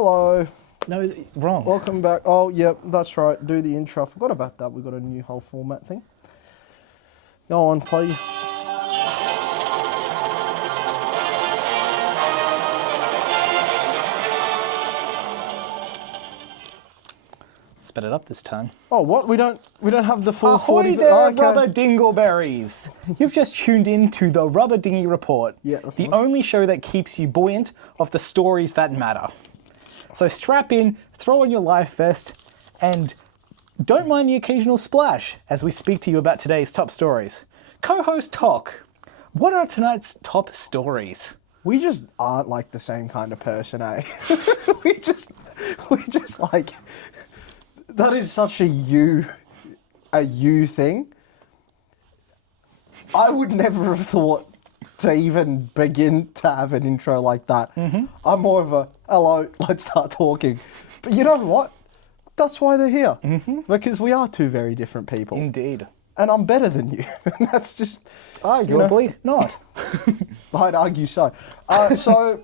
Hello. No, wrong. Welcome back. Oh, yep, that's right. Do the intro. I forgot about that. We've got a new whole format thing. Go on, play. Sped it up this time. Oh, what? We don't have the full Ahoy 40. there, Oh, okay. rubber dingleberries! You've just tuned in to the Rubber Dinghy Report, Yeah, the only show that keeps you buoyant of the stories that matter. So strap in, throw on your life vest, and don't mind the occasional splash as we speak to you about today's top stories. Co-host Talk, what are tonight's top stories? We just aren't like the same kind of person, eh? we just like, that is such a you thing. I would never have thought to even begin to have an intro like that. Mm-hmm. I'm more of a, hello, let's start talking. But you know what? That's why they're here. Mm-hmm. Because we are two very different people. Indeed. And I'm better than you. And that's just... Arguably not. I'd argue so. So,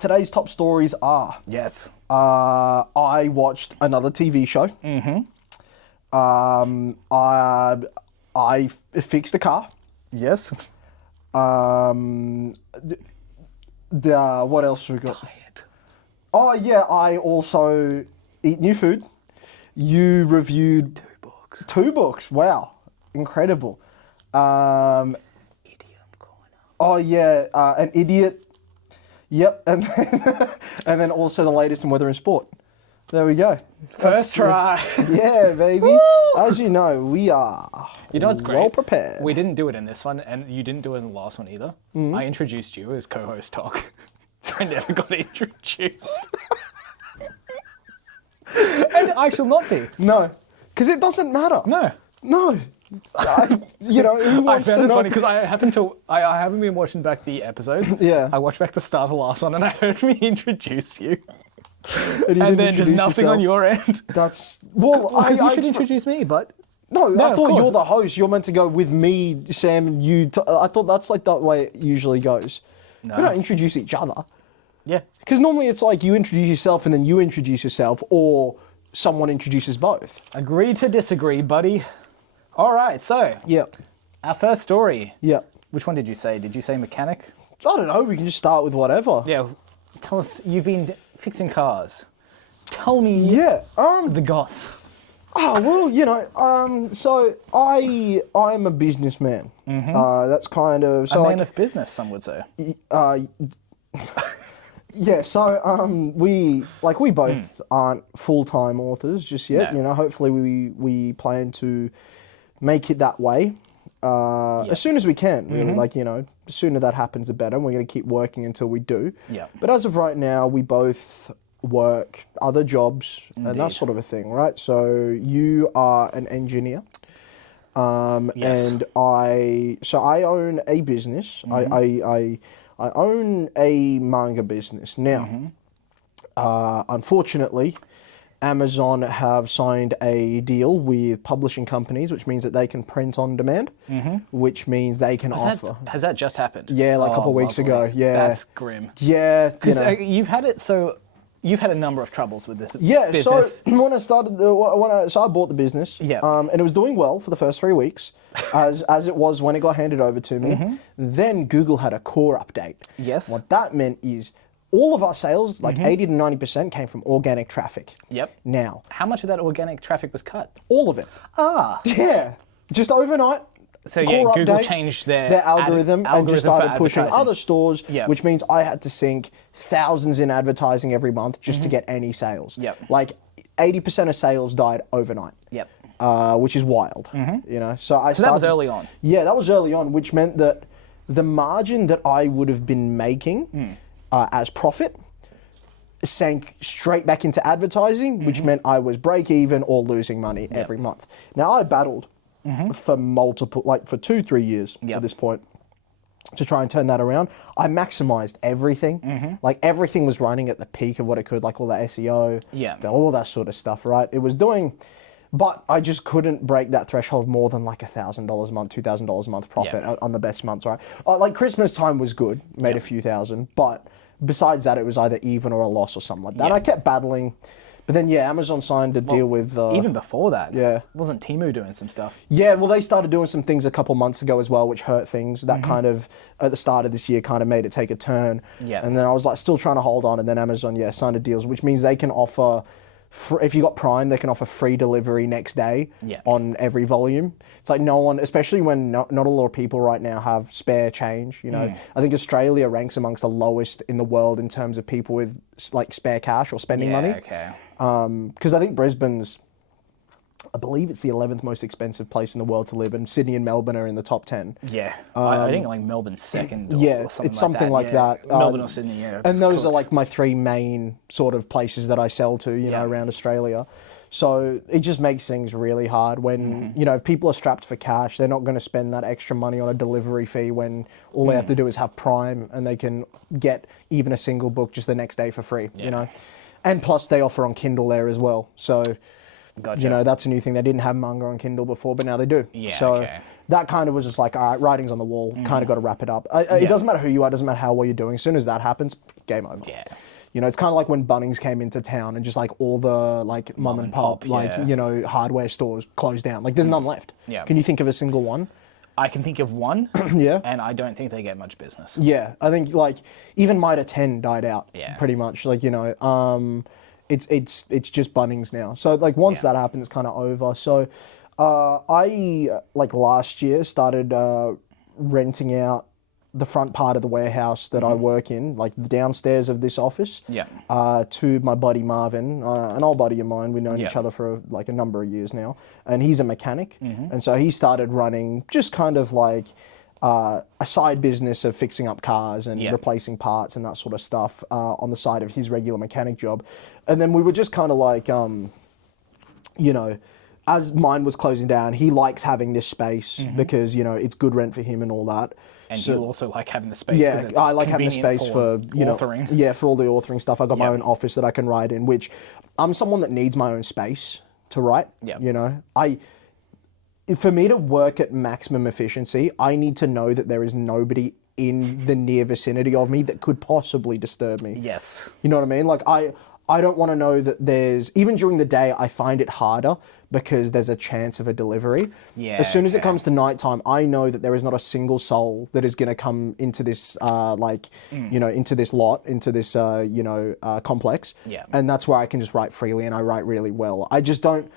today's top stories are... Yes. I watched another TV show. Mm-hmm. I fixed a car. Yes. What else have we got? Diet. Oh, yeah, I also eat new food. You reviewed... Two books. Wow. Incredible. Idiom corner. Oh, yeah, an idiot. Yep. And then also the latest in weather and sport. There we go. First try. Yeah, baby. Woo! As you know, we are what's great? well prepared. We didn't do it in this one, and you didn't do it in the last one either. Mm-hmm. I introduced you as co-host Talk. I never got introduced. And I shall not be. No, because it doesn't matter. No. Who wants I found to it know? funny because I haven't been watching back the episodes. Yeah. I watched back the start of the last one and I heard me introduce you. And then just nothing on your end. That's... Well, Because you should introduce me, but... No, I of thought course. you're the host. You're meant to go with me, Sam, and you. I thought that's like the way it usually goes. No. We don't introduce each other. Yeah. Because normally it's like you introduce yourself and then you introduce yourself, or someone introduces both. Agree to disagree, buddy. All right, so... Yep. Our first story. Yep. Which one did you say? Did you say mechanic? I don't know. We can just start with whatever. Yeah. Tell us, you've been fixing cars. Tell me Yeah. the goss. Oh, well, so I'm a businessman. Mm-hmm. That's kind of... So A man of business, some would say. Yeah, so we both aren't full-time authors just yet. No. Hopefully we plan to make it that way as soon as we can. Really, the sooner that happens, the better. And we're going to keep working until we do. Yeah. But as of right now, we both work other jobs and that sort of a thing, right? So you are an engineer. Yes. And I own a business. Mm-hmm. I own a manga business. Now, unfortunately, Amazon have signed a deal with publishing companies, which means that they can print on demand, which means they can offer... Has that just happened? Yeah, like a couple of weeks ago. Yeah. That's grim. Yeah. Because you've had it, so you've had a number of troubles with this Yeah, business. so when I started, so I bought the business, Yeah. and it was doing well for the first 3 weeks, as it was when it got handed over to me. Then Google had a core update. Yes. What that meant is all of our sales, like 80 to 90%, came from organic traffic. Yep. Now, How much of that organic traffic was cut? all of it. Ah. Yeah, just overnight. So yeah, core Google update, changed their algorithm and just for started pushing advertising. other stores, Yep. which means I had to sink thousands in advertising every month just to get any sales. Yep. Like 80% of sales died overnight. Yep. Which is wild. So I started, that was early on. Yeah, that was early on, which meant that the margin that I would have been making as profit sank straight back into advertising, which meant I was break even or losing money every month. Now I battled for for 2-3 years at this point to try and turn that around. I maximized everything. Like everything was running at the peak of what it could, like all the SEO, all that sort of stuff, right? It was doing, but I just couldn't break that threshold more than like $1,000 a month, $2,000 a month profit on the best months, right? Like Christmas time was good, made a few thousand, but besides that, it was either even or a loss or something like that. Yeah. I kept battling. But then, Amazon signed a deal with... Even before that. Yeah. Wasn't Temu doing some stuff? Yeah, well, they started doing some things a couple months ago as well, which hurt things. That kind of, at the start of this year, kind of made it take a turn. Yeah. And then I was like still trying to hold on, and then Amazon, signed a deal, which means they can offer... if you got Prime, they can offer free delivery next day on every volume. It's like no one, especially when not a lot of people right now have spare change. You know, I think Australia ranks amongst the lowest in the world in terms of people with like spare cash or spending money. Okay. Because I think Brisbane's, I believe it's the 11th most expensive place in the world to live, and Sydney and Melbourne are in the top 10. Yeah, I think like Melbourne's second. Or something it's something like that. Melbourne or Sydney, and those are like my three main sort of places that I sell to, you know, around Australia. So it just makes things really hard when, you know, if people are strapped for cash, they're not going to spend that extra money on a delivery fee when all they have to do is have Prime and they can get even a single book just the next day for free, you know. And plus they offer on Kindle there as well. So... Gotcha. You know, that's a new thing. They didn't have manga on Kindle before, but now they do. Yeah, so that kind of was just like, all right, writing's on the wall. Kind of got to wrap it up. It doesn't matter who you are. It doesn't matter how well you're doing. As soon as that happens, game over. Yeah. You know, it's kind of like when Bunnings came into town and just like all the like mum and pop, like, you know, hardware stores closed down. Like there's none left. Yeah. Can you think of a single one? I can think of one. Yeah. And I don't think they get much business. Yeah. I think like even Mitre 10 died out. Yeah. Pretty much. Like, you know, it's just Bunnings now. So like once that happens, it's kind of over. So I like last year started renting out the front part of the warehouse that I work in, like the downstairs of this office, to my buddy Marvin, an old buddy of mine. We've known each other for like a number of years now, and he's a mechanic, and so he started running just kind of like a side business of fixing up cars and replacing parts and that sort of stuff on the side of his regular mechanic job. And then we were just kind of like, you know, as mine was closing down, he likes having this space because, you know, it's good rent for him and all that. And you also like having the space. Yeah, I like having the space for you know, authoring. Yeah, for all the authoring stuff. I got my own office that I can write in, which I'm someone that needs my own space to write. Yeah. You know, for me to work at maximum efficiency, I need to know that there is nobody in the near vicinity of me that could possibly disturb me. Yes. You know what I mean? Like I don't want to know that there's, even during the day, I find it harder because there's a chance of a delivery. Yeah. As soon as it comes to nighttime, I know that there is not a single soul that is going to come into this, you know, into this lot, into this, you know, complex. Yeah. And that's where I can just write freely, and I write really well. I just don't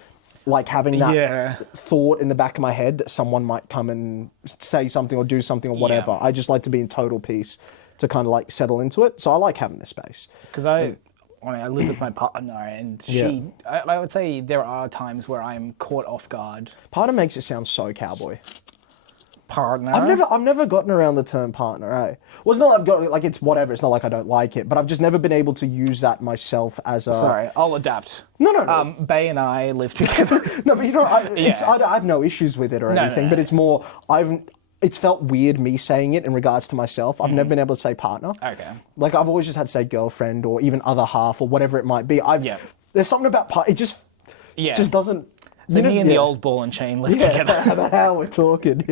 like having that thought in the back of my head that someone might come and say something or do something or whatever. I just like to be in total peace to kind of like settle into it. So I like having this space. Because I live with my partner, and I would say there are times where I'm caught off guard. Partner makes it sound so cowboy. Partner? I've never gotten around the term partner, eh? Well, it's not like I've got, like, it's whatever, it's not like I don't like it, but I've just never been able to use that myself as a... Sorry, I'll adapt. No. Bay and I live together. No, but you know, I have no issues with it or anything, but it's more, it's felt weird me saying it in regards to myself. I've never been able to say partner. Okay. Like, I've always just had to say girlfriend or even other half or whatever it might be. There's something about it just doesn't... So me and the old ball and chain live together. That's how we're talking,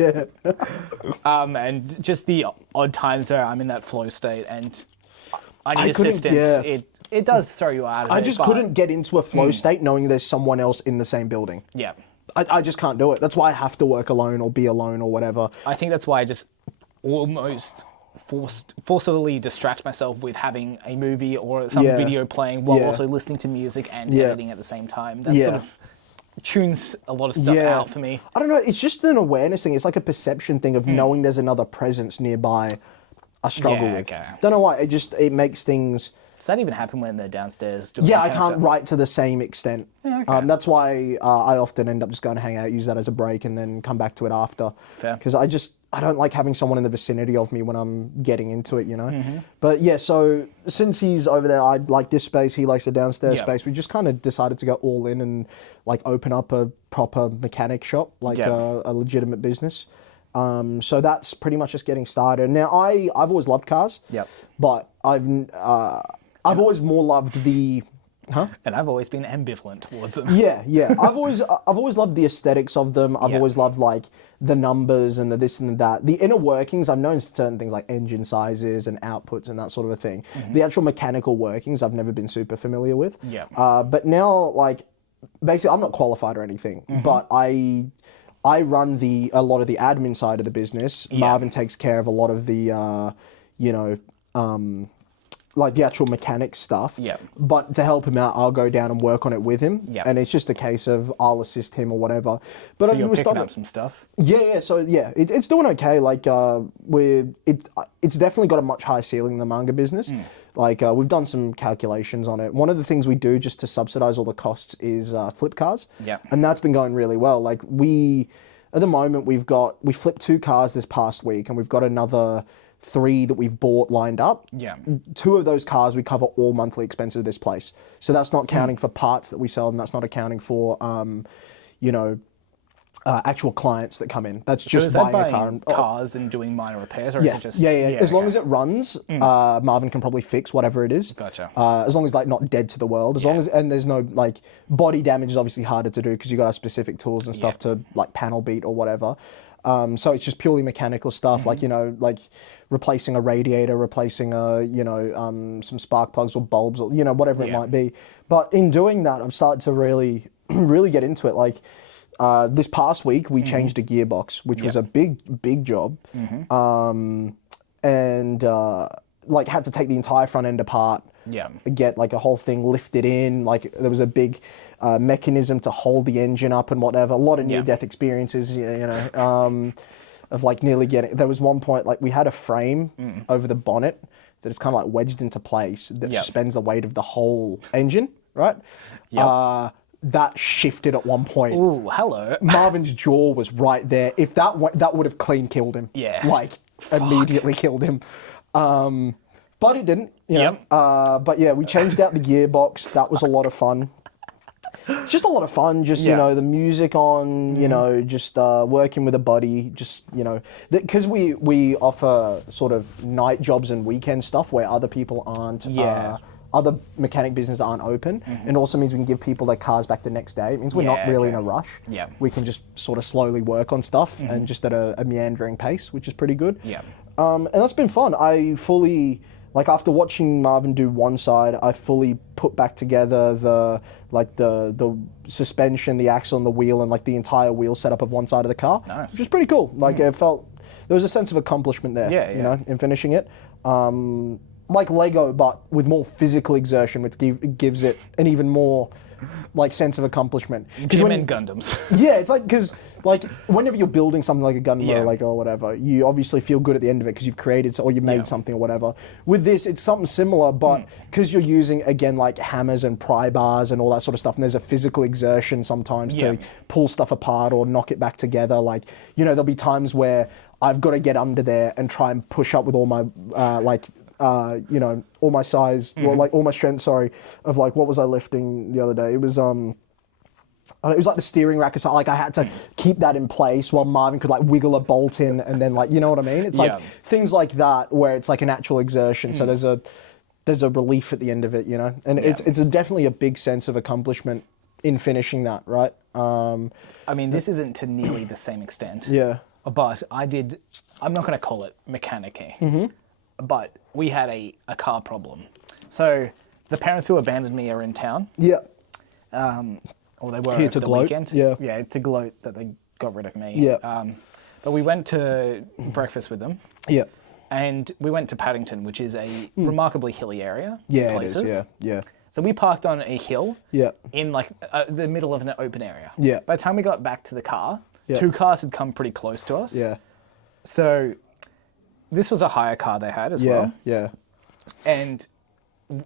and just the odd times where I'm in that flow state and I need assistance, it does throw you out of it. I just couldn't get into a flow state knowing there's someone else in the same building. Yeah. I just can't do it. That's why I have to work alone or be alone or whatever. I think that's why I just almost forcibly distract myself with having a movie or some video playing while also listening to music and editing at the same time. That sort of tunes a lot of stuff out for me. I don't know. It's just an awareness thing. It's like a perception thing of knowing there's another presence nearby I struggle with. Okay. Don't know why. It makes things... Does that even happen when they're downstairs doing I can't write to the same extent. Yeah, okay. That's why I often end up just going to hang out, use that as a break, and then come back to it after. Fair. Because I don't like having someone in the vicinity of me when I'm getting into it, you know? But yeah, so since he's over there, I like this space, he likes the downstairs space, we just kind of decided to go all in and like open up a proper mechanic shop, like a legitimate business. So that's pretty much just getting started. Now, I've always loved cars, but I've always more loved the And I've always been ambivalent towards them. Yeah. I've always loved the aesthetics of them. I've Yeah. always loved like the numbers and the this and that. The inner workings, I've known certain things like engine sizes and outputs and that sort of a thing. The actual mechanical workings, I've never been super familiar with. Yeah. But now, like, basically, I'm not qualified or anything, but I run a lot of the admin side of the business. Marvin takes care of a lot of the, like the actual mechanics stuff. Yeah. But to help him out, I'll go down and work on it with him. Yeah. And it's just a case of I'll assist him or whatever. But So you're picking up some stuff? Yeah. So yeah, it's doing okay. Like it's definitely got a much higher ceiling than the manga business. Like we've done some calculations on it. One of the things we do just to subsidize all the costs is flip cars. Yeah. And that's been going really well. Like at the moment we flipped 2 cars this past week, and we've got another 3 that we've bought lined up. Yeah. 2 of those cars we cover all monthly expenses of this place. So that's not counting for parts that we sell, and that's not accounting for actual clients that come in. That's just is that buying a car and cars and doing minor repairs, or is it just... yeah. As long as it runs, Marvin can probably fix whatever it is. Gotcha. As long as like not dead to the world. As long as, and there's no like body damage is obviously harder to do because you got to have specific tools and stuff to like panel beat or whatever. So it's just purely mechanical stuff, like like replacing a radiator, replacing some spark plugs or bulbs or whatever it might be. But in doing that, I've started to really really get into it. Like this past week, we changed a gearbox, which was a big job, and like had to take the entire front end apart. Yeah. Get like a whole thing lifted in. Like there was a big mechanism to hold the engine up and whatever. A lot of near-death experiences, of like nearly getting. There was one point like we had a frame over the bonnet that is kind of like wedged into place that suspends the weight of the whole engine, right? That shifted at one point. Ooh, hello. Marvin's jaw was right there. If that would have clean killed him. Yeah. Like immediately killed him. But it didn't. But yeah, we changed out the gearbox. That was a lot of fun. Just a lot of fun. Just the music on. Just working with a buddy. Just because we offer sort of night jobs and weekend stuff where other people aren't. Other mechanic businesses aren't open, and also means we can give people their cars back the next day. It means we're not really in a rush. Yeah. We can just sort of slowly work on stuff and just at a meandering pace, which is pretty good. Yeah. And that's been fun. I fully, like after watching Marvin do one side, I fully put back together the suspension, the axle and the wheel, and like the entire wheel setup of one side of the car. Nice. Which is pretty cool. Like it felt, there was a sense of accomplishment there, in finishing it. Like Lego, but with more physical exertion, which gives it an even more like sense of accomplishment. Gym and Gundams. Yeah, it's like because like whenever you're building something like a Gundam or Lego or whatever, you obviously feel good at the end of it because you've created or you made something or whatever. With this, it's something similar, but because you're using again like hammers and pry bars and all that sort of stuff, and there's a physical exertion sometimes to pull stuff apart or knock it back together. Like there'll be times where I've got to get under there and try and push up with all my all my size, well, like all my strength, sorry, of like, what was I lifting the other day? It was, it was like the steering rack or something. Like I had to keep that in place while Marvin could like wiggle a bolt in and then like, you know what I mean? It's like things like that where it's like an actual exertion. So there's a relief at the end of it, and it's definitely a big sense of accomplishment in finishing that, right? I mean, this isn't to nearly the same extent. Yeah. But I'm not going to call it mechanic-y, but we had a car problem. So the parents who abandoned me are in town. Yeah. Or they were Here over to the gloat. weekend. Yeah. To gloat that they got rid of me. Yeah. But we went to breakfast with them. Yeah. And we went to Paddington, which is a remarkably hilly area. Yeah, places. it is. Yeah. So we parked on a hill. Yeah. In like the middle of an open area. Yeah. By the time we got back to the car, 2 cars had come pretty close to us. Yeah. So this was a hire car they had as well. Yeah. And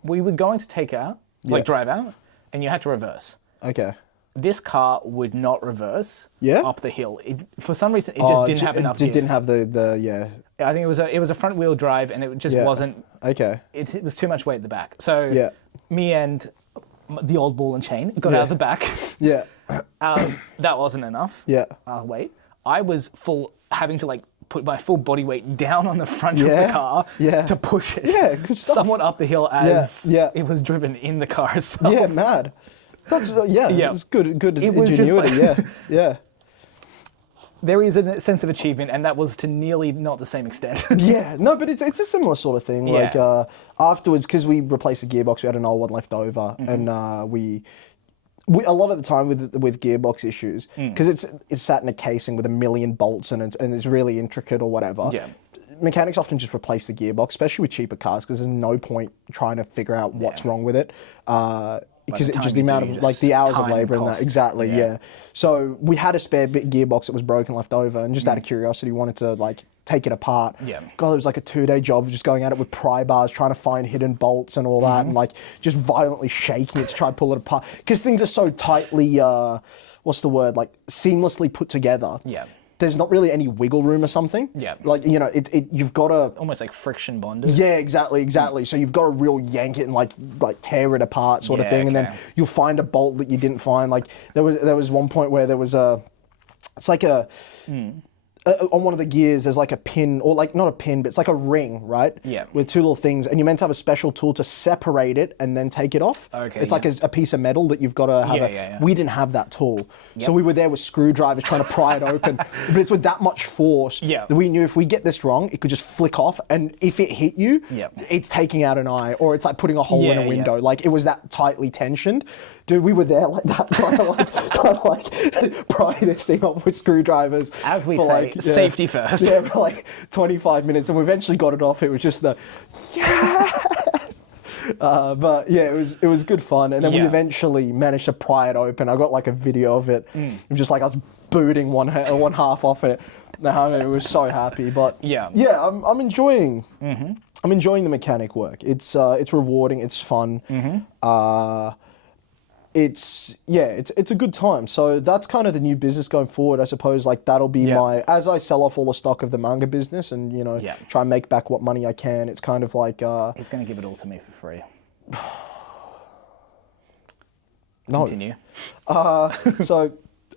we were going to take out, drive out, and you had to reverse. Okay. This car would not reverse up the hill. For some reason, it just didn't have enough. It didn't have the. I think it was a front wheel drive, and it just wasn't. Okay. It was too much weight at the back. So me and the old ball and chain got out of the back. Yeah. That wasn't enough. Yeah. Weight. I was having to like put my full body weight down on the front of the car to push it good stuff. somewhat up the hill as Yeah. it was driven in the car itself. Yeah, mad. That's it was good It was just ingenuity. Yeah. There is a sense of achievement, and that was to nearly not the same extent. Yeah, no, but it's a similar sort of thing. Yeah. Like afterwards, because we replaced the gearbox, we had an old one left over, and we a lot of the time with gearbox issues, because it's sat in a casing with a million bolts in it, and it's really intricate or whatever. Yeah. Mechanics often just replace the gearbox, especially with cheaper cars, because there's no point trying to figure out what's wrong with it. Because it's just the amount of, like, the hours of labour and that. Exactly, yeah. So we had a spare bit gearbox that was broken left over, and just out of curiosity, wanted to, like, take it apart. Yeah. God, it was like a 2-day job of just going at it with pry bars, trying to find hidden bolts and all that, and, like, just violently shaking it to try to pull it apart. Because things are so tightly, what's the word, like, seamlessly put together. Yeah. There's not really any wiggle room or something. Yeah. Like, you know, you've got to... Almost like friction bonded. Yeah, exactly. So you've got to real yank it and like tear it apart sort of thing. And then you'll find a bolt that you didn't find. Like there was one point where there was it's like on one of the gears, there's like a pin, or like not a pin, but it's like a ring, right? Yeah. With two little things, and you're meant to have a special tool to separate it and then take it off. Okay. It's like a piece of metal that you've got to have. We didn't have that tool, so we were there with screwdrivers trying to pry it open. But it's with that much force that we knew if we get this wrong, it could just flick off, and if it hit you, it's taking out an eye, or it's like putting a hole in a window. Like it was that tightly tensioned. Dude, we were there like that, trying to pry this thing off with screwdrivers. As we say, safety first. Yeah, for like 25 minutes, and we eventually got it off. It was just yes! But yeah, it was good fun, and then we eventually managed to pry it open. I got like a video of it. It was just like us booting one half off it. No, it was so happy, but I'm enjoying. I'm enjoying the mechanic work. It's rewarding. It's fun. It's a good time. So that's kind of the new business going forward, I suppose. Like that'll be my, as I sell off all the stock of the manga business and try and make back what money I can. It's kind of like he's going to give it all to me for free. No. Continue. So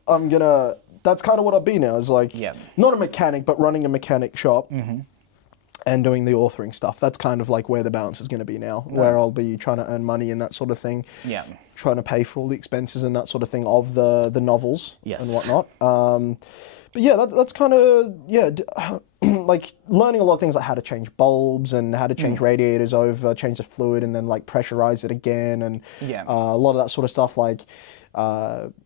I'm gonna. That's kind of what I'll be now. Is like not a mechanic, but running a mechanic shop. And doing the authoring stuff. That's kind of like where the balance is going to be now, where I'll be trying to earn money and that sort of thing. Yeah. Trying to pay for all the expenses and that sort of thing of the novels and whatnot. But yeah, that's kind of, like learning a lot of things like how to change bulbs and how to change radiators over, change the fluid and then like pressurize it again. And a lot of that sort of stuff, like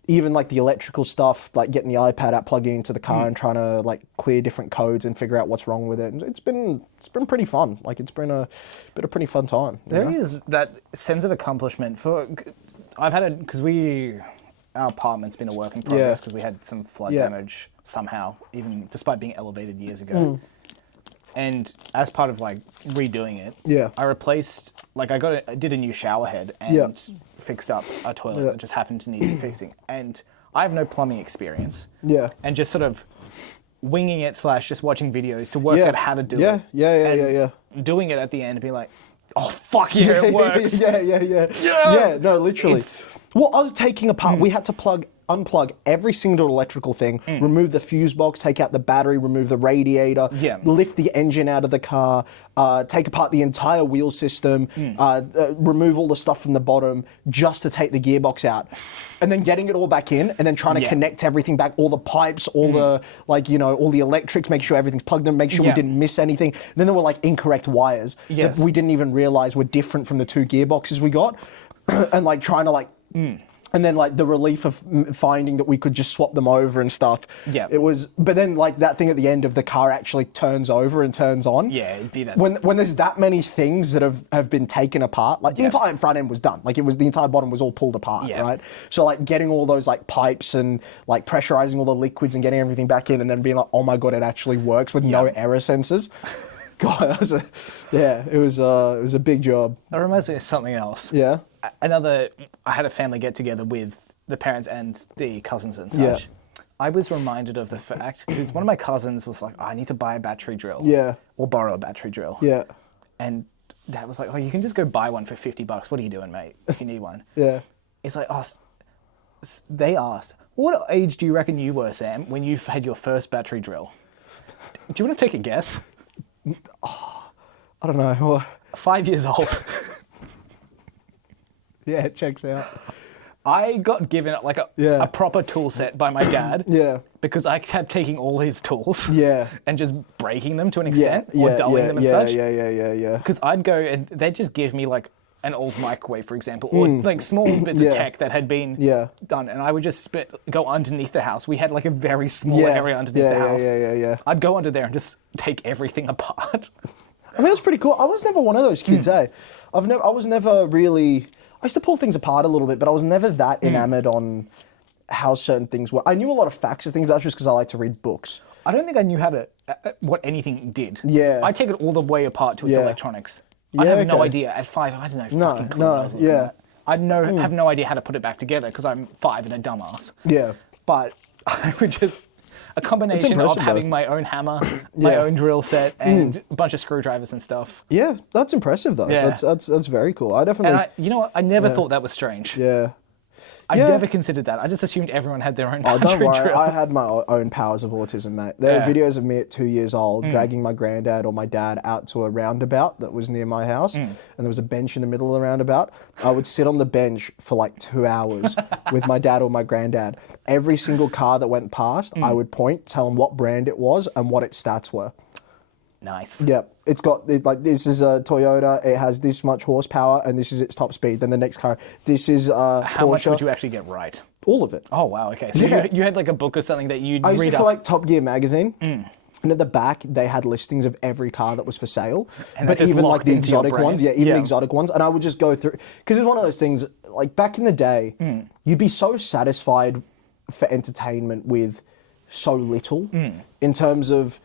even like the electrical stuff, like getting the iPad out, plugging into the car and trying to like clear different codes and figure out what's wrong with it. And it's been pretty fun. Like it's been a pretty fun time. There is that sense of accomplishment I've had it because our apartment's been a work in progress because we had some flood damage somehow, even despite being elevated years ago. And as part of like redoing it, I replaced, like I did a new shower head and fixed up a toilet that just happened to need fixing. And I have no plumbing experience. Yeah. And just sort of winging it / just watching videos to work out how to do it. Yeah. Doing it at the end and being like, oh fuck yeah, it works. Yeah, no, literally. Well, I was taking apart, we had to unplug every single electrical thing, remove the fuse box, take out the battery, remove the radiator, lift the engine out of the car, take apart the entire wheel system, remove all the stuff from the bottom just to take the gearbox out. And then getting it all back in and then trying to connect everything back, all the pipes, all the, like, you know, all the electrics, make sure everything's plugged in, make sure we didn't miss anything. And then there were like incorrect wires that we didn't even realize were different from the two gearboxes we got. And like trying to like... And then, like, the relief of finding that we could just swap them over and stuff. Yeah. It was... But then, like, that thing at the end of the car actually turns over and turns on. Yeah, it'd be that. When there's that many things that have been taken apart, like, the entire front end was done. Like, the entire bottom was all pulled apart, right? So, like, getting all those, like, pipes and, like, pressurizing all the liquids and getting everything back in and then being like, oh, my God, it actually works with no error sensors. God, that was it was a big job. That reminds me of something else. Yeah. I had a family get together with the parents and the cousins and such. Yeah. I was reminded of the fact, because one of my cousins was like, oh, I need to buy a battery drill. Yeah. Or borrow a battery drill. Yeah. And Dad was like, oh, you can just go buy one for $50. What are you doing, mate, if you need one? Yeah. It's like, oh, they asked, what age do you reckon you were, Sam, when you had your first battery drill? Do you want to take a guess? I don't know. 5 years old. Yeah, it checks out. I got given like a proper tool set by my dad. Yeah. Because I kept taking all his tools. Yeah. And just breaking them to an extent or dulling them and such. Yeah. Because I'd go and they'd just give me like an old microwave, for example, or like small bits of tech that had been done, and I would just go underneath the house. We had like a very small area underneath the house. Yeah. I'd go under there and just take everything apart. I mean, that's pretty cool. I was never one of those kids, I was never really... I used to pull things apart a little bit, but I was never that enamored on how certain things were. I knew a lot of facts of things, but that's just because I like to read books. I don't think I knew how to what anything did. Yeah. I take it all the way apart to its electronics. I have no idea. At 5, I don't know. Fucking clue what I was looking at. I have no idea how to put it back together because I'm 5 and a dumbass. Yeah. But I would just... A combination of having my own hammer, my own drill set, and a bunch of screwdrivers and stuff. Yeah, that's impressive though. Yeah. That's very cool. I definitely... And you know what? I never thought that was strange. Yeah. I never considered that. I just assumed everyone had their own Oh, don't worry. drill. I had my own powers of autism, mate. There are videos of me at 2 years old dragging my granddad or my dad out to a roundabout that was near my house, and there was a bench in the middle of the roundabout. I would sit on the bench for like 2 hours with my dad or my granddad. Every single car that went past, I would point, tell them what brand it was and what its stats were. Nice. Yep. It's got, like, this is a Toyota, it has this much horsepower, and this is its top speed. Then the next car, this is Porsche. How much would you actually get right? All of it. Oh, wow, okay. So you had like a book or something that you'd I used read to up. collect Top Gear magazine. And at the back, they had listings of every car that was for sale. And but just even like locked the into your exotic brain. ones. Yeah, even the exotic ones. And I would just go through, because it's one of those things, like back in the day, you'd be so satisfied for entertainment with so little in terms of,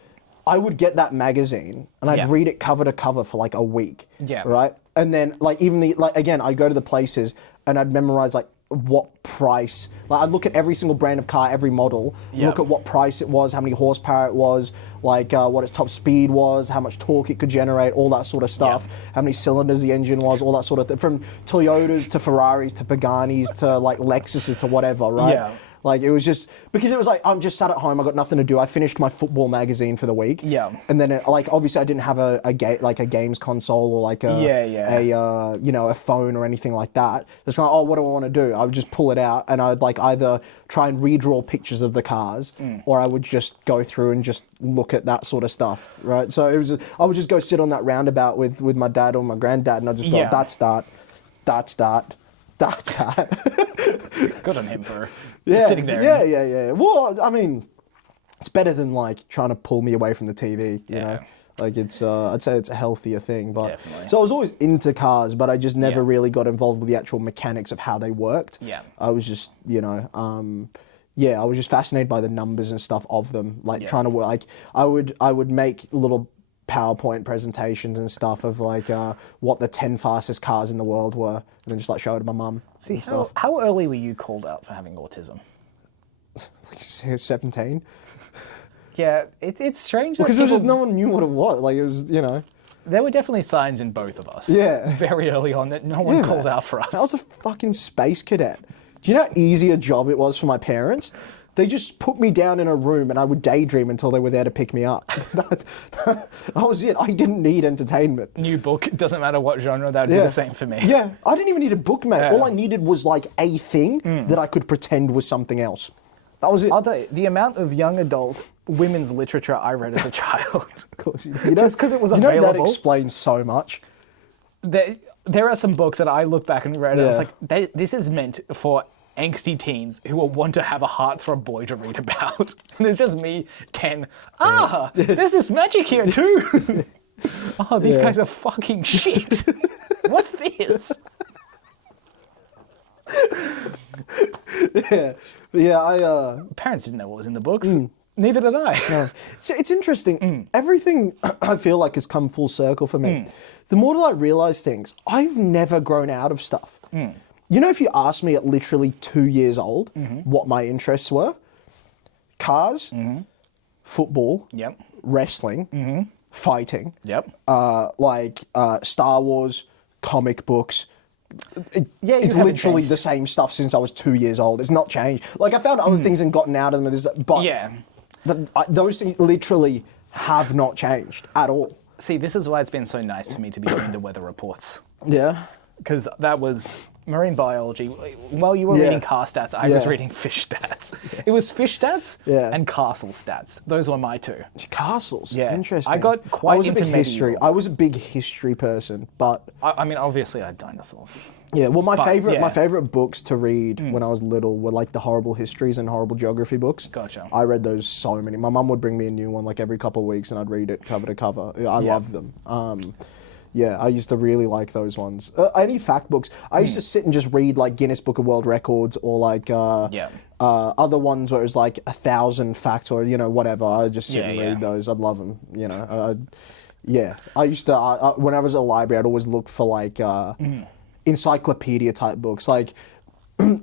I would get that magazine and I'd read it cover to cover for like a week. Yeah. Right? And then like even again, I'd go to the places and I'd memorize like what price, like I'd look at every single brand of car, every model, look at what price it was, how many horsepower it was, like what its top speed was, how much torque it could generate, all that sort of stuff, how many cylinders the engine was, all that sort of thing, from Toyotas to Ferraris to Paganis to like Lexuses to whatever, right? Yeah. Like, it was just, because it was like, I'm just sat at home, I got nothing to do. I finished my football magazine for the week. Yeah. And then, like, obviously I didn't have a games console or like a phone or anything like that. It's like, oh, what do I want to do? I would just pull it out and I'd like either try and redraw pictures of the cars or I would just go through and just look at that sort of stuff, right? So it was, I would just go sit on that roundabout with my dad or my granddad and I'd just go, that's that. Good on him for Yeah, sitting there. Yeah. Well, I mean, it's better than like trying to pull me away from the TV, you know? Like it's, I'd say it's a healthier thing, but. Definitely. So I was always into cars, but I just never really got involved with the actual mechanics of how they worked. Yeah. I was just, I was just fascinated by the numbers and stuff of them, like trying to work, like I would make little PowerPoint presentations and stuff of like what the 10 fastest cars in the world were, and then just like show it to my mum. See, how early were you called out for having autism? Like 17. Yeah, it's strange that Because it was just no one knew what it was. Like it was, there were definitely signs in both of us. Yeah. Very early on that no one called out for us. I was a fucking space cadet. Do you know how easy a job it was for my parents? They just put me down in a room and I would daydream until they were there to pick me up. That was it. I didn't need entertainment. New book, doesn't matter what genre, that would be the same for me. Yeah, I didn't even need a book, mate. Yeah. All I needed was like a thing that I could pretend was something else. That was it. I'll tell you, the amount of young adult women's literature I read as a child. Of course, just because it was available. That explains so much. There are some books that I look back and read and I was like, this is meant for angsty teens who will want to have a heartthrob boy to read about. And it's just me, 10. There's this magic here too. Oh, these guys are fucking shit. What's this? Parents didn't know what was in the books. Neither did I. So it's interesting. Everything I feel like has come full circle for me. The more that I realise things, I've never grown out of stuff. You know, if you asked me at literally 2 years old what my interests were, cars, football, wrestling, fighting, Star Wars, comic books. It's literally the same stuff since I was 2 years old. It's not changed. Like I found other things and gotten out of them, but yeah. Those things literally have not changed at all. See, this is why it's been so nice for me to be doing the weather reports. Yeah. Because that was marine biology. While you were reading car stats, I was reading fish stats. It was fish stats and castle stats. Those were my two. Castles? Yeah. Interesting. I got quite into history. I was a big history person, but... I mean, obviously I had dinosaurs. Yeah, well, my favorite books to read when I was little were like the horrible histories and horrible geography books. Gotcha. I read those so many. My mum would bring me a new one like every couple of weeks, and I'd read it cover to cover. I loved them. Yeah, I used to really like those ones. Any fact books, I used to sit and just read like Guinness Book of World Records or like other ones where it was like 1,000 facts or whatever. I'd just sit and read those. I'd love them. I used to when I was at a library, I'd always look for like. Encyclopedia type books. Like,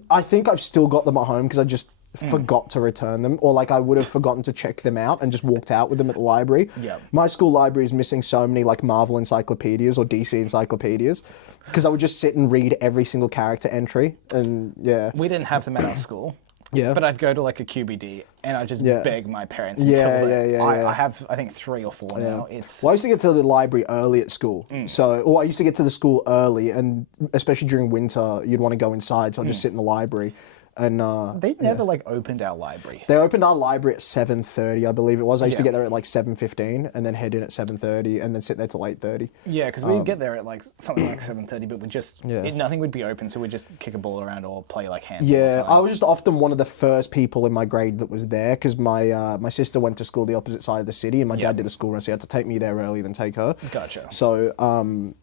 I think I've still got them at home because I just forgot to return them, or like I would have forgotten to check them out and just walked out with them at the library. Yeah. My school library is missing so many like Marvel encyclopedias or DC encyclopedias because I would just sit and read every single character entry, and we didn't have them at our school. Yeah. But I'd go to like a QBD and I'd just beg my parents until I have, I think, 3 or 4 now. Well, I used to get to the library early at school. Or I used to get to the school early, and especially during winter, you'd want to go inside, so I'd just sit in the library. And they never like opened our library. They opened our library at 7:30, I believe it was. I used to get there at like 7:15 and then head in at 7:30 and then sit there till 8:30. Yeah, because we'd get there at like something like 7:30, but we just nothing would be open, so we'd just kick a ball around or play like handball. Yeah, I was just often one of the first people in my grade that was there because my sister went to school the opposite side of the city and my dad did the school run, so he had to take me there early than take her. Gotcha. So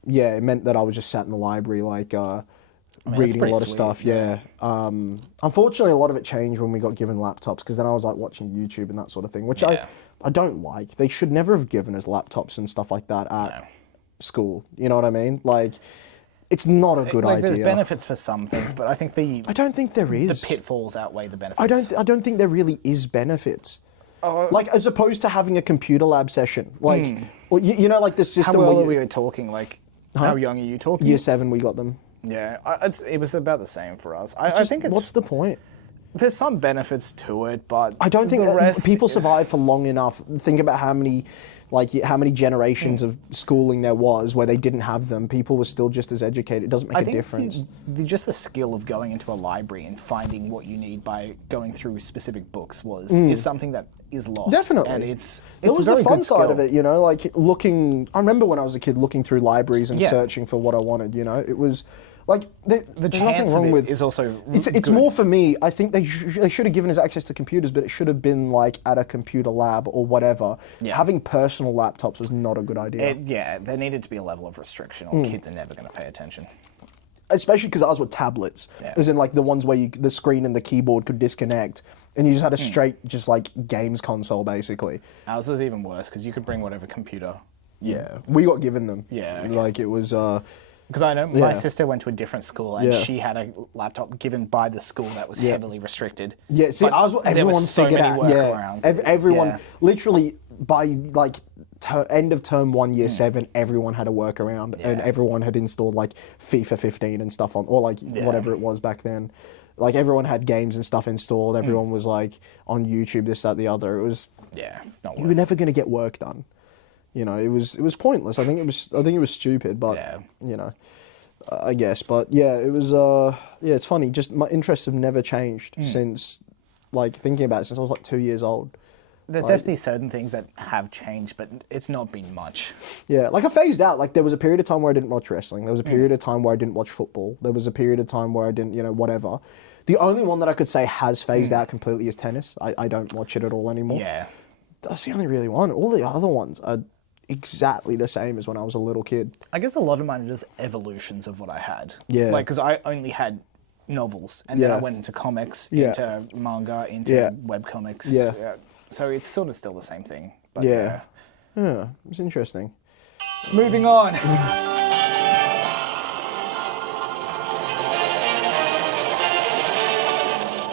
it meant that I was just sat in the library like. Reading a lot of stuff, unfortunately, a lot of it changed when we got given laptops, because then I was like watching YouTube and that sort of thing, which I don't like. They should never have given us laptops and stuff like that at school. You know what I mean? Like, it's not a good idea. There's benefits for some things, but I think I don't think there is. The pitfalls outweigh the benefits. I don't think there really is benefits. Like, as opposed to having a computer lab session, like, or, like the system. How well are we talking? Like, how young are you talking? Year 7, we got them. Yeah, it was about the same for us. I think it's... What's the point? There's some benefits to it, but I don't think the rest, people survive for long enough. Think about how many generations of schooling there was where they didn't have them. People were still just as educated. It doesn't make a difference. Just the skill of going into a library and finding what you need by going through specific books is something that is lost. Definitely. And it's was a very the fun good side skill. of it, like looking. I remember when I was a kid looking through libraries and searching for what I wanted. It was. Like, there's nothing wrong with is also it's more for me. I think they should have given us access to computers, but it should have been like at a computer lab or whatever. Yeah. Having personal laptops was not a good idea. There needed to be a level of restriction, or kids are never going to pay attention. Especially because ours were tablets, as in like the ones where the screen and the keyboard could disconnect, and you just had a straight just like games console basically. Ours was even worse because you could bring whatever computer. Yeah, we got given them. Yeah, okay. Like it was. Because I know my sister went to a different school and she had a laptop given by the school that was heavily restricted. Yeah, see, everyone figured out. Everyone, literally by like end of term 1, year 7, everyone had a workaround and everyone had installed like FIFA 15 and stuff on, or like whatever it was back then. Like everyone had games and stuff installed. Everyone was like on YouTube, this, that, the other. It was it's not. You were never going to get work done. It was pointless. I think it was stupid, but I guess. But it was. It's funny. Just my interests have never changed since, like thinking about it since I was like 2 years old. There's definitely certain things that have changed, but it's not been much. Yeah, like I phased out. Like there was a period of time where I didn't watch wrestling. There was a period of time where I didn't watch football. There was a period of time where I didn't, whatever. The only one that I could say has phased out completely is tennis. I don't watch it at all anymore. Yeah, that's the only really one. All the other ones are exactly the same as when I was a little kid. I guess a lot of mine are just evolutions of what I had. Yeah. Like, because I only had novels, and then I went into comics, into manga, into webcomics. Yeah. So it's sort of still the same thing. But yeah, it's interesting. Moving on.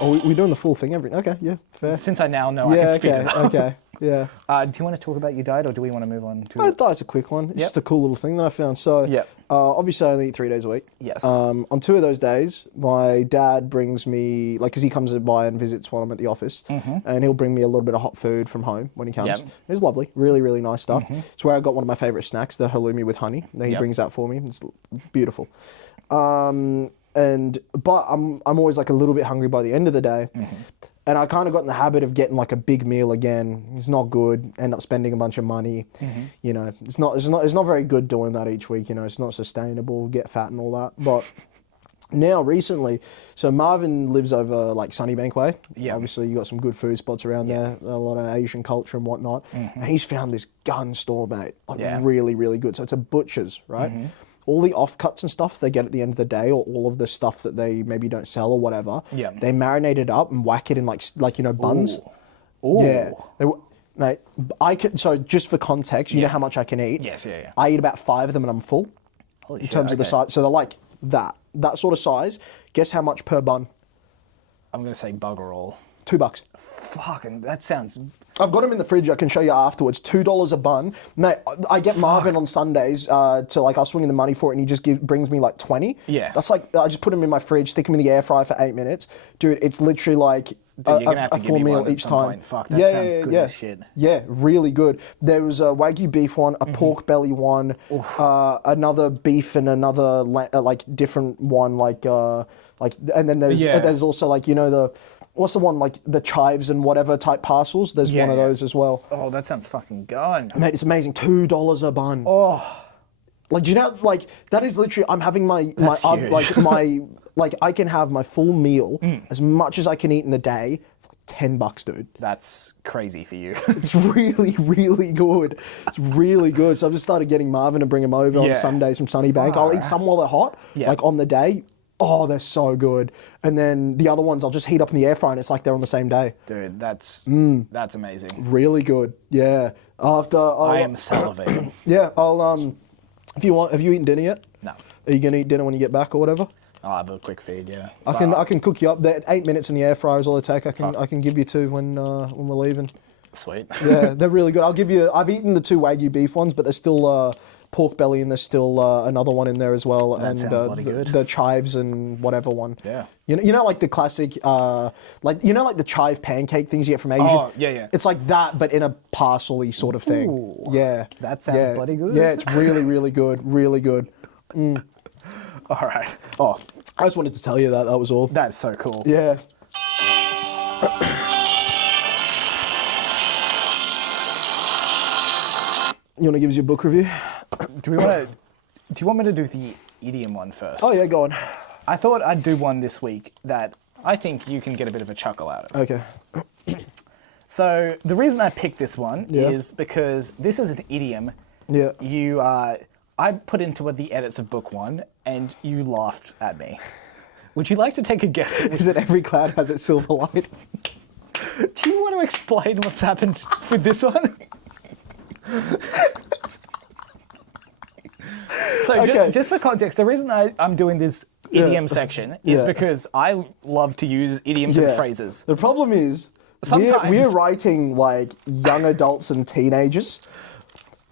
Oh, we're doing the full thing every... Okay, yeah, fair. Since I now know I can speed it up. Okay. Yeah. Do you want to talk about your diet, or do we want to move on to? Diet's a quick one. It's just a cool little thing that I found. So, Yep. Obviously, I only eat 3 days a week. Yes. On 2 of those days, my dad brings me, because he comes by and visits while I'm at the office, and he'll bring me a little bit of hot food from home when he comes. Yep. It's lovely, really, really nice stuff. It's where I got one of my favourite snacks, the halloumi with honey. That he brings out for me. It's beautiful. But I'm always like a little bit hungry by the end of the day. And I kind of got in the habit of getting like a big meal again. It's not good. End up spending a bunch of money. You know, it's not very good doing that each week. You know, it's not sustainable. Get fat and all that. But now recently, so Marvin lives over like Sunnybank Way. Yeah. Obviously, you got some good food spots around there. A lot of Asian culture and whatnot. And he's found this gun store, mate. Like really, really good. So it's a butcher's, right? All the offcuts and stuff they get at the end of the day, or all of the stuff that they maybe don't sell or whatever, they marinate it up and whack it in like you know, buns. Ooh. Yeah. Mate, so just for context, you know how much I can eat? Yes, yeah. I eat about 5 of them and I'm full. Holy in shit, terms of the size. So they're like that sort of size. Guess how much per bun? I'm going to say bugger all. $2. Fucking, that sounds... I've got them in the fridge. I can show you afterwards. $2 a bun, mate. I get Marvin on Sundays to like I'll swing in the money for it, and he just brings me like 20. Yeah. That's like I just put them in my fridge, stick them in the air fryer for 8 minutes, dude. It's literally like Dude, you're gonna have to a give full me meal one at each some time. point. Fuck, that sounds good as shit. Yeah, really good. There was a Wagyu beef one, a pork belly one, another beef and another like different one, and then there's also like, you know, the. What's the one, like the chives and whatever type parcels? There's one of those as well. Oh, that sounds fucking gone. Mate, it's amazing. $2 a bun. Oh. Like, do you know, like, that is literally, I'm having huge. I can have my full meal, as much as I can eat in the day, for like $10, dude. That's crazy for you. It's really, really good. It's really good. So I've just started getting Marvin to bring them over on Sundays from Sunnybank. I'll eat some while they're hot, like on the day. Oh, they're so good. And then the other ones I'll just heat up in the air fryer and it's like they're on the same day. Dude, that's amazing. Really good. Yeah. I am salivating. Yeah, I'll if you want, have you eaten dinner yet? No. Are you gonna eat dinner when you get back or whatever? I'll have a quick feed, yeah. I can cook you up. They're 8 minutes in the air fryer is all they take. I can give you 2 when we're leaving. Sweet. Yeah, they're really good. I've eaten the 2 Wagyu beef ones, but there's still pork belly and there's still another one in there as well. That sounds bloody good. The chives and whatever one. Yeah. You know like the classic like the chive pancake things you get from Asia. Oh, yeah. It's like that, but in a parcel-y sort of thing. Ooh, yeah. that sounds bloody good. Yeah, it's really, really good. Really good. All right. Oh, I just wanted to tell you that. That was all. That's so cool. Yeah. You want to give us your book review? Do you want me to do the idiom one first? Oh yeah, go on. I thought I'd do one this week that I think you can get a bit of a chuckle out of. Okay. So the reason I picked this one is because this is an idiom. Yeah. I put into the edits of book 1 and you laughed at me. Would you like to take a guess? Is it every cloud has its silver light? Do you want to explain what's happened with this one? So just for context, the reason I'm doing this idiom section is because I love to use idioms and phrases. The problem is we're writing like young adults and teenagers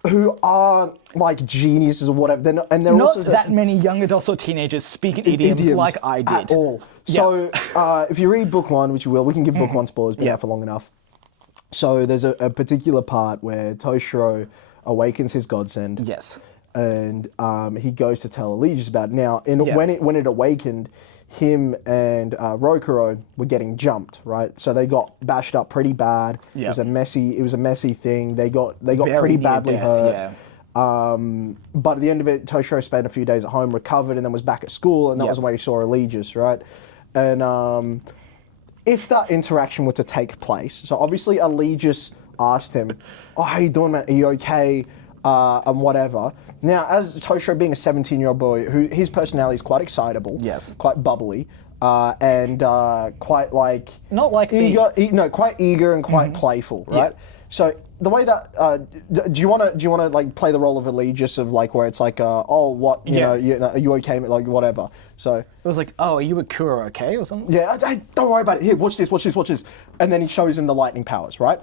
who aren't like geniuses or whatever. They're not also that many young adults or teenagers speak idioms like I did. At all. So if you read book 1, which you will, we can give book 1 spoilers, been out for long enough. So there's a particular part where Toshiro awakens his godsend. Yes. And he goes to tell Allegiance about it. Now, when it awakened, him and Rokuro were getting jumped, right? So they got bashed up pretty bad. It was a messy thing. They got Very pretty near badly death, hurt. Yeah. But at the end of it, Toshiro spent a few days at home, recovered, and then was back at school, and that was where he saw Allegiance, right? And if that interaction were to take place, so obviously Allegiance asked him, "Oh, how you doing, man? Are you okay?" And whatever. Now, as Toshiro being a 17-year-old boy, who his personality is quite excitable, quite bubbly, and quite like not like eager, quite eager and quite playful, right? So the way that do you want to like play the role of Allegiance of like where it's like are you okay, like whatever. So it was like, oh, are you a Kuro okay or something? Yeah, don't worry about it. Here, watch this, and then he shows him the lightning powers, right?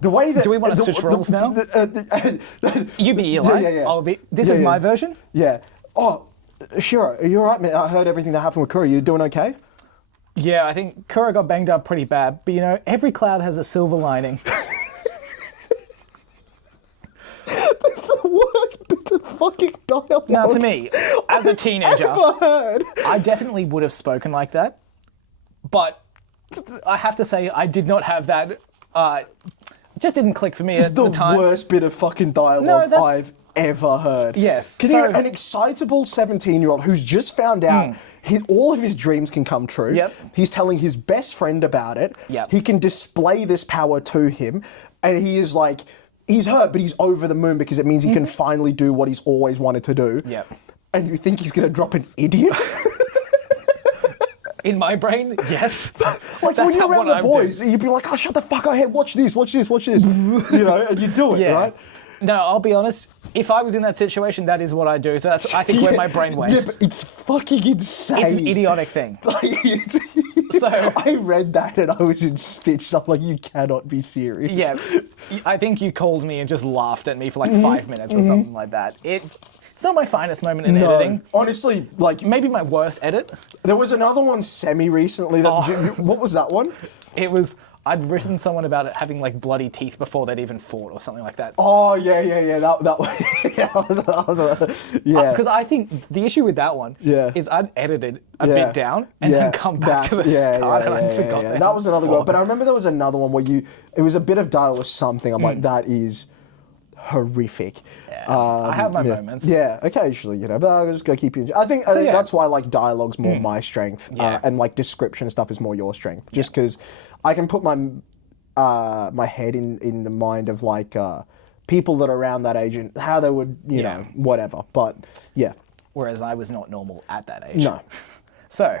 The way that... Do we want to switch roles now? You be Eli. Yeah. This is my version? Yeah. Oh, Shiro, are you alright, man? I heard everything that happened with Kura. You doing okay? Yeah, I think Kura got banged up pretty bad. But, you know, every cloud has a silver lining. That's the worst bit of fucking dialogue. Now, to me, as a teenager, ever heard. I definitely would have spoken like that. But I have to say, I did not have that... just didn't click for me at the time. It's the worst bit of fucking dialogue I've ever heard. Yes. Can you, an excitable 17-year-old who's just found out all of his dreams can come true. Yep. He's telling his best friend about it. Yep. He can display this power to him. And he is like, he's hurt, but he's over the moon because it means he can finally do what he's always wanted to do. Yep. And you think he's going to drop an idiot? In my brain, yes. Like when you're around the boys, you'd be like, oh, shut the fuck up, hey, watch this. You know, and you do it, right? No, I'll be honest. If I was in that situation, that is what I do. So that's, I think, where my brain went. Yeah, but it's fucking insane. It's an idiotic thing. So I read that and I was in stitches. I'm like, you cannot be serious. Yeah, I think you called me and just laughed at me for like 5 minutes or something like that. It's not my finest moment in editing. Honestly, like... Maybe my worst edit. There was another one semi-recently. What was that one? It was... I'd written someone about it having like bloody teeth before they'd even fought or something like that. Oh, yeah. That one. Yeah. Because I think the issue with that one is I'd edited a bit down and then come back to the start and I'd forgotten. That was another one. But I remember there was another one where it was a bit of dialogue or something. I'm like, that is horrific. I have my moments. Yeah, occasionally, you know, but I'll just go keep you. I think that's why like dialogue's more my strength, and like description stuff is more your strength. Just because I can put my my head in the mind of like people that are around that age and how they would, you know, whatever. But yeah. Whereas I was not normal at that age. No. So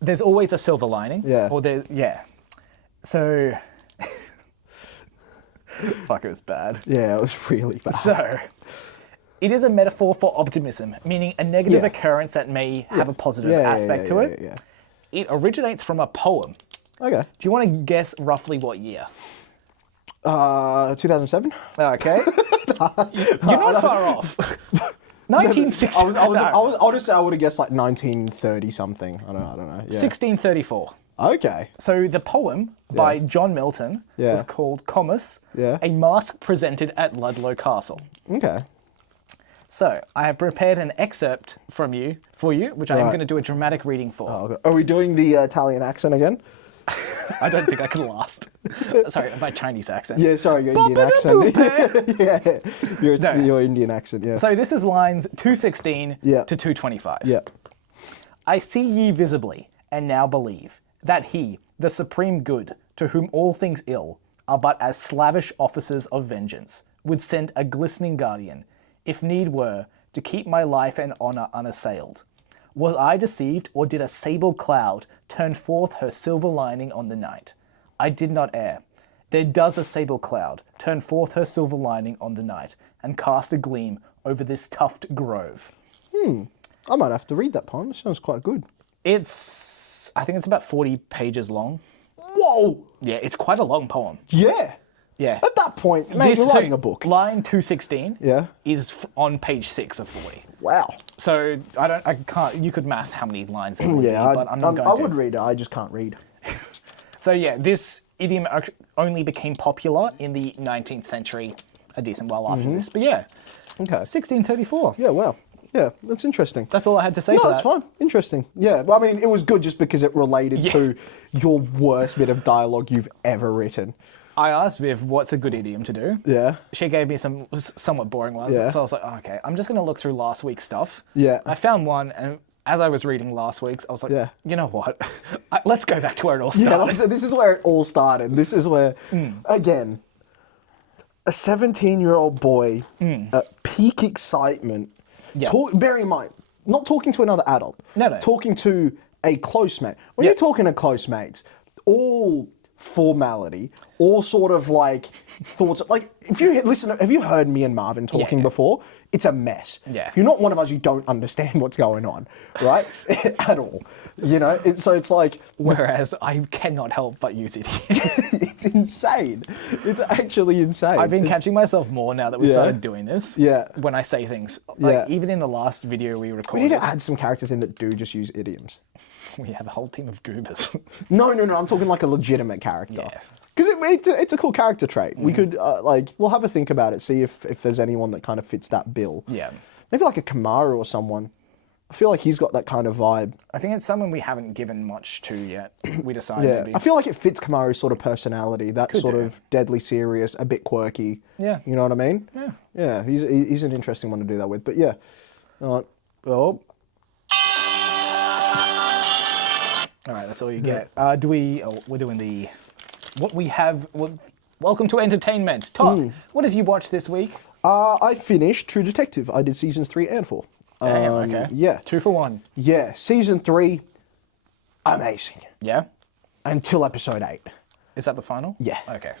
there's always a silver lining. Yeah. Or So. Fuck, it was bad. Yeah, it was really bad. So, it is a metaphor for optimism, meaning a negative occurrence that may have a positive aspect to it. Yeah. It originates from a poem. Okay. Do you want to guess roughly what year? 2007? Okay. You're not far off. 1960. Honestly, I would have guessed like 1930 something. I don't know. Yeah. 1634. Okay. So the poem by John Milton was called Comus, a masque presented at Ludlow Castle. Okay. So I have prepared an excerpt for you, which I am going to do a dramatic reading for. Oh, okay. Are we doing the Italian accent again? I don't think I can last. Sorry, my Chinese accent. Yeah, sorry, your Indian accent. Your Indian accent, yeah. So this is lines 216 to 225. Yeah. I see ye visibly, and now believe, that he, the supreme good, to whom all things ill are but as slavish officers of vengeance, would send a glistening guardian, if need were, to keep my life and honour unassailed. Was I deceived, or did a sable cloud turn forth her silver lining on the night? I did not err. There does a sable cloud turn forth her silver lining on the night, and cast a gleam over this tufted grove. I might have to read that poem. It sounds quite good. I think it's about 40 pages long. Whoa! Yeah, it's quite a long poem. Yeah. Yeah. At that point, mate, you're writing a book. Line 216 Yeah. is on page 6 of 40. Wow. So I can't, you could math how many lines there would be, but I'm not going to. I would read it, I just can't read. So yeah, this idiom only became popular in the 19th century, a decent while after this. But yeah, Okay. 1634. Yeah, wow. Yeah, that's interesting. That's all I had to say for No, that. that's fine. Interesting. Yeah, well, I mean, it was good just because it related to your worst bit of dialogue you've ever written. I asked Viv, what's a good idiom to do? Yeah. She gave me some somewhat boring ones. Yeah. So I was like, oh, okay, I'm just going to look through last week's stuff. Yeah. I found one, and as I was reading last week's, I was like, you know what? Let's go back to where it all started. Yeah, like, this is where it all started. This is where, again, a 17-year-old boy at peak excitement, bear in mind, not talking to another adult. No. Talking to a close mate. When you're talking to close mates, all formality, all sort of like thoughts. Like, if you listen, have you heard me and Marvin talking before? It's a mess. Yeah. If you're not one of us, you don't understand what's going on, right? At all. So it's like, Whereas I cannot help but use it. it's insane. It's actually insane. I've been catching myself more now that we started doing this. Yeah. When I say things. Yeah. Even in the last video we we recorded, need to add some characters in that do just use idioms. we have a whole team of goobers. No, I'm talking like a legitimate character. Yeah. Because it's a cool character trait. We could, we'll have a think about it, see if there's anyone that kind of fits that bill. Yeah. Maybe like a Kamaru or someone. I feel like he's got that kind of vibe. I think it's someone we haven't given much to yet. We decided Yeah, maybe. I feel like it fits Kamaru's sort of personality. That sort of deadly serious, a bit quirky. Yeah. You know what I mean? Yeah. Yeah, he's an interesting one to do that with. But yeah. Well. All right, that's all you get. We're doing the... What we have... welcome to entertainment. Todd, what have you watched this week? I finished True Detective. I did seasons 3 and 4. Damn, okay. Yeah. 2 for 1. Yeah, season 3, amazing. Yeah? Until episode 8. Is that the final? Yeah. Okay.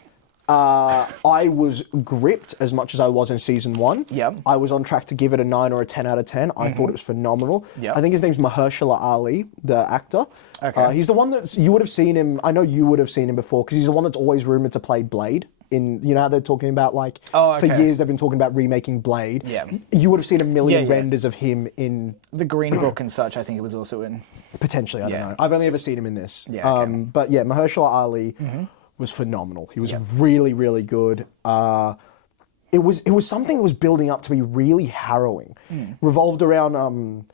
I was gripped as much as I was in season 1. Yep. I was on track to give it a 9 or a 10 out of 10. I thought it was phenomenal. Yep. I think his name's Mahershala Ali, the actor. Okay. He's the one that you would have seen him. I know you would have seen him before because he's the one that's always rumored to play Blade. You know how they're talking about for years they've been talking about remaking Blade. Yeah. You would have seen a million renders of him in The Green Book and such, I think it was also in. potentially. I don't know. I've only ever seen him in this. Yeah, okay. But yeah, Mahershala Ali was phenomenal. He was really, really good. It was something that was building up to be really harrowing. Revolved around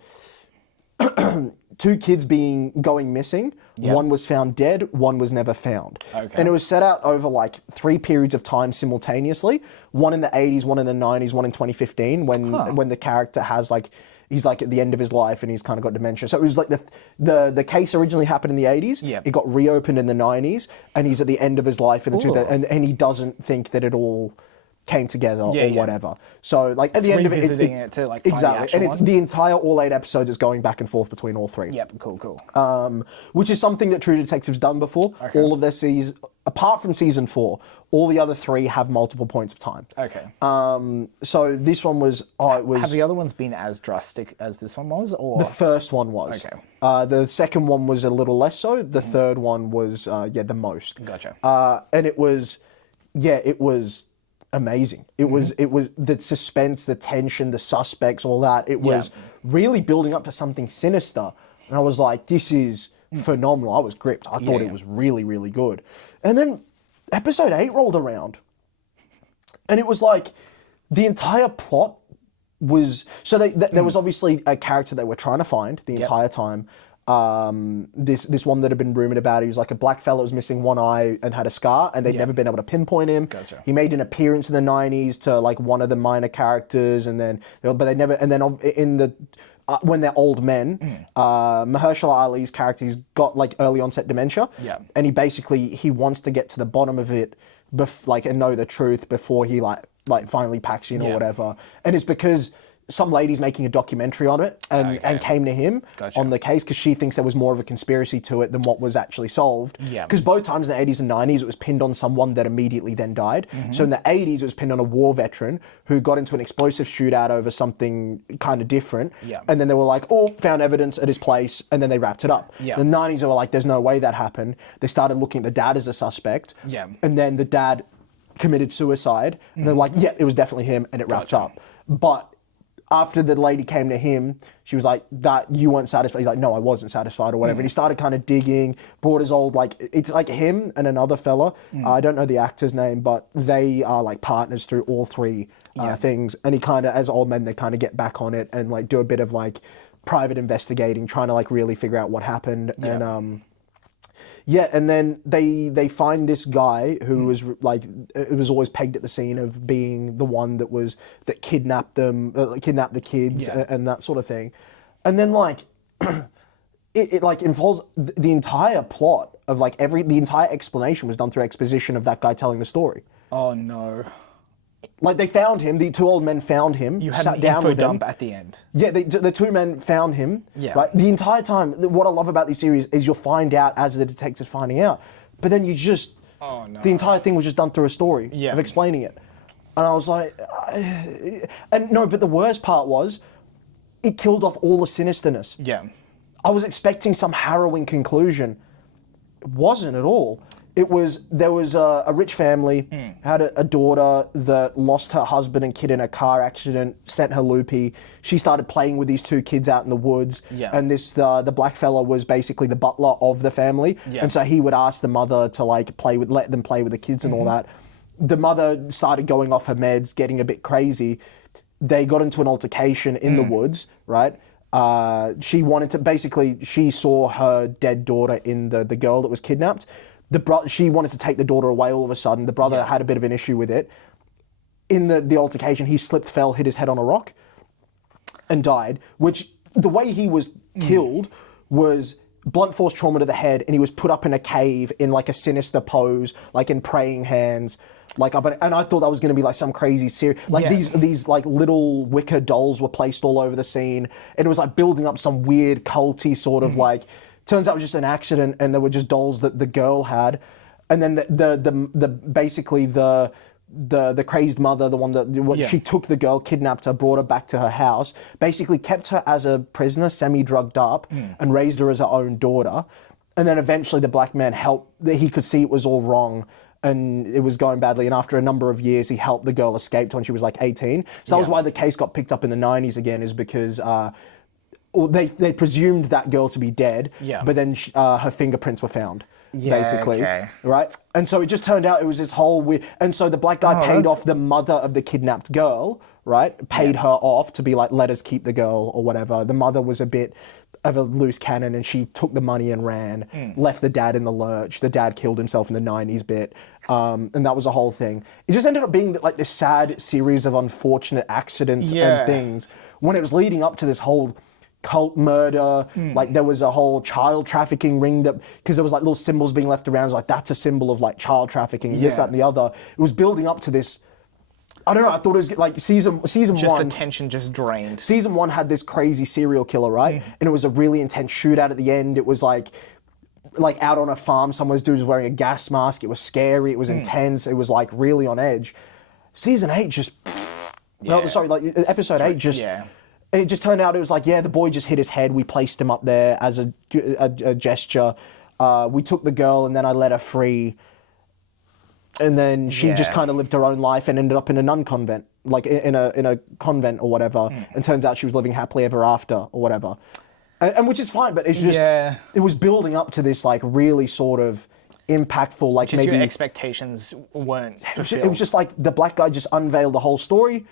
2 kids going missing. Yep. One was found dead, one was never found. Okay. And it was set out over 3 periods of time simultaneously. One in the 80s, one in the 90s, one in 2015 when the character has he's at the end of his life and he's kind of got dementia. So it was the case originally happened in the 80s. Yep. It got reopened in the 90s and he's at the end of his life in the 2000s and he doesn't think that it all came together or whatever. So at the end of it, revisiting it to find the exactly, actual and it's one. the entire all 8 episodes is going back and forth between all 3. Yep, cool. Which is something that True Detective's done before. Okay. All of their seasons, apart from season 4, all the other 3 have multiple points of time. Okay. So this one was, Have the other ones been as drastic as this one was, or the first one was. Okay. The second one was a little less so. The third one was the most. Gotcha. And it was amazing. It was the suspense, the tension, the suspects, all that. It was really building up to something sinister. And I was like, this is phenomenal. I was gripped. I thought it was really, really good. And then episode 8 rolled around. And it was like the entire plot was... So there was obviously a character they were trying to find the entire time. This one that had been rumored about. He was like a black fella, was missing one eye and had a scar, and they'd never been able to pinpoint him. Gotcha. He made an appearance in the 90s to one of the minor characters, and then but they never. And then in the when they're old men, Mahershala Ali's character, he's got early onset dementia, and he wants to get to the bottom of it, and know the truth before he finally packs in or whatever. And it's because some lady's making a documentary on it and came to him on the case because she thinks there was more of a conspiracy to it than what was actually solved. Yeah. Because both times in the 80s and 90s, it was pinned on someone that immediately then died. So in the 80s, it was pinned on a war veteran who got into an explosive shootout over something kind of different. Yeah. And then they were like, found evidence at his place, and then they wrapped it up. Yeah. The 90s, they were like, there's no way that happened. They started looking at the dad as a suspect. Yeah. And then the dad committed suicide. And they're like, it was definitely him, and it wrapped up. But after the lady came to him, she was like, that you weren't satisfied. He's like, no, I wasn't satisfied or whatever. And he started kind of digging, brought his old, it's like him and another fella. I don't know the actor's name, but they are partners through all 3 things. And he kind of, as old men, they kind of get back on it and do a bit of private investigating, trying to really figure out what happened. Yeah. And and then they find this guy who was it was always pegged at the scene of being the one that kidnapped them, kidnapped the kids and that sort of thing. And then it involves the entire plot of the entire explanation was done through exposition of that guy telling the story. Oh no. They found him, the 2 old men found him, You had sat an down info with him. dump at the end. Yeah, the 2 men found him. Yeah. Right? The entire time, what I love about these series is you'll find out as the detective's finding out. But then you just... Oh, no. The entire thing was just done through a story Yeah. of explaining it. And I was like... but the worst part was, it killed off all the sinisterness. Yeah. I was expecting some harrowing conclusion. It wasn't at all. There was a rich family, had a daughter that lost her husband and kid in a car accident, sent her loopy. She started playing with these two kids out in the woods. Yeah. And the black fella was basically the butler of the family. Yeah. And so he would ask the mother to like let them play with the kids and all that. The mother started going off her meds, getting a bit crazy. They got into an altercation in the woods, right? She saw her dead daughter in the girl that was kidnapped. She wanted to take the daughter away all of a sudden. The brother had a bit of an issue with it. In the altercation, he slipped, fell, hit his head on a rock, and died. Which, the way he was killed was blunt force trauma to the head, and he was put up in a cave in like a sinister pose, like in praying hands. And I thought that was going to be like some crazy series. Like these like little wicker dolls were placed all over the scene, and it was like building up some weird culty sort of like. Turns out it was just an accident, and there were just dolls that the girl had, and then the crazed mother, the one that she took the girl, kidnapped her, brought her back to her house, basically kept her as a prisoner, semi-drugged up, and raised her as her own daughter, and then eventually the black man he could see it was all wrong, and it was going badly, and after a number of years, he helped the girl escape when she was like 18. So that was why the case got picked up in the 90s again, is because they presumed that girl to be dead, but then her fingerprints were found, basically, right? And so it just turned out it was this whole weird... And so the black guy paid off the mother of the kidnapped girl, right? Paid her off to be like, let us keep the girl or whatever. The mother was a bit of a loose cannon, and she took the money and ran, left the dad in the lurch. The dad killed himself in the 90s bit, and that was a whole thing. It just ended up being like this sad series of unfortunate accidents and things when it was leading up to this whole... cult murder, like there was a whole child trafficking ring because there was like little symbols being left around, like that's a symbol of like child trafficking, this, that, and the other. It was building up to this, I don't know, I thought it was like season just one. The tension just drained. Season one had this crazy serial killer, right? And it was a really intense shootout at the end. It was like out on a farm, someone's dude was wearing a gas mask. It was scary, it was intense, it was like really on edge. Season 8 just, episode 8 just... It just turned out it was like, the boy just hit his head. We placed him up there as a gesture. We took the girl and then I let her free. And then she just kind of lived her own life and ended up in a nun convent, like in a convent or whatever. And turns out she was living happily ever after or whatever. And which is fine, but it's just, it was building up to this like really sort of impactful, like just maybe... your expectations weren't fulfilled. It was just like the black guy just unveiled the whole story.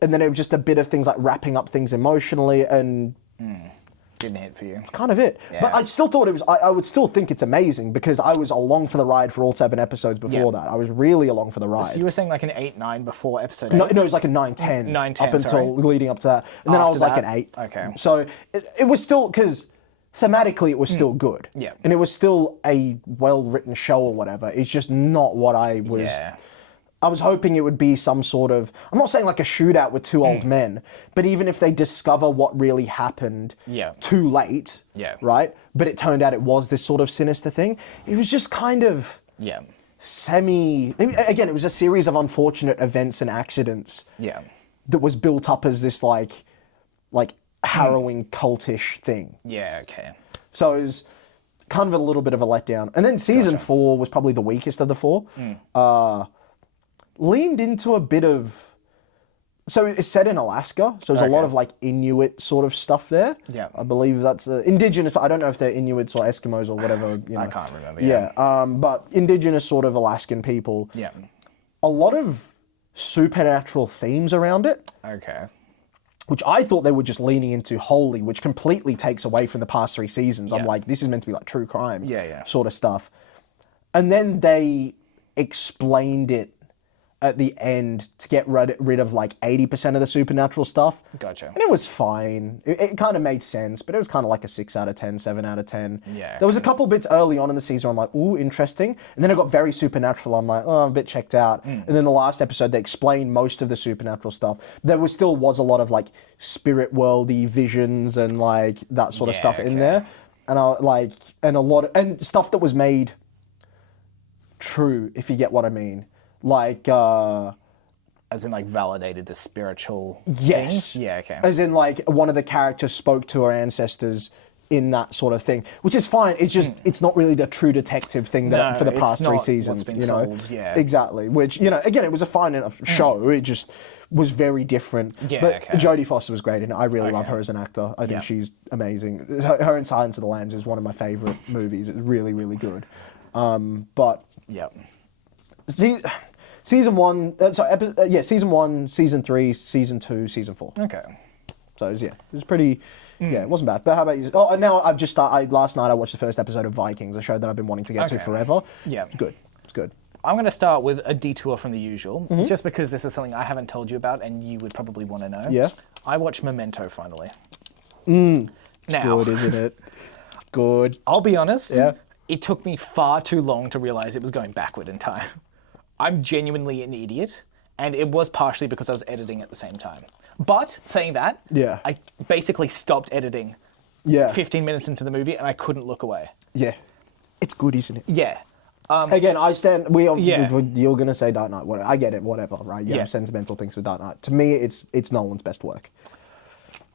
And then it was just a bit of things like wrapping up things emotionally and... Didn't hit for you. That's kind of it. Yeah. But I still thought it was... I would still think it's amazing because I was along for the ride for all 7 episodes before that. I was really along for the ride. So you were saying like an 8-9 before episode 8? No, it was like a 9-10. 9-10, up until leading up to that. And then I was like an 8. Okay. So it was still... Because thematically it was still good. Yeah. And it was still a well-written show or whatever. It's just not what I was... Yeah. I was hoping it would be some sort of... I'm not saying like a shootout with 2 old men, but even if they discover what really happened too late, right? But it turned out it was this sort of sinister thing. It was just kind of... Again, it was a series of unfortunate events and accidents that was built up as this like harrowing cultish thing. Yeah, okay. So it was kind of a little bit of a letdown. And then season 4 was probably the weakest of the 4. Leaned into a bit of... So it's set in Alaska, so there's a lot of like Inuit sort of stuff there. Yeah. I believe that's indigenous, I don't know if they're Inuits or Eskimos or whatever. You know. I can't remember, but indigenous sort of Alaskan people. Yeah. A lot of supernatural themes around it. Okay. Which I thought they were just leaning into wholly, which completely takes away from the past 3 seasons. I'm like, this is meant to be like true crime sort of stuff. And then they explained it at the end to get rid of like 80% of the supernatural stuff. Gotcha. And it was fine. It kind of made sense, but it was kind of like a 6 out of 10, 7 out of 10. Yeah. There was a couple bits early on in the season where I'm like, ooh, interesting. And then it got very supernatural. I'm like, oh, I'm a bit checked out. And then the last episode, they explained most of the supernatural stuff. There still was a lot of like spirit worldy visions and like that sort of stuff in there. And and stuff that was made true, if you get what I mean. Like, as in like validated the spiritual things? Yeah, okay. As in like one of the characters spoke to her ancestors in that sort of thing, which is fine. It's just it's not really the true detective thing that for the past 3 seasons, sold, yeah. Exactly. Which again, it was a fine enough show. It just was very different. Yeah, but okay. Jodie Foster was great, and I really love her as an actor. I think she's amazing. Her in Silence of the Lambs is one of my favorite movies. It's really, really good. But season 1, season 1, season 3, season 2, season 4. Okay. So it was pretty, it wasn't bad. But how about you? Oh, and now I've just started, last night I watched the first episode of Vikings, a show that I've been wanting to get to forever. Yeah. It's good. It's good. I'm going to start with a detour from the usual, just because this is something I haven't told you about and you would probably want to know. Yeah. I watched Memento finally. It's Now, good, isn't it? Good. I'll be honest, Yeah. it took me far too long to realize it was going backward in time. I'm genuinely an idiot, and it was partially because I was editing at the same time. But, saying that, Yeah. I basically stopped editing 15 minutes into the movie and I couldn't look away. Yeah. It's good, isn't it? Yeah. Again, you're going to say Dark Knight. Whatever. I get it, whatever, right? You have sentimental things with Dark Knight. To me, it's Nolan's best work.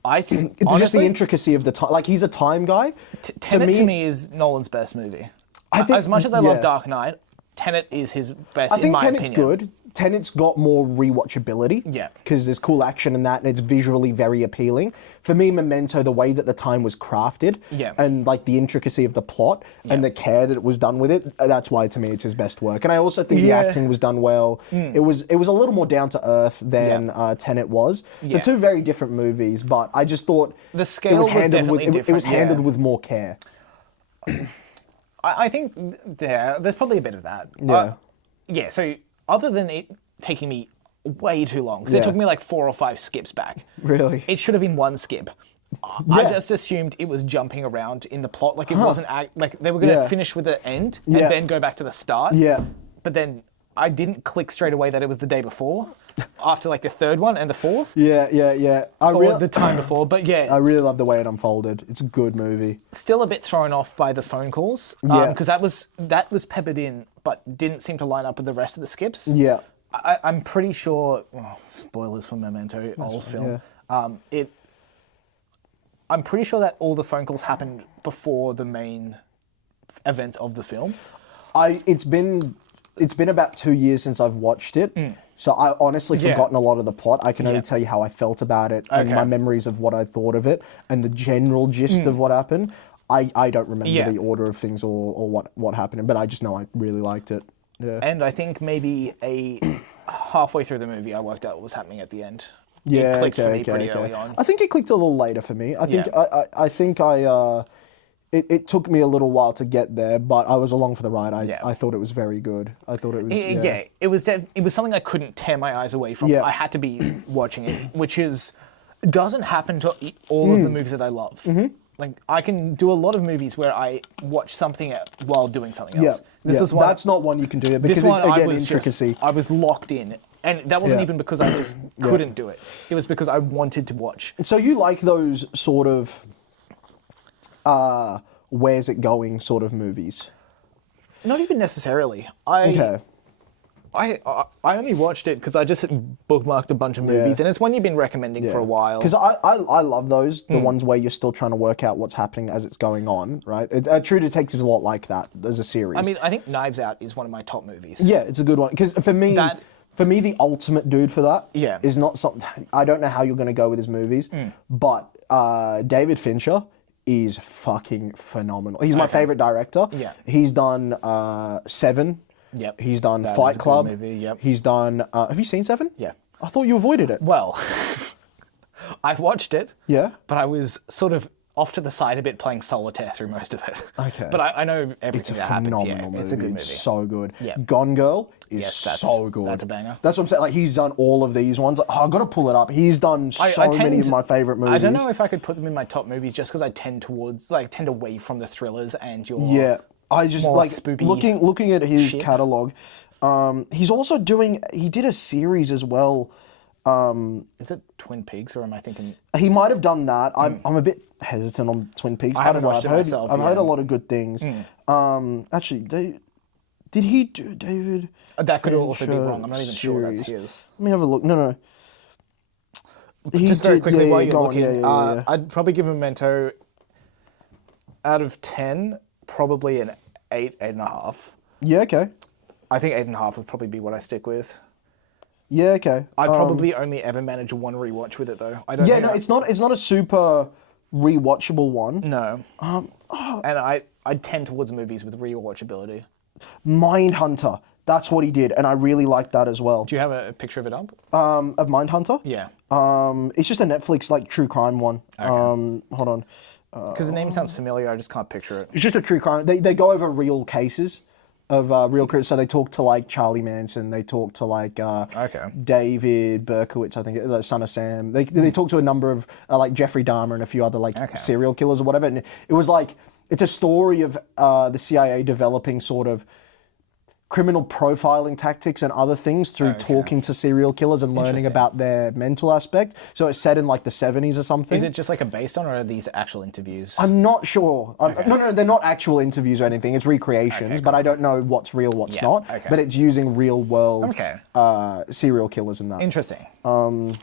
Honestly, just the intricacy of the time. Like, he's a time guy. Tenet to me is Nolan's best movie. I think, as much as I love Dark Knight, Tenet is his best, I think in my Tenet's opinion. good. Tenet's got more rewatchability. Yeah. Because there's cool action in that, and it's visually very appealing. For me, Memento, the way that the time was crafted, and like the intricacy of the plot, and the care that it was done with it, that's why to me it's his best work. And I also think the acting was done well. It was a little more down to earth than Tenet was. So two very different movies, but I just thought the scale was definitely different. It was handled with more care. I think there's probably a bit of that. Yeah. So other than it taking me way too long, because it took me like 4 or 5 skips back. Really? It should have been 1 skip. I just assumed it was jumping around in the plot, like it wasn't like they were going to finish with the end and then go back to the start. Yeah. But then I didn't click straight away that it was the day before, after like the 3rd one and the 4th. Yeah. Or the time before, but I really love the way it unfolded. It's a good movie. Still a bit thrown off by the phone calls, because that was peppered in, but didn't seem to line up with the rest of the skips. Yeah. I'm pretty sure. Spoilers for Memento, old film. Yeah. I'm pretty sure that all the phone calls happened before the main event of the film. It's been about 2 years since I've watched it, so I honestly forgotten a lot of the plot. I can only tell you how I felt about it and my memories of what I thought of it and the general gist of what happened. I don't remember the order of things or what happened, but I just know I really liked it. Yeah. And I think maybe halfway through the movie, I worked out what was happening at the end. Yeah, it clicked for me pretty early on. I think it clicked a little later for me. I think it took me a little while to get there, but I was along for the ride. I thought it was very good. I thought it was it was something I couldn't tear my eyes away from. Yeah. I had to be watching it, which doesn't happen to all of the movies that I love. Mm-hmm. Like, I can do a lot of movies where I watch something while doing something else. This is one. That's not one you can do it because it's, again, intricacy. I was locked in. And that wasn't even because I just couldn't do it. It was because I wanted to watch. So you like those sort of where's it going sort of movies? Not even necessarily. I only watched it because I just bookmarked a bunch of movies, and it's one you've been recommending for a while. Because I love those, the ones where you're still trying to work out what's happening as it's going on, right? True Detective is a lot like that as a series. I mean, I think Knives Out is one of my top movies. Yeah, it's a good one. Because for me, the ultimate dude for that is not something... I don't know how you're going to go with his movies, but David Fincher is fucking phenomenal. He's my favorite director. Yeah. He's done Seven. Yep. He's done That Fight is a good Club. movie, yep. He's done... have you seen Seven? Yeah. I thought you avoided it. Well, I watched it. Yeah? But I was sort of off to the side a bit playing solitaire through most of it. Okay. But I know everything that happens. Phenomenal movie. It's a good movie. It's so good. Yeah. Gone Girl is Yes, so good. that's a banger. That's what I'm saying. Like, he's done all of these ones. I've got to pull it up. He's done many of my favorite movies. I don't know if I could put them in my top movies just because I tend away from the thrillers and your I just more like spoopy looking at his shit. catalog. He's also he did a series as well. Is it Twin Peaks or am I thinking? He might have done that. I'm a bit hesitant on Twin Peaks. I don't know. Watched it myself, I've heard a lot of good things. Actually, did he do David? That could also be wrong. I'm not even sure that's series? his. Let me have a look. No. Just very quickly while you're looking, Yeah. I'd probably give Memento Out of 10, probably an 8, 8.5. Yeah, okay. I think 8.5 would probably be what I stick with. Yeah, okay. I'd probably only ever manage one rewatch with it, though. I don't. Yeah, no, it's not a super rewatchable one. No. And I tend towards movies with rewatchability. Mindhunter. That's what he did, and I really liked that as well. Do you have a picture of it up? Of Mindhunter? Yeah. It's just a Netflix like true crime one. Okay. Hold on. Because the name sounds familiar, I just can't picture it. It's just a true crime. They go over real cases of real criminals. So they talk to like Charlie Manson. They talk to like David Berkowitz, I think, the son of Sam. They talk to a number of like Jeffrey Dahmer and a few other like serial killers or whatever. And it was like, it's a story of the CIA developing sort of criminal profiling tactics and other things through talking to serial killers and learning about their mental aspect. So it's set in like the 70s or something. Is it just like a based on, or are these actual interviews? I'm not sure. No, they're not actual interviews or anything. It's recreations, but I don't know what's real, what's not. Okay. But it's using real world serial killers and that. Interesting. You're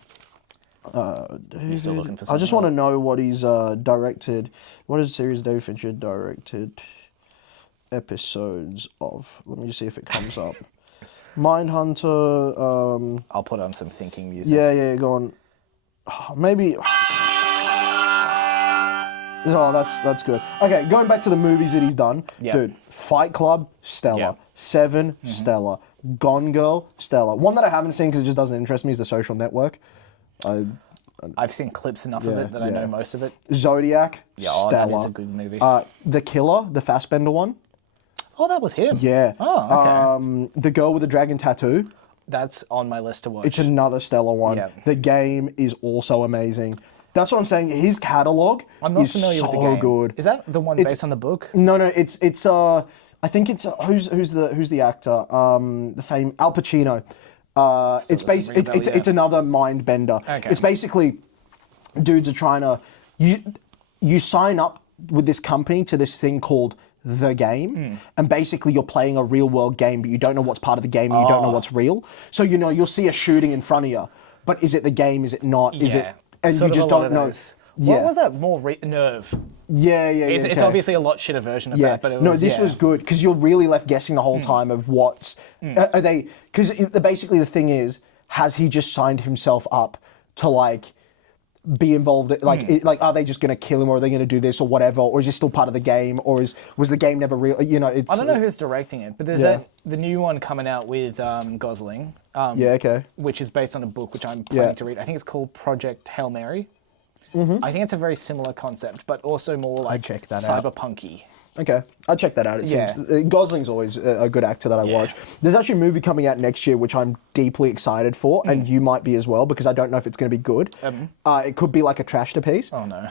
still looking for something? I just want to know what he's directed. What is the series David Fincher directed episodes of? Let me just see if it comes up. Mindhunter. I'll put on some thinking music. Yeah, go on. Maybe. Oh, that's good. Okay, going back to the movies that he's done. Yep. Dude, Fight Club, stellar. Yep. Seven, stellar. Gone Girl, stellar. One that I haven't seen because it just doesn't interest me is The Social Network. I've seen clips enough of it that I know most of it. Zodiac, Oh, stellar. that is a good movie. The Killer, the Fassbender one. Oh, that was him. Yeah. Oh, okay. The Girl with the Dragon Tattoo. That's on my list to watch. It's another stellar one. Yep. The Game is also amazing. That's what I'm saying. His catalog I'm not is familiar so with the game. good. Is that the one based on the book? No, it's I think it's who's the actor? The fame Al Pacino. It's another mind bender. Okay. It's basically dudes are trying to you sign up with this company to this thing called The Game, and basically you're playing a real world game, but you don't know what's part of the game and you don't know what's real. So you'll see a shooting in front of you, but is it the game? Is it not? Is it? And Sort you of just a lot don't of know. those. Yeah. What was that? Nerve. Yeah. It's okay. obviously a lot shitter version of that, but it was. No, this was good because you're really left guessing the whole time of what's are they, because basically the thing is, has he just signed himself up to like be involved, like are they just going to kill him, or are they going to do this or whatever, or is he still part of the game, or was the game never real? It's I don't know who's directing it, but there's the new one coming out with Gosling. Which is based on a book which I'm planning to read. I think it's called Project Hail Mary. I think it's a very similar concept, but also more like check that out. cyberpunky. Okay, I'll check that out. It seems, Gosling's always a good actor that I watch. There's actually a movie coming out next year which I'm deeply excited for, and you might be as well, because I don't know if it's going to be good. It could be like a trash to piece. Oh no.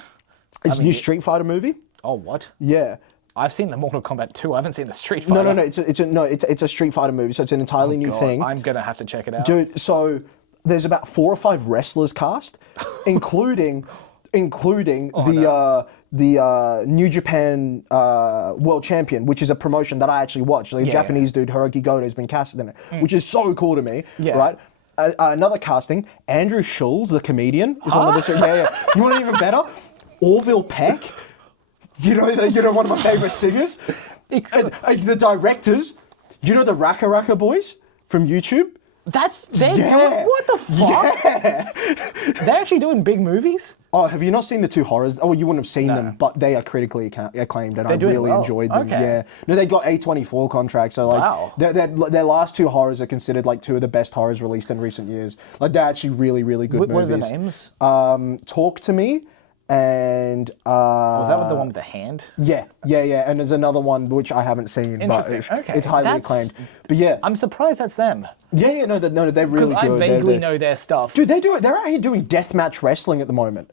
It's a new Street Fighter movie. Oh, what? Yeah. I've seen the Mortal Kombat 2. I haven't seen the Street Fighter. No. It's a Street Fighter movie, so it's an entirely new thing. I'm gonna have to check it out, dude. So there's about 4 or 5 wrestlers cast, including the New Japan World Champion, which is a promotion that I actually watched. The Japanese dude Hiroki Goto has been casted in it, which is so cool to me. Right. Another casting: Andrew Schulz, the comedian, is one of the. You want it even better? Orville Peck. You know one of my favorite singers. And the directors. You know the Raka Raka boys from YouTube. They're doing, what the fuck? Yeah. They're actually doing big movies? Oh, have you not seen the 2 horrors? Oh, you wouldn't have seen them, but they are critically acclaimed, and I really enjoyed them. Okay. Yeah, no, they got A24 contracts, so like their last 2 horrors are considered like 2 of the best horrors released in recent years. Like they're actually really, really good movies. What are the names? Talk to Me. And was that the one with the hand? Yeah. And there's another one which I haven't seen. Interesting. But it's highly acclaimed. But yeah, I'm surprised that's them. Yeah. No, they're really good. Because I vaguely know their stuff. Dude, they do it. They're out here doing deathmatch wrestling at the moment.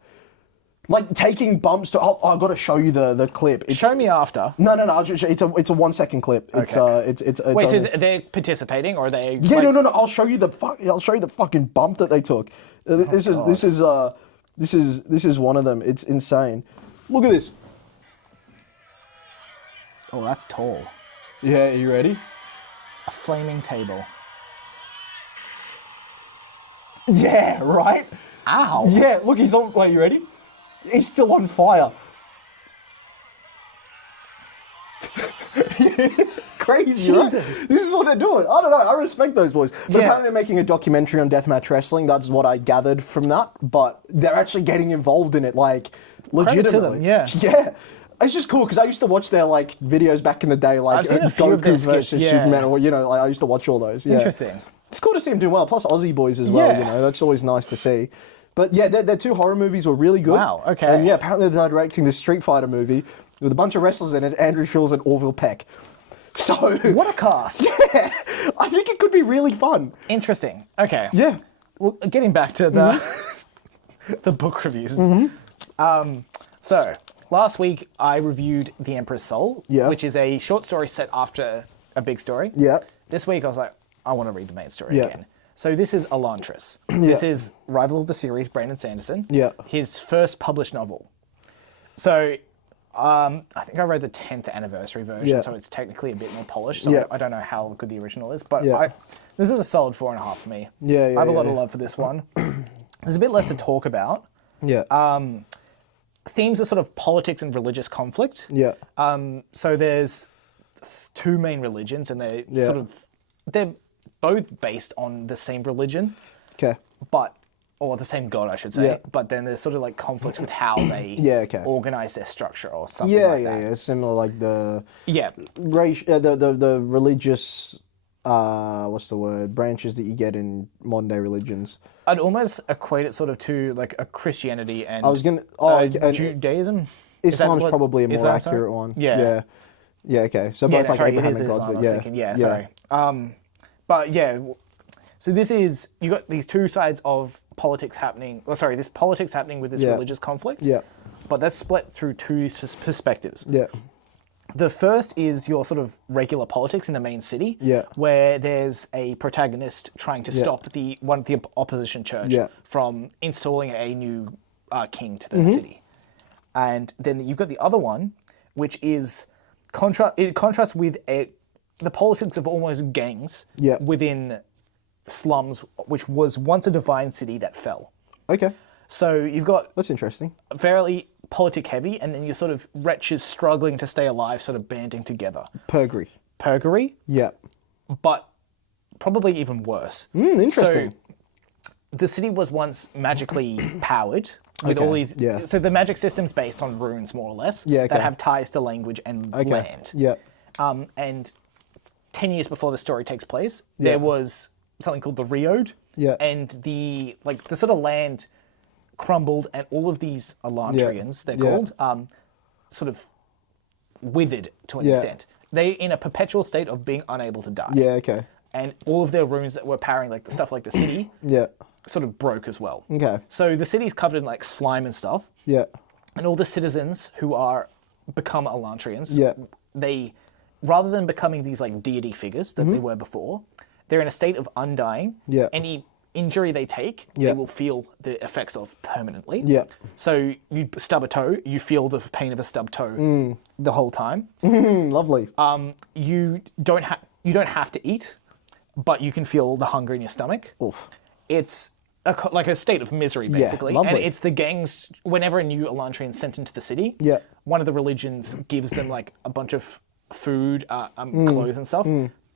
Like taking bumps to. I've got to show you the clip. Show me after. No. I'll just show, it's a 1-second clip. Okay. It's wait. So they're participating, or are they? Yeah. No. I'll show you the fucking bump that they took. This is one of them. It's insane. Look at this. Oh, that's tall. Yeah, are you ready? A flaming table. Yeah, right? Ow. Yeah, look, he's on. Wait, you ready? He's still on fire. Crazy, right? Jesus. This is what they're doing. I don't know. I respect those boys. But Yeah. apparently they're making a documentary on deathmatch wrestling. That's what I gathered from that. But they're actually getting involved in it, like, Credit to legitimately. them, yeah. Yeah. It's just cool because I used to watch their like videos back in the day, like I've seen a few of their Goku skits, versus yeah. Superman, or like I used to watch all those. Yeah. Interesting. It's cool to see them doing well. Plus Aussie boys as well. Yeah. That's always nice to see. But yeah, their two horror movies were really good. Wow, okay. And yeah, apparently they're directing this Street Fighter movie with a bunch of wrestlers in it, Andrew Schulz and Orville Peck. So What a cast. yeah, I think it could be really fun. Interesting. Okay. Yeah. Well, getting back to the the book reviews. So last week I reviewed The Emperor's Soul, Yeah. which is a short story set after a big story. Yeah. This week I was like, I want to read the main story Yeah. again. So this is Elantris. This is rival of the series, Brandon Sanderson. Yeah. His first published novel. So I think I read the 10th anniversary version, Yeah. so it's technically a bit more polished. So Yeah. I don't know how good the original is, but Yeah. this is a solid 4.5 for me. Yeah, yeah, I have a lot yeah. of love for this one. There's a bit less to talk about. Yeah. Themes are sort of politics and religious conflict. yeah. So there's two main religions, and they're both based on the same religion, Okay. or the same god, I should say. Yeah. But then there's sort of like conflict with how they Yeah, okay. organize their structure or something Yeah, like yeah, that. yeah. Similar like the Yeah. the religious what's the word, branches that you get in modern day religions. I'd almost equate it sort of to like a Christianity and I was gonna and Judaism. Is that Islam's what- probably a more Islam, sorry? accurate one. Yeah. Yeah. Yeah, okay. So Yeah, both like sorry, it Abrahamic is gods, Islam. but I was yeah. thinking, sorry. But yeah, so this is, you got these two sides of politics happening. This politics happening with this Yeah. religious conflict. Yeah. But that's split through two perspectives. Yeah. The first is your sort of regular politics in the main city, Yeah. where there's a protagonist trying to stop the opposition church Yeah. from installing a new king to the Mm-hmm. city. And then you've got the other one, which is it contrasts with the politics of almost gangs Yeah. within slums, which was once a divine city that fell. Okay. So you've got That's interesting. fairly politic heavy, and then you're sort of wretches struggling to stay alive, sort of banding together. Purgery. Purgery, Yeah. but probably even worse. Interesting. So the city was once magically powered with all these. yeah. So the magic system's based on runes, more or less, Yeah, okay. that have ties to language and Okay. land. Yeah. And 10 years before the story takes place, there was something called the Riode. Yeah. And the sort of land crumbled, and all of these Elantrians, they're Yeah. called, sort of withered to an Yeah. extent. They're in a perpetual state of being unable to die. Yeah, okay. And all of their runes that were powering like the stuff like the city Yeah. sort of broke as well. Okay. So the city's covered in like slime and stuff, Yeah. and all the citizens who are become Elantrians, Yeah. they, rather than becoming these like deity figures that they were before, they're in a state of undying. Yeah. Any injury they take, Yeah. they will feel the effects of permanently. Yeah. So you stub a toe, you feel the pain of a stub toe the whole time. Lovely. You don't have to eat, but you can feel the hunger in your stomach. Oof. It's like a state of misery, basically. lovely. And it's the gangs, whenever a new Elantrian is sent into the city, Yeah. one of the religions gives them like a bunch of food, clothes and stuff.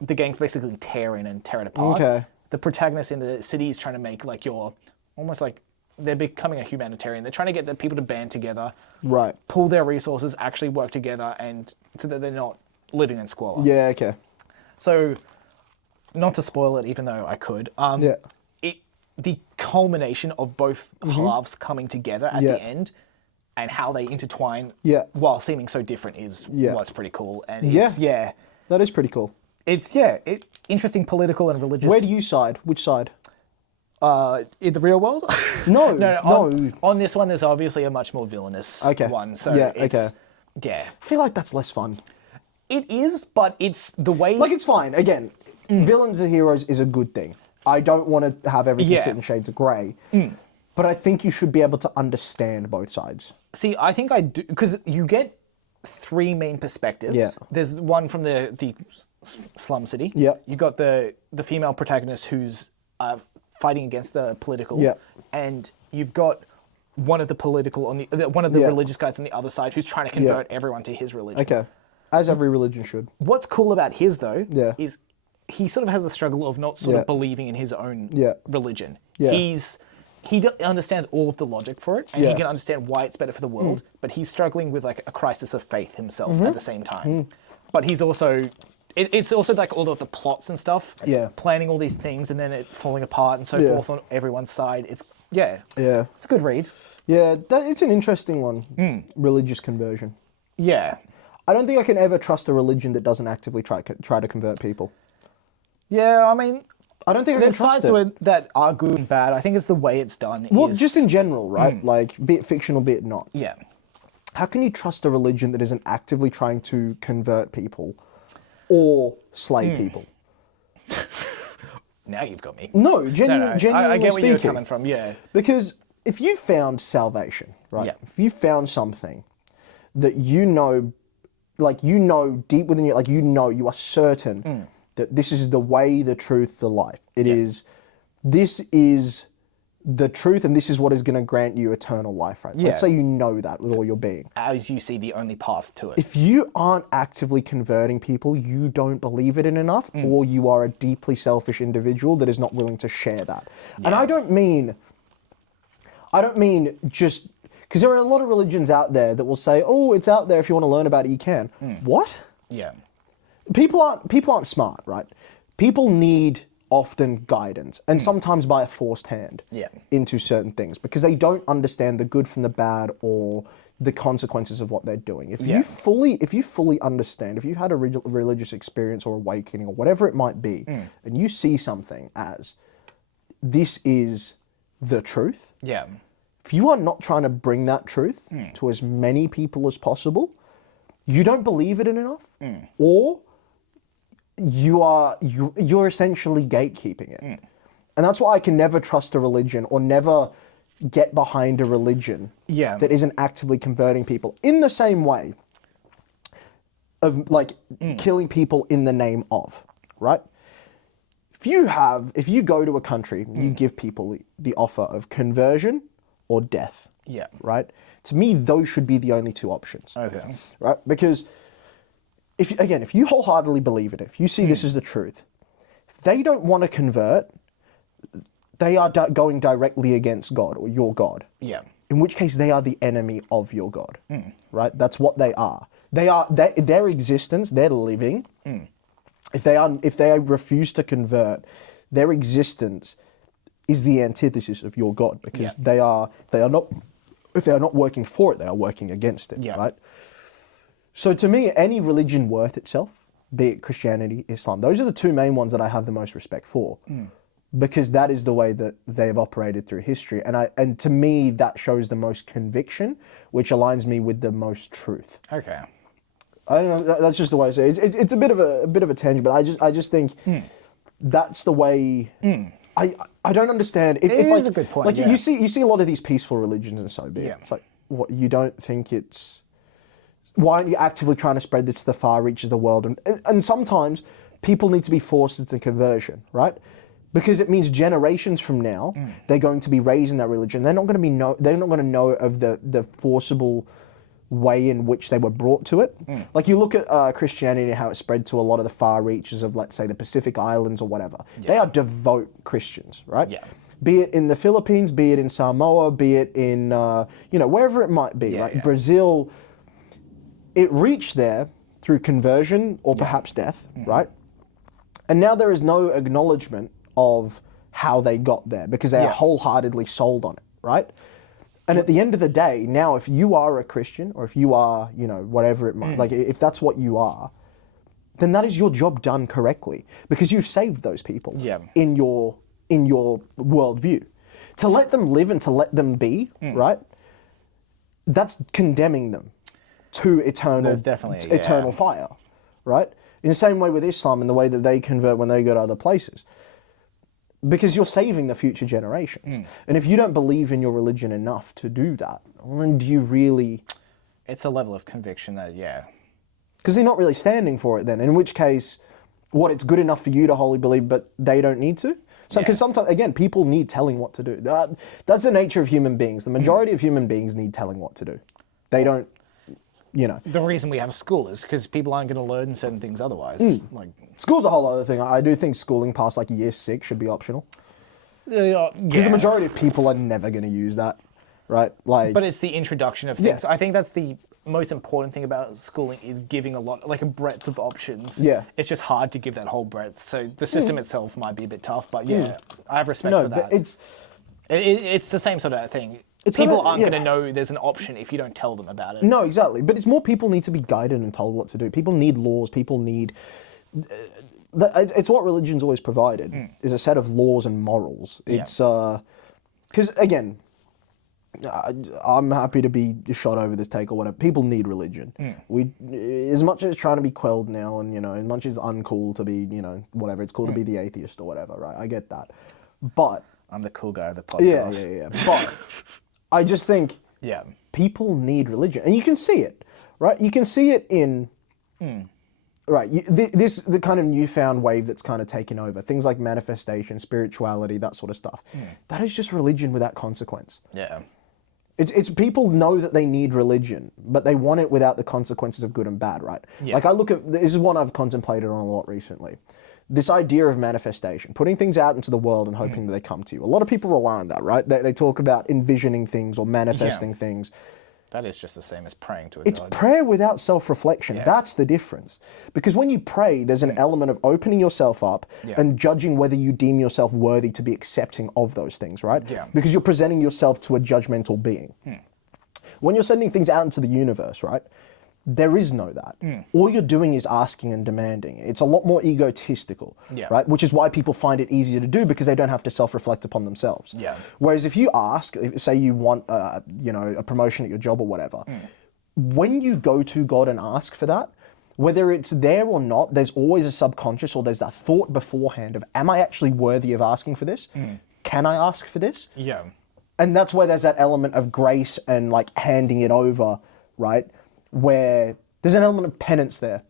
The gangs basically tear in and tear it apart. Okay. The protagonist in the city is trying to make like almost like they're becoming a humanitarian. They're trying to get the people to band together, Right. pool their resources, actually work together, and so that they're not living in squalor. Yeah, okay. So, not to spoil it, even though I could, Yeah. the culmination of both halves coming together at Yeah. the end and how they intertwine Yeah. while seeming so different is Yeah. what's pretty cool. And Yeah. That is pretty cool. it's interesting political and religious. Where do you side? Which side? In the real world? No. no. On this one, there's obviously a much more villainous Okay. one. So Yeah, it's, yeah. I feel like that's less fun. It is, but it's the way... Like, it's fine. Again, villains and heroes is a good thing. I don't want to have everything Yeah. sit in shades of grey. But I think you should be able to understand both sides. See, I think I do, because you get three main perspectives. Yeah. There's one from the slum city. Yeah. You got the female protagonist who's fighting against the political. Yeah. And you've got one of the political on one of the religious guys on the other side who's trying to convert everyone to his religion. Okay. As every religion should. What's cool about his, though, Yeah. is he sort of has the struggle of not sort Yeah. of believing in his own Yeah. religion. Yeah. He understands all of the logic for it, and Yeah. he can understand why it's better for the world, but he's struggling with like a crisis of faith himself at the same time. But he's also... It's also like all of the plots and stuff, Yeah. planning all these things and then it falling apart and so Yeah. forth on everyone's side. It's Yeah. it's a good read. Yeah, it's an interesting one. Religious conversion. Yeah, I don't think I can ever trust a religion that doesn't actively try to convert people. yeah. I mean, I don't think I can there's trust sides it. to it that are good and bad. I think it's the way it's done. Well, is, just in general, right? Like, be it fictional, be it not. yeah, How can you trust a religion that isn't actively trying to convert people or slay people? now you've got me. No, No, genuinely I get where you're speaking. coming from. Yeah, Because if you found salvation, right? Yeah. If you found something that you know, like you know deep within you, like you are certain that this is the way, the truth, the life. This is the truth, and this is what is going to grant you eternal life, right? Yeah. Let's say you know that with all your being. as you see the only path to it. If you aren't actively converting people, you don't believe it in enough, or you are a deeply selfish individual that is not willing to share that. And I don't mean just because there are a lot of religions out there that will say, "Oh, it's out there. If you want to learn about it, you can." What? yeah, People aren't smart, right? People need often guidance, and sometimes by a forced hand Yeah. into certain things because they don't understand the good from the bad or the consequences of what they're doing. If you fully understand, if you've had a religious experience or awakening or whatever it might be, and you see something as this is the truth, yeah, if you are not trying to bring that truth to as many people as possible, you don't believe it in enough, or you're essentially gatekeeping it. And that's why I can never trust a religion or never get behind a religion Yeah. that isn't actively converting people in the same way of like killing people in the name of, right? If you go to a country, you give people the offer of conversion or death. Yeah. Right? To me, those should be the only two options. Okay. Right? Because if you wholeheartedly believe in it, if you see this as the truth, if they don't want to convert, they are going directly against God or your God. Yeah. In which case, they are the enemy of your God. Right? That's what they are. Their existence, their living. If they refuse to convert, their existence is the antithesis of your God because they are not. If they are not working for it, they are working against it. Yeah. Right. So to me, any religion worth itself, be it Christianity, Islam, those are the two main ones that I have the most respect for, because that is the way that they have operated through history, and to me that shows the most conviction, which aligns me with the most truth. Okay. I don't know. That's just the way I say it. It's a bit of a tangent, but I just think that's the way. I don't understand. It is a good point, Like yeah. you see a lot of these peaceful religions and so be it. Yeah. It's like, what, you don't think it's. Why aren't you actively trying to spread this to the far reaches of the world? And sometimes people need to be forced into conversion, right? Because it means generations from now they're going to be raised in that religion. They're not going to know of the forcible way in which they were brought to it. Like you look at Christianity, how it spread to a lot of the far reaches of, let's say, the Pacific Islands or whatever. They are devout Christians, right? Yeah. Be it in the Philippines, be it in Samoa, be it in wherever it might be, right? Yeah. Brazil. It reached there through conversion or perhaps death, right? And now there is no acknowledgement of how they got there because they are wholeheartedly sold on it, right? And at the end of the day, now if you are a Christian or if you are, whatever it might, like if that's what you are, then that is your job done correctly because you've saved those people in your worldview. To let them live and to let them be, right? That's condemning them to eternal fire, right? In the same way with Islam and the way that they convert when they go to other places. Because you're saving the future generations. And if you don't believe in your religion enough to do that, then do you really... It's a level of conviction that, Because they're not really standing for it then, in which case, it's good enough for you to wholly believe, but they don't need to? Because sometimes, again, people need telling what to do. That's the nature of human beings. The majority of human beings need telling what to do. They don't... The reason we have school is because people aren't going to learn certain things otherwise. Like School's a whole other thing. I do think schooling past like year 6 should be optional. Because the majority of people are never going to use that, right? Like, but it's the introduction of things. I think that's the most important thing about schooling is giving a lot, like a breadth of options. Yeah. It's just hard to give that whole breadth. So the system itself might be a bit tough, but I have respect no, for that. but It's the same sort of thing. People aren't going to know there's an option if you don't tell them about it. No, exactly. But it's more people need to be guided and told what to do. People need laws. People need... It's what religion's always provided, is a set of laws and morals. It's... Because, again, I'm happy to be shot over this take or whatever. People need religion. As much as it's trying to be quelled now and, as much as it's uncool to be, whatever, it's cool to be the atheist or whatever, right? I get that. But... I'm the cool guy of the podcast. Yeah. But I just think people need religion. And you can see it, right? You can see it in... Right, the kind of newfound wave that's kind of taken over. Things like manifestation, spirituality, that sort of stuff. That is just religion without consequence. Yeah. It's people know that they need religion, but they want it without the consequences of good and bad, right? Yeah. Like I look at... This is one I've contemplated on a lot recently. This idea of manifestation, putting things out into the world and hoping that they come to you. A lot of people rely on that, right? They talk about envisioning things or manifesting things. That is just the same as praying to a It's god. prayer without self-reflection. That's the difference. Because when you pray, there's an element of opening yourself up and judging whether you deem yourself worthy to be accepting of those things, right? Yeah. Because you're presenting yourself to a judgmental being. When you're sending things out into the universe, right? There is no that. All you're doing is asking and demanding. It's a lot more egotistical, right? Which is why people find it easier to do because they don't have to self-reflect upon themselves. Yeah. Whereas if you ask, say you want, a promotion at your job or whatever, when you go to God and ask for that, whether it's there or not, there's always a subconscious or there's that thought beforehand of, am I actually worthy of asking for this? Can I ask for this? Yeah. And that's where there's that element of grace and like handing it over, right? Where there's an element of penance there.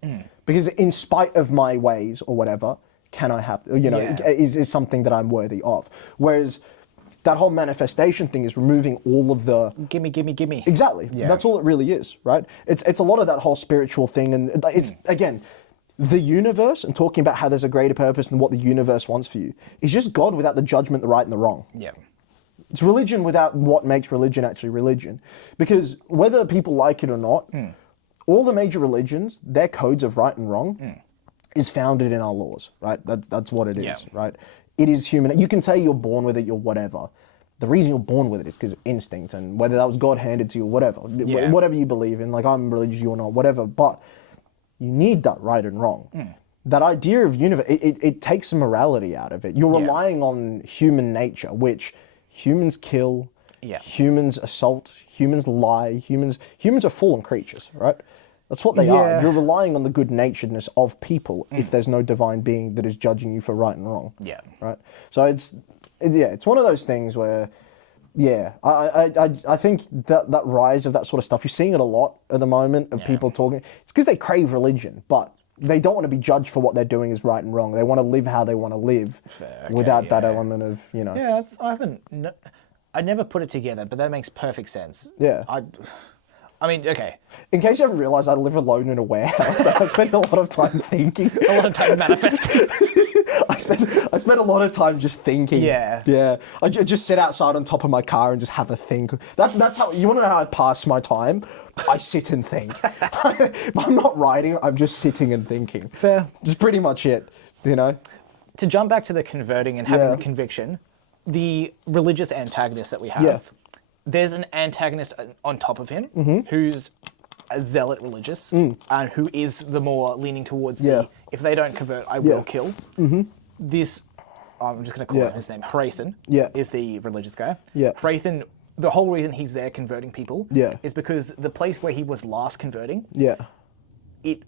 Because in spite of my ways or whatever, can I have, is something that I'm worthy of. Whereas that whole manifestation thing is removing all of the... Gimme. Exactly. Yeah. That's all it really is, right? It's a lot of that whole spiritual thing. And it's, again, the universe and talking about how there's a greater purpose and what the universe wants for you is just God without the judgment, the right and the wrong. Yeah. It's religion without what makes religion actually religion. Because whether people like it or not, all the major religions, their codes of right and wrong is founded in our laws, right? That's what it is, right? It is human. You can say you're born with it, you're whatever. The reason you're born with it is because of instinct, and whether that was God handed to you or whatever. Whatever you believe in, like I'm religious, you or not, whatever. But you need that right and wrong. That idea of universe, it takes some morality out of it. You're relying on human nature, which... Humans kill, humans assault, humans lie, humans are fallen creatures, right? That's what they are. You're relying on the good-naturedness of people if there's no divine being that is judging you for right and wrong. Yeah. Right? So it's one of those things where, I think that rise of that sort of stuff, you're seeing it a lot at the moment of people talking. It's because they crave religion, but they don't want to be judged for what they're doing is right and wrong. They want to live how they want to live without that element of, Yeah, I never put it together, but that makes perfect sense. Yeah. I mean, okay. In case you haven't realised, I live alone in a warehouse. I spend a lot of time thinking. A lot of time manifesting. I spend a lot of time just thinking. Yeah. Yeah. I just sit outside on top of my car and just have a think. That's how, you want to know how I pass my time? I sit and think. I'm not writing, I'm just sitting and thinking. Fair. Just pretty much it, To jump back to the converting and having the conviction, the religious antagonist that we have, there's an antagonist on top of him who's a zealot religious and who is the more leaning towards the, if they don't convert, I will kill. This, I'm just going to call him his name, Hrathen, is the religious guy. Hrathen, the whole reason he's there converting people is because the place where he was last converting, it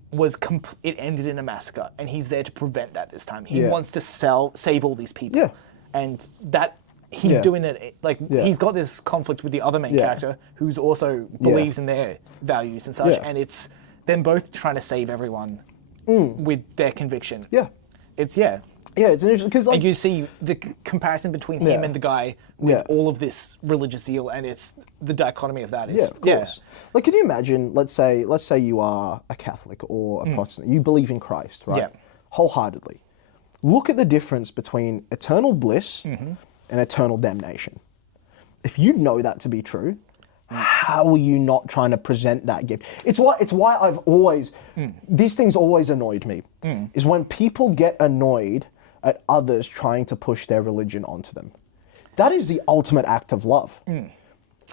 ended in a massacre, and he's there to prevent that this time. He wants to save all these people. And that he's doing it, he's got this conflict with the other main character who's also believes in their values and such, and it's them both trying to save everyone with their conviction. It's Yeah, it's interesting because like And you see the comparison between him Yeah. and the guy with Yeah. all of this religious zeal, and it's the dichotomy of that. yeah, It's, of course. Like, can you imagine? Let's say you are a Catholic or a Protestant. You believe in Christ, right? Yeah. Wholeheartedly. Look at the difference between eternal bliss Mm-hmm. and eternal damnation. If you know that to be true, how are you not trying to present that gift? It's why I've always these things always annoyed me. Is when people get annoyed at others trying to push their religion onto them. That is the ultimate act of love.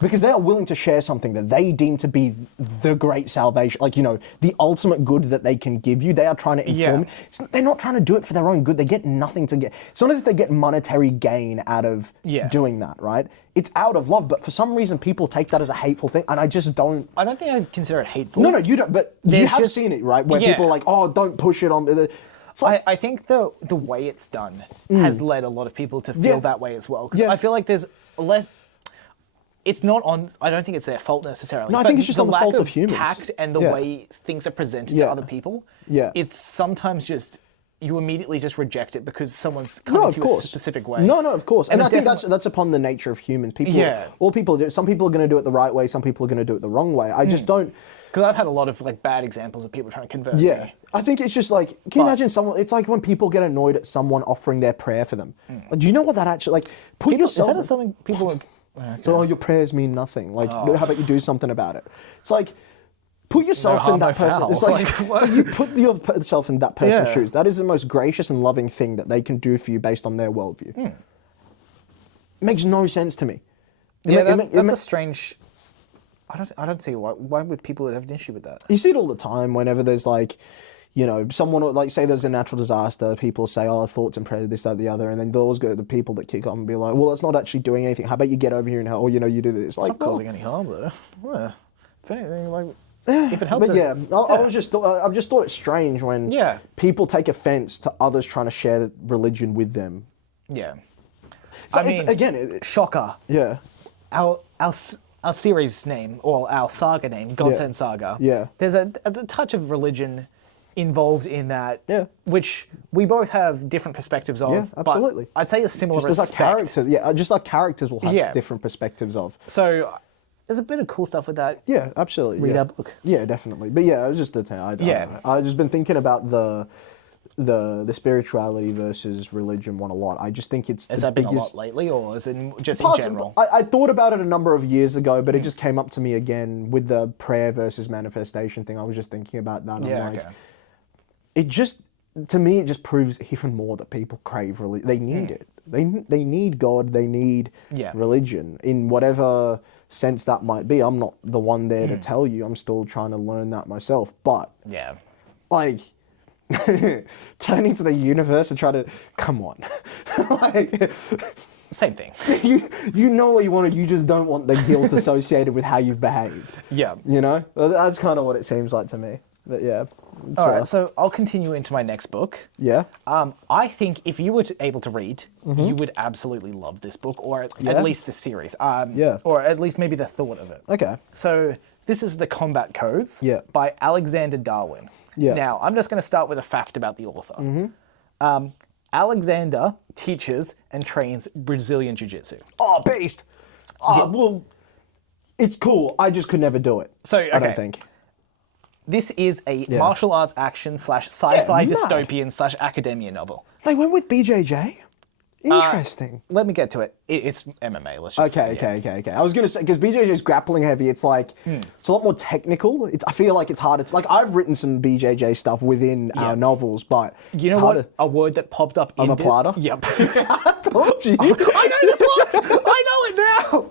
Because they are willing to share something that they deem to be the great salvation, like, the ultimate good that they can give you. They are trying to inform. Yeah. They're not trying to do it for their own good. They get nothing to get. It's not as if they get monetary gain out of doing that, right? It's out of love, but for some reason people take that as a hateful thing, and I just don't. I don't think I'd consider it hateful. No, you don't. But you There's have just- seen it, right? Where Yeah. people are like, "Oh, don't push it on." It's like, I think the way it's done has led a lot of people to feel Yeah. that way as well. Because Yeah. I feel like there's less. It's not on. I don't think it's their fault necessarily. No, I but think it's just on the lack fault of humans. tact and the Yeah. way things are presented Yeah. to other people. Yeah. It's sometimes just you immediately just reject it because someone's No, coming of to you a course. specific way. No, of course. And it I think definitely- that's upon the nature of humans. People, Yeah. all people do. Some people are going to do it the right way. Some people are going to do it the wrong way. I just don't. Because I've had a lot of like bad examples of people trying to convert Yeah, me. I think it's just like, can you imagine someone? It's like when people get annoyed at someone offering their prayer for them. Like, do you know what that actually like? Put Is yourself. that something people like? So your prayers mean nothing. Like, how about you do something about it? It's like, put yourself harm, in that no person. foul. It's like, so you put yourself in that person's Yeah. shoes. That is the most gracious and loving thing that they can do for you based on their worldview. Makes no sense to me. That's a strange. I don't see why would people have an issue with that. You see it all the time whenever there's like, someone like say there's a natural disaster, people say, oh, thoughts and prayers, this, that, the other, and then they'll always go to the people that kick on and be like, well, it's not actually doing anything. How about you get over here and help, or, you do this. It's Like, not causing any harm though. Well, if anything, like if it helps. but yeah, I've just thought it's strange when Yeah. people take offense to others trying to share religion with them. Yeah. So I mean, shocker. Yeah. Our series name, or our saga name, Godsend Saga. Yeah. There's a touch of religion involved in that. Yeah. Which we both have different perspectives of. Yeah, absolutely. But I'd say a similar Just like respect. characters, just like characters will have Yeah. different perspectives of. So there's a bit of cool stuff with that. Yeah, absolutely. Read yeah. our book. Yeah, definitely. But yeah, it was just a thing. I've just been thinking about the spirituality versus religion one a lot. I just think it's Has the that been biggest. a lot lately, or is it just in Possibly. general? I thought about it a number of years ago, but it just came up to me again with the prayer versus manifestation thing. I was just thinking about that. Yeah, I'm like, okay. it just, to me, it just proves even more that people crave religion. They need it. They need God. They need Yeah. religion in whatever sense that might be. I'm not the one there to tell you. I'm still trying to learn that myself. But Yeah. like turning to the universe and try to come on, like Same thing. you know what you want. You just don't want the guilt associated with how you've behaved. Yeah. That's kind of what it seems like to me. But yeah. All right, so I'll continue into my next book. Yeah. I think if you were able to read, you would absolutely love this book, or at least this series. Yeah. Or at least maybe the thought of it. Okay. So this is The Combat Codes Yeah. by Alexander Darwin. Yeah. Now, I'm just going to start with a fact about the author. Alexander teaches and trains Brazilian Jiu-Jitsu. Oh, beast. Well, it's cool. I just could never do it. So, I don't okay. think. This is a martial arts action / sci-fi mad. dystopian / academia novel. They went with BJJ. Interesting. Let me get to it. It's MMA. Let's just say, yeah. Okay. I was gonna say because BJJ is grappling heavy. It's like it's a lot more technical. I feel like it's harder. It's like I've written some BJJ stuff within our novels, but You know what? A word that popped up in Omoplata? Yep. I told you. I know this one. I know it now.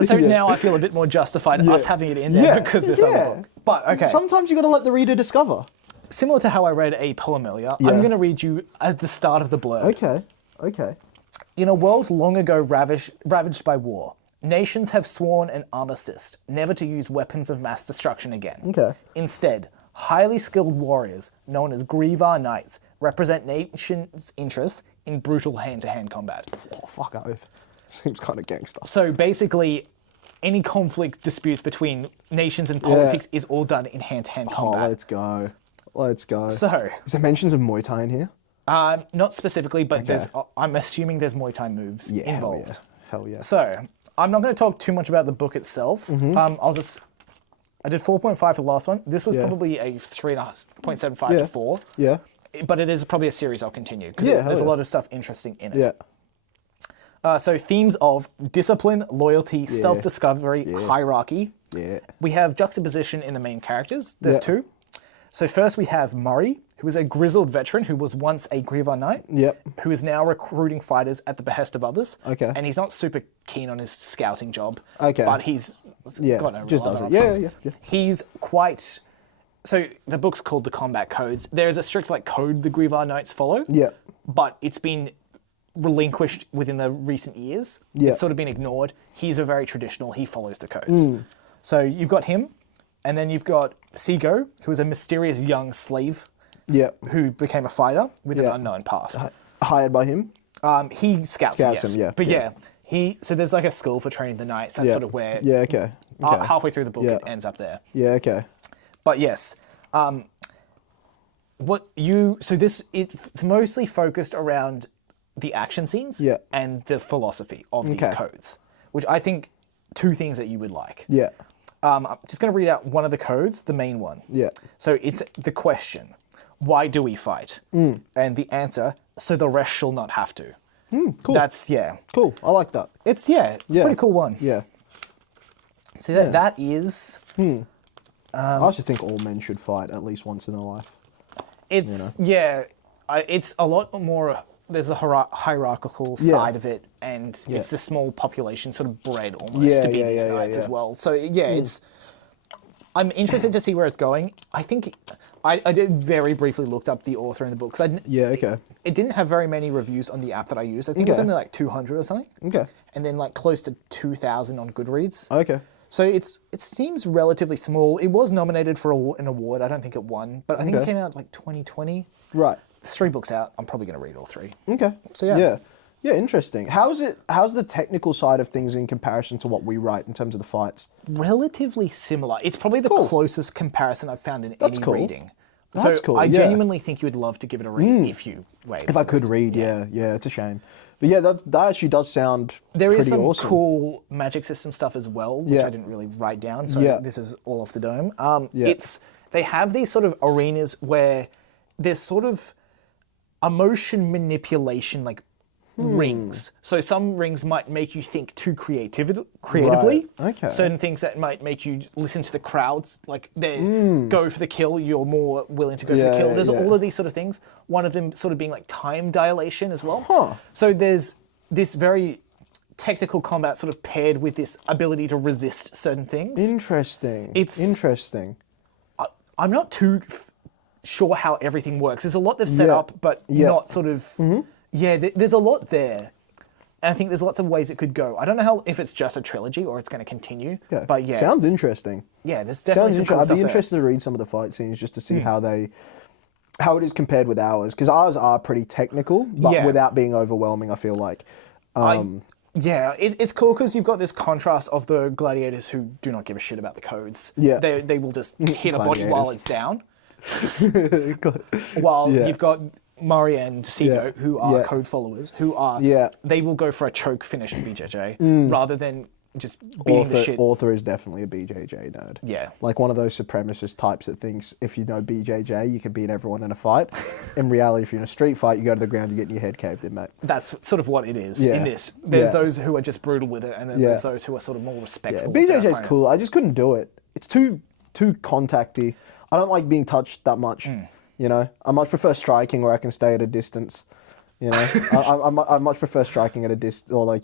So now I feel a bit more justified us having it in there because this other book. But okay. Sometimes you got to let the reader discover. Similar to how I read a poem earlier, I'm going to read you at the start of the blurb. Okay. In a world long ago ravaged by war, nations have sworn an armistice, never to use weapons of mass destruction again. Okay. Instead, highly skilled warriors, known as Grievar Knights, represent nations' interests in brutal hand-to-hand combat. Oh, fuck oath. Seems kind of gangster. So basically, any conflict disputes between nations and politics is all done in hand-to-hand Oh, combat. let's go. Let's go. So, Is there mentions of Muay Thai in here? Not specifically, but I'm assuming there's Muay Thai moves involved. Hell yeah. So, I'm not going to talk too much about the book itself. I did 4.5 for the last one. This was probably a 3.75 to 4. Yeah. But it is probably a series I'll continue because there's a lot of stuff interesting in it. Yeah. So themes of discipline, loyalty, self-discovery, hierarchy. Yeah. We have juxtaposition in the main characters. There's two. So first we have Murray, who is a grizzled veteran who was once a Griever Knight, who is now recruiting fighters at the behest of others. Okay. And he's not super keen on his scouting job. Okay. But he's got no just real does other it. options. Yeah. He's quite... So the book's called The Combat Codes. There is a strict code the Griever Knights follow. Yeah. But it's been relinquished within the recent years. Yeah. It's sort of been ignored. He's a very traditional. He follows the codes. So you've got him. And then you've got Seago, who is a mysterious young slave who became a fighter with an unknown past. Hired by him? He scouts him, yes. him, But so there's a school for training the knights. That's sort of where halfway through the book it ends up there. Yeah, okay. But yes, it's mostly focused around the action scenes and the philosophy of these codes, which I think two things that you would like. Yeah. I'm just going to read out one of the codes, the main one. Yeah. So it's the question, why do we fight? And the answer, so the rest shall not have to. Cool. That's, Cool. I like that. It's, pretty cool one. Yeah. So that is... I also think all men should fight at least once in their life. It's, it's a lot more... There's a hierarchical side of it, and it's the small population sort of bred almost to be these knights as well. So it's... I'm interested to see where it's going. I think... I did very briefly looked up the author in the book. It didn't have very many reviews on the app that I used. I think it was only 200 or something. Okay. And then close to 2,000 on Goodreads. Okay. So it seems relatively small. It was nominated for an award. I don't think it won, but I think it came out 2020. Right. There's 3 books out. I'm probably going to read all 3. Okay. So Yeah, interesting. How's the technical side of things in comparison to what we write in terms of the fights? Relatively similar. It's probably the closest comparison I've found in any reading. That's cool. I genuinely think you would love to give it a read if you were able If I could read, yeah, it's a shame. But yeah, that actually does sound There is pretty some awesome. cool magic system stuff as well, which I didn't really write down, so this is all off the dome. They have these sort of arenas where there's sort of emotion manipulation, rings. So some rings might make you think too creatively. Right. Okay. Certain things that might make you listen to the crowds, they go for the kill, you're more willing to go for the kill. There's all of these sort of things. One of them sort of being time dilation as well. Huh. So there's this very technical combat sort of paired with this ability to resist certain things. Interesting. Interesting. I'm not too sure how everything works. There's a lot they've set up, but not sort of... there's a lot there. And I think there's lots of ways it could go. I don't know if it's just a trilogy or it's going to continue. Yeah. But Sounds interesting. Yeah, there's definitely some cool I'd stuff be interested to read some of the fight scenes just to see how it is compared with ours. Because ours are pretty technical, but without being overwhelming, I feel like. It's cool because you've got this contrast of the gladiators who do not give a shit about the codes. Yeah. They will just hit a body while it's down. While you've got Murray and Seago, who are code followers, who are they will go for a choke finish in BJJ rather than just beating the shit. Author is definitely a BJJ nerd. Yeah. Like one of those supremacist types that thinks if you know BJJ, you can beat everyone in a fight. In reality, if you're in a street fight, you go to the ground, you're getting your head caved in, mate. That's sort of what it is in this. There's those who are just brutal with it, and then there's those who are sort of more respectful. Yeah, BJJ's cool. I just couldn't do it. It's too contacty. I don't like being touched that much. You know, I much prefer striking where I can stay at a distance. You know, I much prefer striking at a distance, or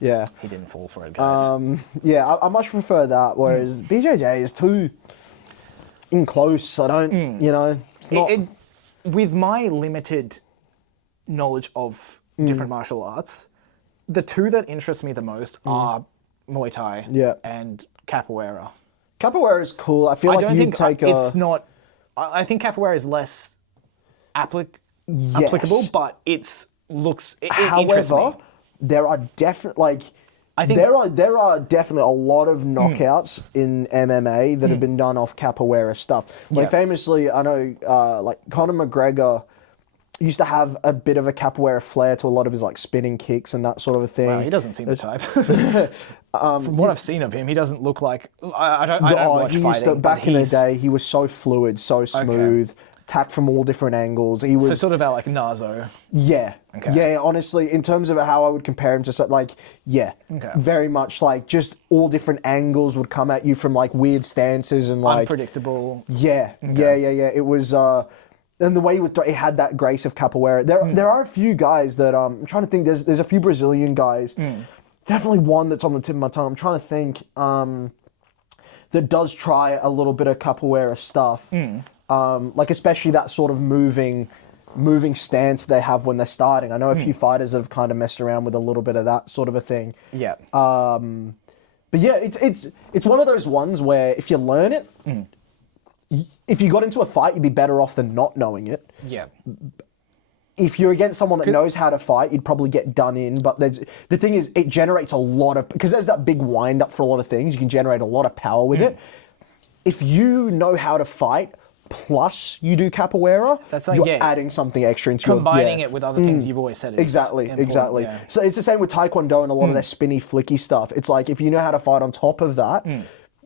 yeah. He didn't fall for it, guys. I much prefer that. Whereas BJJ is too in close. I don't, it's not. With my limited knowledge of different martial arts, the two that interest me the most are Muay Thai and Capoeira. Capoeira is cool. I feel like you'd take it's not. I think Capoeira is less applicable, but it interests me. There are definitely I think there are definitely a lot of knockouts in MMA that have been done off capoeira stuff. Like famously, I know like Conor McGregor used to have a bit of a capoeira flair to a lot of his like spinning kicks and that sort of a thing. Wow, he doesn't seem the type. From what I've seen of him, he doesn't look like. I don't watch fighting. Back in the day, he was so fluid, so smooth, attacked from all different angles. He was So sort of like Nazo. Yeah. Okay. Yeah, honestly, in terms of how I would compare him to, like, very much like just all different angles would come at you from like weird stances and like Unpredictable. Yeah. It was, and the way he would he had that grace of capoeira. There are a few guys that I'm trying to think. There's a few Brazilian guys. Definitely one that's on the tip of my tongue. I'm trying to think that does try a little bit of capoeira stuff. Like especially that sort of moving stance they have when they're starting. I know a few fighters that have kind of messed around with a little bit of that sort of a thing. Yeah. But yeah, it's one of those ones where if you learn it, if you got into a fight, you'd be better off than not knowing it. Yeah. If you're against someone that knows how to fight, you'd probably get done in. But the thing is, it generates a lot of, because there's that big wind up for a lot of things. You can generate a lot of power with it. If you know how to fight, plus you do capoeira, That's like, you're adding something extra into combining it with other things you've always said is Exactly. Yeah. So it's the same with Taekwondo and a lot of their spinny, flicky stuff. It's like, if you know how to fight on top of that,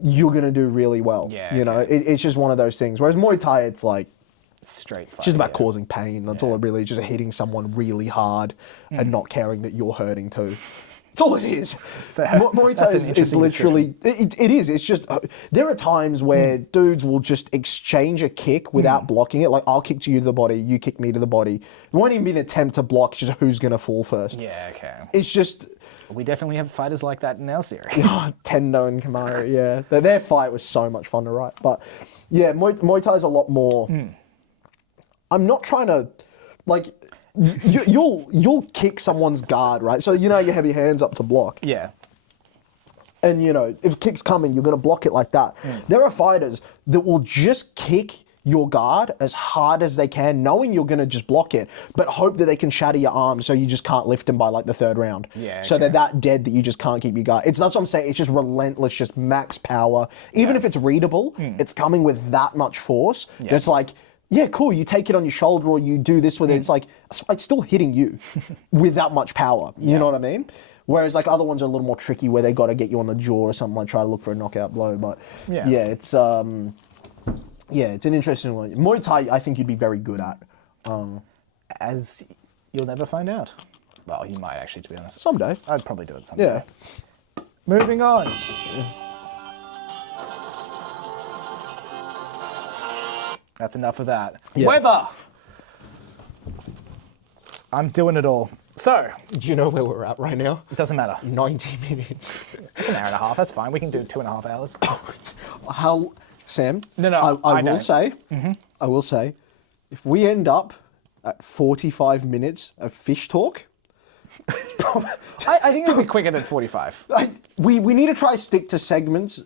you're going to do really well. Yeah, you know, it's just one of those things. Whereas Muay Thai, it's like, Straight fight. it's just about causing pain. That's all it really is, just hitting someone really hard and not caring that you're hurting too. That's all it is. Muay Thai is literally, it is. It's just, there are times where dudes will just exchange a kick without blocking it. Like, I'll kick to you to the body, you kick me to the body. It won't even be an attempt to block, it's just who's going to fall first. Yeah, okay. It's just... We definitely have fighters like that in our series. Tendo and Kamaru, yeah. Their fight was so much fun to write. But yeah, Muay Thai is a lot more... I'm not trying to... Like... You'll kick someone's guard, right? So you know you have your hands up to block. Yeah. And you know, if kick's coming, you're gonna block it like that. There are fighters that will just kick your guard as hard as they can, knowing you're gonna just block it, but hope that they can shatter your arm so you just can't lift them by like the third round. Yeah. So they're that dead that you just can't keep your guard. That's what I'm saying. It's just relentless, just max power. Even if it's readable, it's coming with that much force. Yeah. It's like, yeah, cool, you take it on your shoulder or you do this with it. It's like still hitting you with that much power. You know what I mean? Whereas like other ones are a little more tricky where they got to get you on the jaw or something, like try to look for a knockout blow. But it's an interesting one. Muay Thai, I think you'd be very good at. As you'll never find out. Well, you might actually, to be honest. Someday. I'd probably do it someday. Yeah. Moving on. That's enough of that. Yeah. Weather. I'm doing it all. So. Do you know where we're at right now? It doesn't matter. 90 minutes. It's an hour and a half. That's fine. We can do 2.5 hours. Sam? No. I will say, if we end up at 45 minutes of fish talk, I think it'll be quicker than 45. We need to try stick to segments.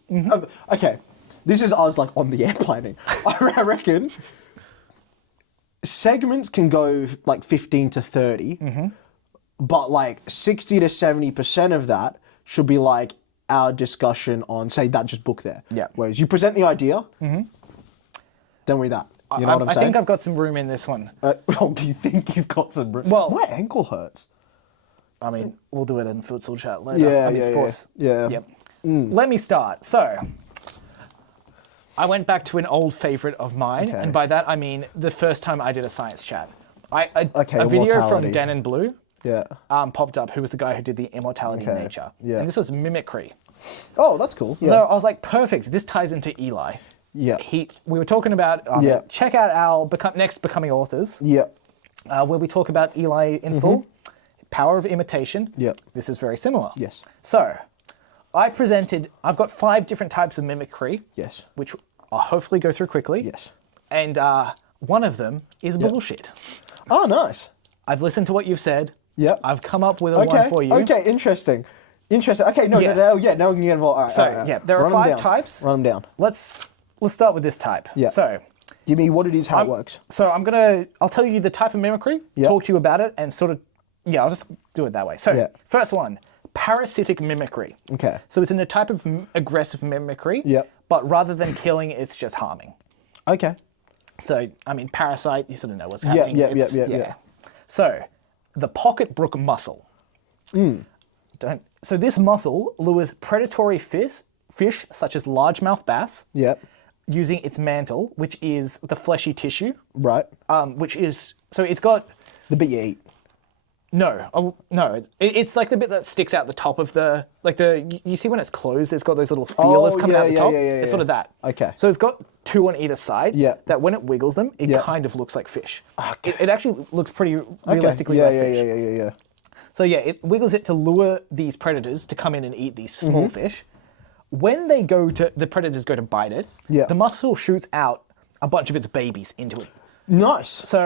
Okay. This is us like on the air planning. I reckon segments can go like 15 to 30, but like 60 to 70% of that should be like our discussion on, say, that just book there. Yeah. Whereas you present the idea, then we that. You know what I'm saying? I think I've got some room in this one. Do you think you've got some room? Well, my ankle hurts. I mean, we'll do it in futsal chat later. Sports. Yeah. Yep. Let me start. So. I went back to an old favourite of mine, and by that I mean the first time I did a science chat. A video from Dan and Blue popped up, who was the guy who did the immortality in nature. Yeah. And this was mimicry. Oh, that's cool. Yeah. So I was like, perfect, this ties into Eli. Yeah. We were talking about, check out our next Becoming Authors, where we talk about Eli in full, power of imitation. Yeah. This is very similar. Yes. So, I've got 5 different types of mimicry. Yes. Which I'll hopefully go through quickly. Yes. And one of them is bullshit. Oh, nice. I've listened to what you've said. Yep. I've come up with a one for you. Okay, interesting. Okay, now we can get involved. All right. There are 5 types. Run them down. Let's start with this type. Yeah. So, give me what it is, how it works. So I'll tell you the type of mimicry, talk to you about it, and sort of, I'll just do it that way. So, first one, parasitic mimicry. Okay. So it's in a type of aggressive mimicry, Yep. but rather than killing, it's just harming. Okay. So, I mean, parasite, you sort of know what's happening. Yeah. So, the pocket brook mussel. So this mussel lures predatory fish such as largemouth bass, Yep. using its mantle, which is the fleshy tissue, Right. so it's got, The bit you eat. no, it's like the bit that sticks out the top of you see when it's closed, it's got those little feelers coming out the top? It's sort of that. Okay. So it's got two on either side, Yeah. that when it wiggles them, it kind of looks like fish. Okay. It actually looks pretty realistically like fish. Yeah. So yeah, it wiggles it to lure these predators to come in and eat these small fish. When the predators go to bite it, the mussel shoots out a bunch of its babies into it. Nice. So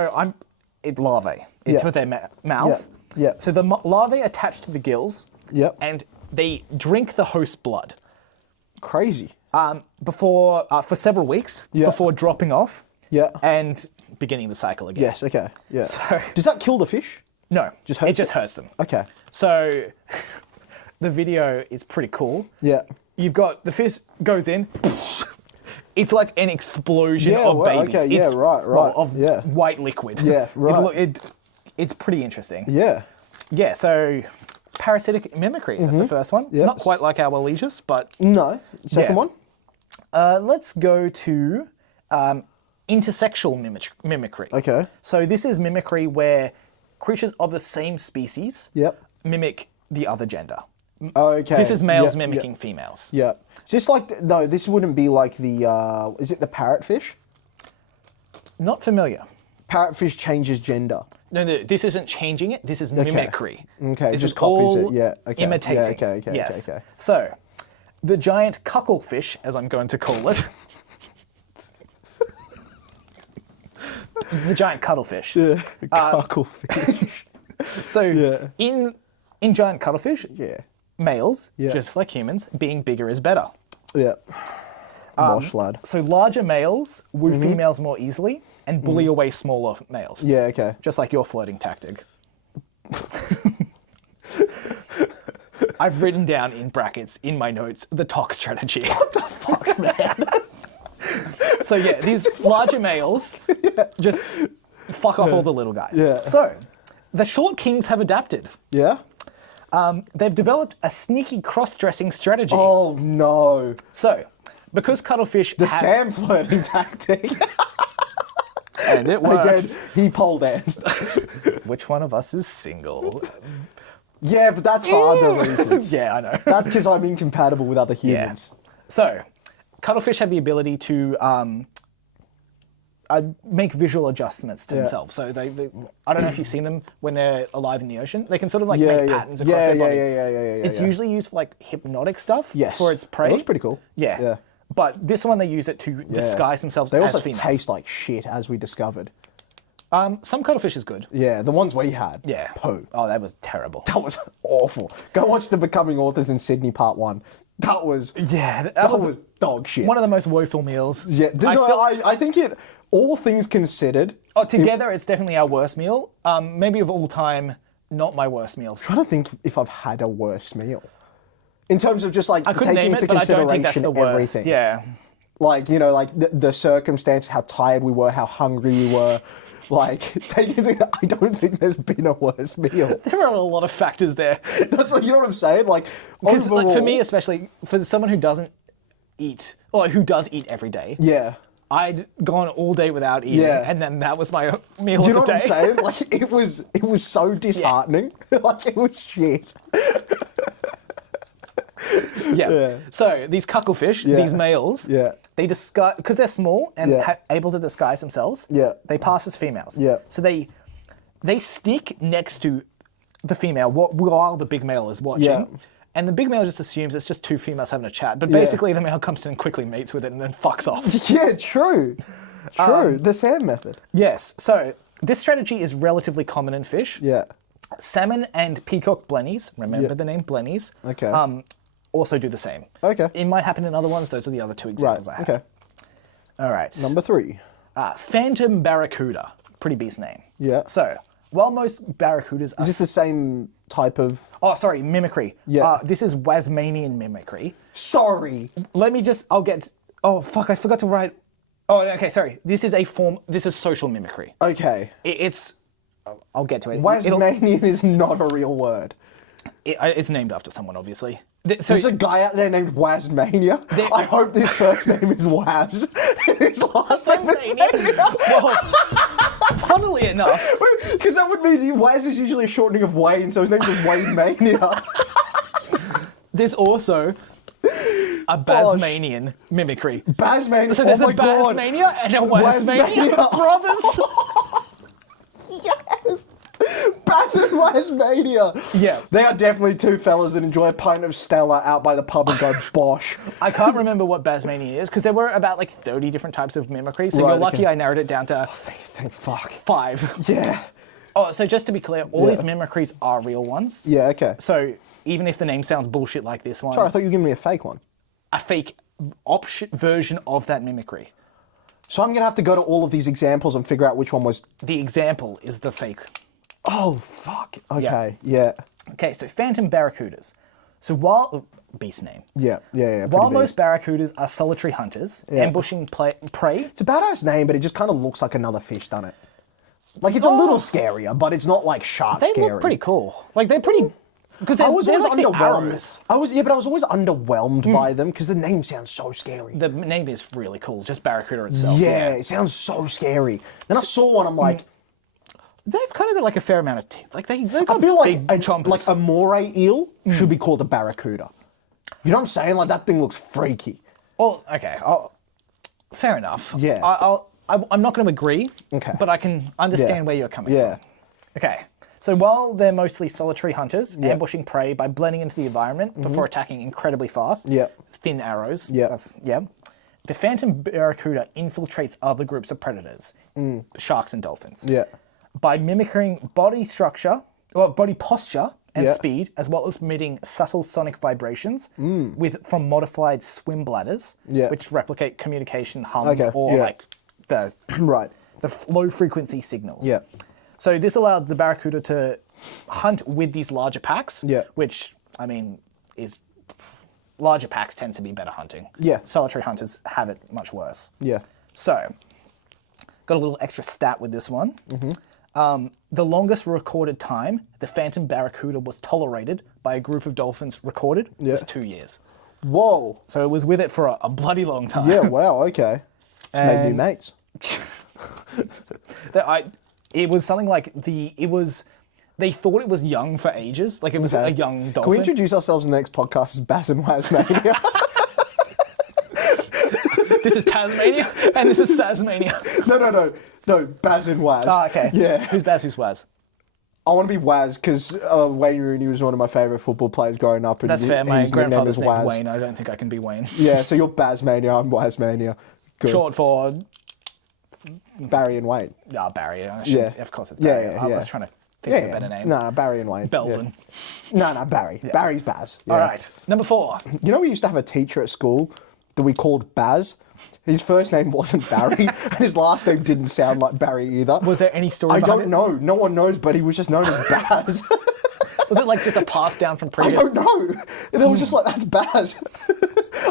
it's larvae into their mouth. Yeah. So the larvae attach to the gills. Yep. And they drink the host's blood. Crazy. For several weeks before dropping off. Yeah. And beginning the cycle again. Yes. Okay. Yeah. So Does that kill the fish? no, it just hurts them. Okay. So the video is pretty cool. Yeah. You've got the fish goes in. It's like an explosion of babies. Okay. It's, Right. white liquid. Yeah. Right. It's pretty interesting. Yeah. Yeah. So parasitic mimicry. That's the first one. Yep. Not quite like our legious, but No. Second one. let's go to intersexual mimicry. Okay. So this is mimicry where creatures of the same species mimic the other gender. Okay. This is males mimicking females. Yeah. Is this this wouldn't be like the, is it the parrotfish? Not familiar. Parrotfish changes gender. No, this isn't changing it. This is mimicry. Okay, it This just is copies it. all Yeah. Okay. Imitating. Yeah, okay. Yes. Okay. So, the giant cucklefish, as I'm going to call it. The giant cuttlefish. Yeah. Cucklefish. So, in giant cuttlefish, males, just like humans, being bigger is better. Yeah. Mosh lad. So larger males woo females more easily and bully away smaller males. Yeah. Okay. Just like your flirting tactic. I've written down in brackets in my notes the TOC strategy. What the fuck, man? So yeah, these larger males just fuck off all the little guys. Yeah. So the short kings have adapted. Yeah. They've developed a sneaky cross-dressing strategy. Oh no. So, because cuttlefish Sam flirting tactic. and it works. Again, he pole danced. Which one of us is single? Yeah, but that's for other reasons. Yeah, I know. That's because I'm incompatible with other humans. So, cuttlefish have the ability to make visual adjustments to themselves. So they, I don't know if you've seen them when they're alive in the ocean. They can sort of make patterns across their body. It's usually used for like hypnotic stuff for its prey. It looks pretty cool. Yeah. But this one they use it to disguise themselves They as also females. taste like shit, as we discovered. Some cuttlefish is good. Yeah, the ones we had. Yeah. Poo. Oh, that was terrible. That was awful. Go watch the Becoming Authors in Sydney Part 1. That was... Yeah. That was dog shit. One of the most woeful meals. Yeah. I think it... All things considered... Oh, together it's definitely our worst meal. Maybe of all time, not my worst meals. I'm trying to think if I've had a worse meal. In terms of just like I couldn't taking name into it, but I don't think consideration that's the worst. everything. Yeah. Like, you know, like the circumstance, how tired we were, how hungry we were. Like, I don't think there's been a worse meal. There are a lot of factors there. That's what, you know what I'm saying? Like, Because overall, like, for me, especially, for someone who doesn't eat, or who does eat every day, yeah. I'd gone all day without eating, and then that was my meal You know of the what day. I'm saying? Like, it was so disheartening. Like, it was shit. Yeah. So these cucklefish, these males, they disguise, because they're small and able to disguise themselves. They pass as females. So they stick next to the female while the big male is watching. And the big male just assumes it's just two females having a chat. But basically the male comes in and quickly mates with it and then fucks off. Yeah, true. True. The Sam method. Yes. So this strategy is relatively common in fish. Yeah. Salmon and peacock blennies, remember the name blennies, also do the same. Okay. It might happen in other ones. Those are the other two examples I have. Okay. All right. Number 3. Phantom barracuda. Pretty beast name. Yeah. So, while most barracudas are... Is this the same type of... Oh, sorry, mimicry. Yeah. This is Wasmanian mimicry. Sorry. Let me just, oh fuck, I forgot to write. Oh, okay, sorry. This is social mimicry. Okay. I'll get to it. Wasmanian is not a real word. It's named after someone, obviously. There's a guy out there named Wasmania. I hope his first name is Was. His last name is Mania. Well, funnily enough. Because that would mean Was is usually a shortening of Wayne, so his name is Wayne Mania. There's also a Basmanian mimicry. Basmania, So there's oh a my god. Basmania and a Wasmania brothers. Yes. Baz and Wasmania. Yeah. They are definitely two fellas that enjoy a pint of Stella out by the pub and go bosh. I can't remember what Basmania is because there were about like 30 different types of mimicry. So Right, you're lucky okay. I narrowed it down to Thank fuck. 5. Yeah. Oh, so just to be clear, all these mimicries are real ones. Yeah, okay. So even if the name sounds bullshit like this one, Sorry, I thought you were giving me a fake one. a fake version of that mimicry. So I'm going to have to go to all of these examples and figure out which one was... The example is the fake. Oh, fuck. Okay, yeah. Okay, so phantom barracudas. So while... Beast name. Yeah. While pretty most beast. barracudas are solitary hunters, ambushing prey... It's a badass name, but it just kind of looks like another fish, doesn't it? Like, it's a little scarier, but it's not like shark They scary. look pretty cool. Like, they're pretty... Because I was they're always like the underwhelmed. arrows. I was always underwhelmed by them because the name sounds so scary. The name is really cool, just barracuda itself. Yeah, it sounds so scary. Then I saw one, I'm like... They've kind of got like a fair amount of teeth. Like, they've got I feel like big chompers. like a moray eel should be called a barracuda. You know what I'm saying? Like, that thing looks freaky. Well, okay, fair enough. Yeah. I'm not going to agree, Okay. but I can understand where you're coming Yeah. from. Okay, so while they're mostly solitary hunters, ambushing prey by blending into the environment before attacking incredibly fast, Yeah. thin arrows, Yeah. the phantom barracuda infiltrates other groups of predators, sharks and dolphins, Yeah. by mimicking body structure, or body posture, and Yeah. speed, as well as emitting subtle sonic vibrations from modified swim bladders, Yeah. which replicate communication hums Okay, or yeah. like the Right. low frequency signals. Yeah. So this allowed the barracuda to hunt with these larger packs, Yeah. which I mean is larger packs tend to be better hunting. Yeah. Solitary hunters have it much worse. Yeah. So, got a little extra stat with this one. Mm-hmm. The longest recorded time the phantom barracuda was tolerated by a group of dolphins recorded was 2 years. Whoa. So it was with it for a bloody long time. Yeah, wow, okay. Just made new And- mates. It was something like they thought it was young for ages, like it was a young dolphin. Can we introduce ourselves in the next podcast as Baz and Wasmania? This is Tasmania and this is Sasmania. No, Baz and Waz. Oh, okay. Yeah. Who's Baz, who's Waz? I want to be Waz because Wayne Rooney was one of my favourite football players growing up. And That's fair. My his nickname grandfather's is named Waz. Wayne. I don't think I can be Wayne. Yeah, so you're Bazmania, I'm Wasmania. Good. Short for Barry and Wayne. Barry. Yeah. Of course it's Yeah, Barry. yeah, I yeah. was trying to think of a better name. No, Barry and Wayne. Belvin. Yeah. No, Barry. Barry's Baz. Yeah. All right. Number 4. You know, we used to have a teacher at school that we called Baz. His first name wasn't Barry, and his last name didn't sound like Barry either. Was there any story I behind don't it? know. No one knows, but he was just known as Baz. Was it like just a pass down from I previous? don't know. They were just like, that's Baz.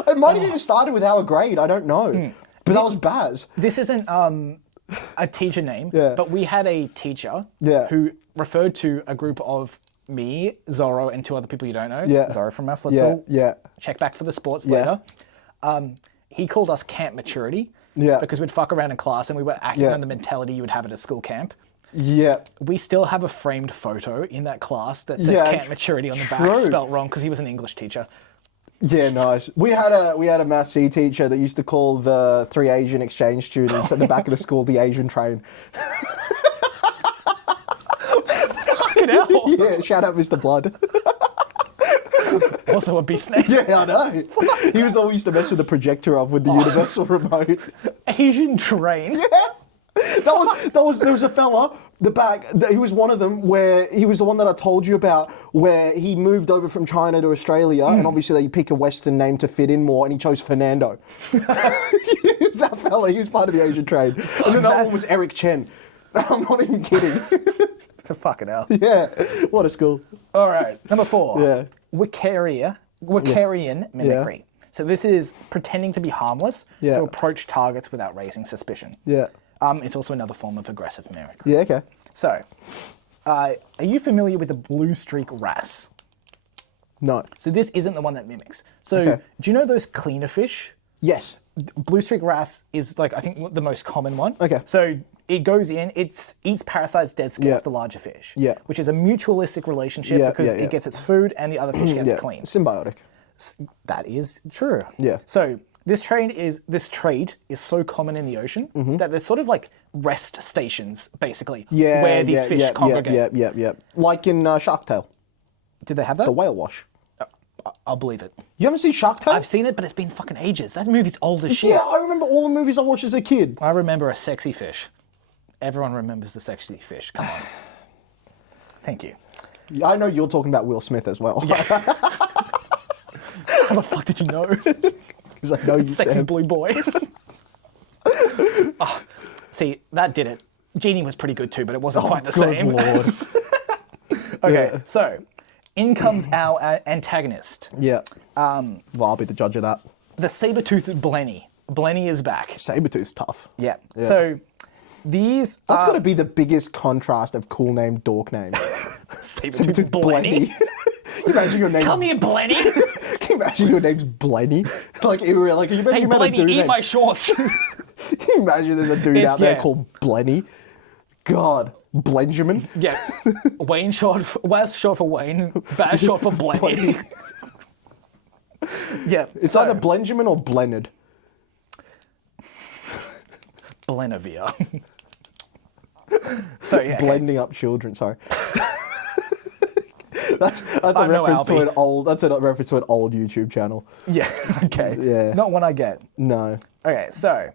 It might have even started with our grade. I don't know. But that was Baz. This isn't a teacher name, Yeah. but we had a teacher Yeah. who referred to a group of me, Zorro, and 2 other people you don't know. Yeah. Zorro from our Yeah, futsal. yeah. Check back for the sports Yeah. later. He called us camp maturity. Yeah. Because we'd fuck around in class and we were acting Yeah. on the mentality you would have at a school camp. Yeah. We still have a framed photo in that class that says Yeah, camp maturity on the back, true. spelt wrong because he was an English teacher. Yeah, nice. We had a maths C teacher that used to call the 3 Asian exchange students at the back of the school the Asian train. Fucking hell. Yeah, shout out Mr. Blood. Also a beast name. Yeah, I know. He was always used to mess with the projector of with the universal remote. Asian train. There was a fella, he was one of them where he was the one that I told you about where he moved over from China to Australia and obviously they pick a Western name to fit in more and he chose Fernando. He was that fella, he was part of the Asian trade. And then that one was Eric Chen. I'm not even kidding. Fucking hell. Yeah, what a school. All right, number 4. Yeah. Wicarian mimicry. So this is pretending to be harmless Yeah. to approach targets without raising suspicion. Yeah. It's also another form of aggressive mimicry. Yeah, okay. So, are you familiar with the blue streak wrasse? No. So this isn't the one that mimics. So Okay. do you know those cleaner fish? Yes. Blue streak wrasse is like, I think, the most common one. Okay. So it goes in, it eats parasites dead skin Yeah. off the larger fish. Yeah. Which is a mutualistic relationship Yeah, because yeah, yeah. it gets its food and the other fish gets Yeah. clean. Symbiotic. That is true. Yeah. So this trade is so common in the ocean that there's sort of like rest stations, basically, Yeah. where these fish congregate. Yeah. Like in Shark Tale, Did they have that? the whale wash. I'll believe it. You haven't seen Shark Tale? I've seen it, but it's been fucking ages. That movie's old as shit. Yeah, I remember all the movies I watched as a kid. I remember a sexy fish. Everyone remembers the sexy fish. Come on. Thank you. I know you're talking about Will Smith as well. How the fuck did you know? He's like, no, you Sexy said. blue boy. Oh, see, that did it. Genie was pretty good too, but it wasn't quite the Good same. Lord. Okay, Yeah. so in comes our antagonist, Yeah. Well, I'll be the judge of that. the saber-toothed Blenny. Blenny is back. Sabretooth's tough. Yeah. So these That's got to be the biggest contrast of cool name, dork name. saber-toothed Blenny. Can you imagine your name? Come here, Blenny. Can you imagine your name's Blenny? Like, can you imagine Hey, you met a Blenny, dude eat named- my shorts. Can you imagine there's a dude It's- out there yeah. called Blenny? God, Benjamin. Yeah. Wayne short for, Wes short for Wayne, Baz short for Blenny. Yeah. It's either Benjamin or Blended. Blenavia. So yeah. Okay. Blending up children. Sorry. that's a I'm no reference to Albie. an old. That's a reference to an old YouTube channel. Yeah. Okay. Yeah. Not one I get. No. Okay. So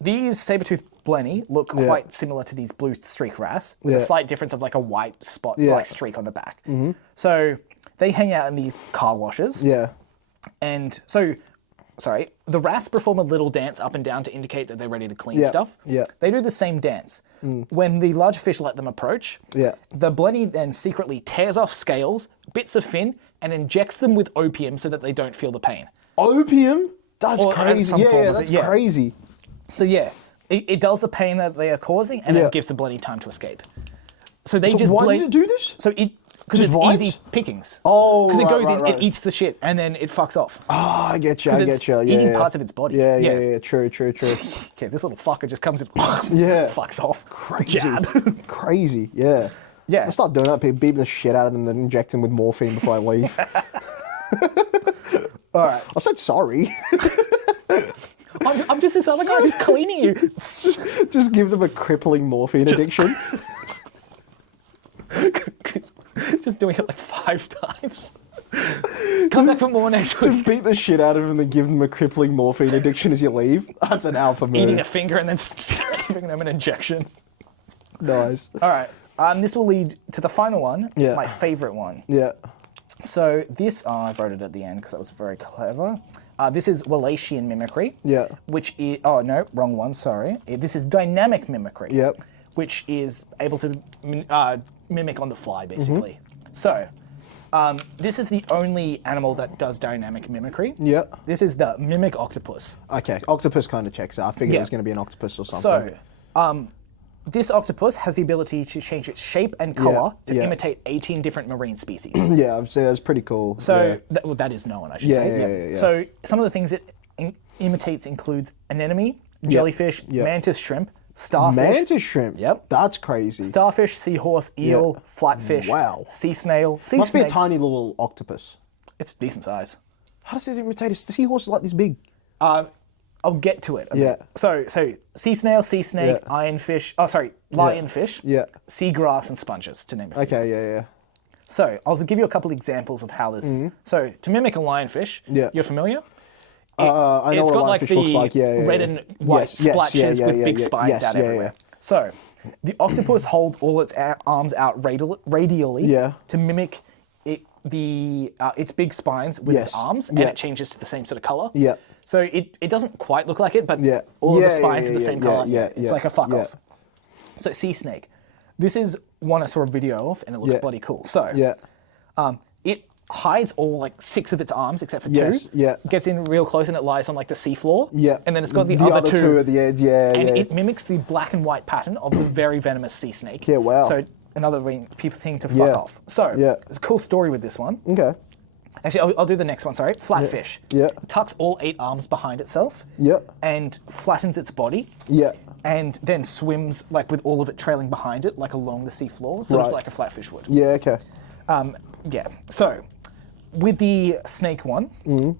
these saber-toothed Blenny look quite similar to these blue streak wrasse, with a Yeah. slight difference of like a white spot, Yeah. like streak on the back. So they hang out in these car washes. Yeah. And so, the wrasse perform a little dance up and down to indicate that they're ready to clean Yeah, stuff. yeah. They do the same dance. When the larger fish let them approach, Yeah. the Blenny then secretly tears off scales, bits of fin, and injects them with opium so that they don't feel the pain. Opium. That's Or crazy. some form Yeah, of that's it, yeah. crazy. So yeah, it does the pain that they are causing, and Yeah. then gives the Blenny time to escape. So they So just why bla- does it do this? So because Just it's vibes? easy pickings. Oh, because it right, goes right, in, right. it eats the shit, and then it fucks off. Oh, I get you. 'Cause I it's get you. Yeah. eating yeah. parts of its body. Yeah. Yeah. Yeah. Yeah. True. True. True. Okay, this little fucker just comes in, Yeah. fucks off. Crazy. Jab. Crazy. Yeah. Yeah. I'll start doing that. Beating the shit out of them, then inject them with morphine before I leave. All right. I said sorry. I'm just this other guy who's cleaning you. Just give them a crippling morphine addiction. Just doing it like 5 times. Come back for more next week. Just beat the shit out of them and give them a crippling morphine addiction as you leave. That's an alpha move. Eating a finger and then giving them an injection. Nice. All right. This will lead to the final one, Yeah. my favorite one. Yeah. So this, I wrote it at the end because that was very clever. This is Wallachian mimicry. Yeah. Which is, oh no, wrong one, sorry. This is dynamic mimicry. Yep. Which is able to mimic on the fly, basically. Mm-hmm. So, this is the only animal that does dynamic mimicry. Yep. This is the mimic octopus. Okay. Octopus kind of checks out. I figured it Yeah. was going to be an octopus or something. So, this octopus has the ability to change its shape and color to yeah. imitate 18 different marine species. Yeah, I'd say that's pretty cool. So that is known, I should Yeah, say. yeah. So some of the things it imitates includes anemone, jellyfish, yeah. mantis shrimp, starfish, Mantis shrimp. Yep. That's crazy. starfish, seahorse, eel, flatfish, Wow. sea snail, sea Must be a snakes. tiny little octopus. It's decent size. How does it imitate a seahorse like this big? I'll get to it. a Yeah. bit. So sea snail, sea snake, Yeah. ironfish. Oh, sorry, lionfish. Yeah. Seagrass and sponges, to name a few. Okay, yeah. So I'll give you a couple examples of how this. So to mimic a lionfish, Yeah. you're familiar? I know It's what a got like lionfish the looks like. Yeah, red and white splashes with big spines yes, out everywhere. So the octopus holds all its arms out radially Yeah. to mimic its big spines with its Yes. arms, and Yeah. it changes to the same sort of color. Yeah. So it doesn't quite look like it, but Yeah. all of Yeah, the spines are the same color. yeah, It's yeah, like a fuck yeah. off. So sea snake. This is one I saw a video of, and it looks bloody cool. So it hides all like 6 of its arms except for 2. Yeah. Gets in real close and it lies on like the seafloor. Yeah. And then it's got the other 2 two at the edge. Yeah. and it mimics the black and white pattern of the very venomous sea snake. Yeah, wow. So another thing to fuck off. So there's a cool story with this one. Okay. Actually, I'll do the next one, sorry. Flatfish. Yeah. It tucks all 8 arms behind itself. Yeah. And flattens its body. Yeah. And then swims like with all of it trailing behind it, like along the seafloor, sort of like a flatfish would. Yeah, okay. So with the snake one,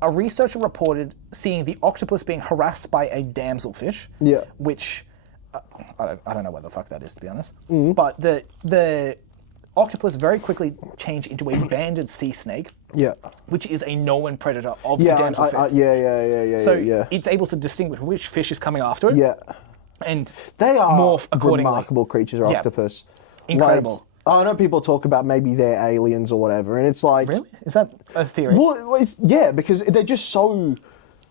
a researcher reported seeing the octopus being harassed by a damselfish. Yeah. Which I don't know what the fuck that is, to be honest. But the octopus very quickly changed into a banded sea snake. Yeah. Which is a known predator of the damselfish. Yeah. So it's able to distinguish which fish is coming after it. Yeah. And they are morph accordingly. Remarkable creatures, octopus. Incredible. Like, I know people talk about maybe they're aliens or whatever, and it's like... Really? Is that a theory? Well, because they're just so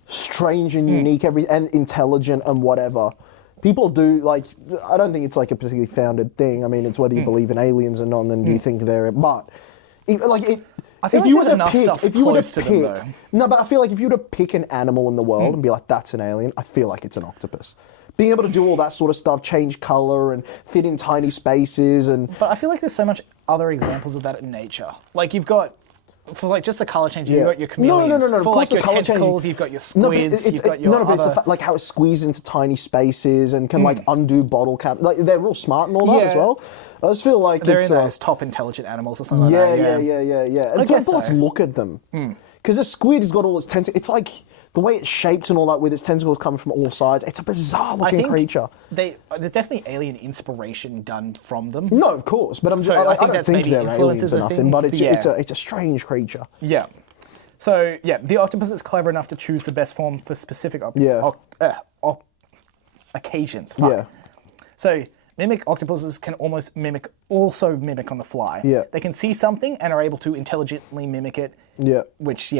strange and unique and intelligent and whatever. People do, like... I don't think it's like a particularly founded thing. I mean, it's whether you believe in aliens or not, and then you think they're... But, I feel like you there's enough stuff close to them, though. No, but I feel like if you were to pick an animal in the world and be like, that's an alien, I feel like it's an octopus. Being able to do all that sort of stuff, change colour and fit in tiny spaces and... But I feel like there's so much other examples of that in nature. Like you've got, for like just the colour change, you've got your chameleons. No. For like your tentacles, you've got your squids, you've got your but it's like how it squeezes into tiny spaces and can like undo bottle cap. Like they're real smart and all that as well. I just feel like they're it's... in those top intelligent animals or something like that. Yeah. And I guess let's look at them. Because a squid has got all its tentacles. It's like... The way it's shaped and all that with its tentacles coming from all sides, it's a bizarre looking creature. There's definitely alien inspiration done from them. No, of course, but I don't think they're aliens or nothing, but it's a strange creature. Yeah. So, the octopus is clever enough to choose the best form for specific occasions. Fuck. Yeah. So, mimic octopuses can also mimic on the fly. Yeah. They can see something and are able to intelligently mimic it. Yeah. Which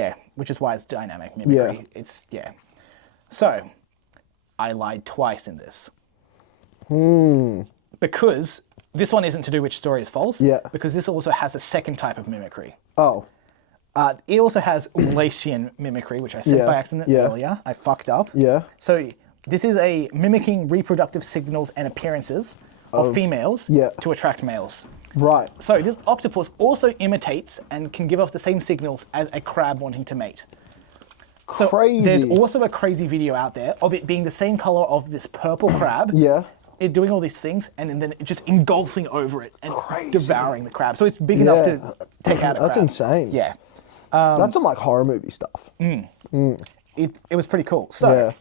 is why it's dynamic mimicry. Yeah. So, I lied twice in this. Because this one isn't to do which story is false. Yeah. Because this also has a second type of mimicry. Oh. It also has Lacian mimicry, which I said by accident earlier. I fucked up. Yeah. So this is a mimicking reproductive signals and appearances of females to attract males. Right. So this octopus also imitates and can give off the same signals as a crab wanting to mate. So Crazy. There's also a crazy video out there of it being the same color of this purple crab. Yeah. It doing all these things and then it just engulfing over it and devouring the crab. So it's big enough to take out a crab. That's insane. Yeah. That's some like horror movie stuff. It was pretty cool. So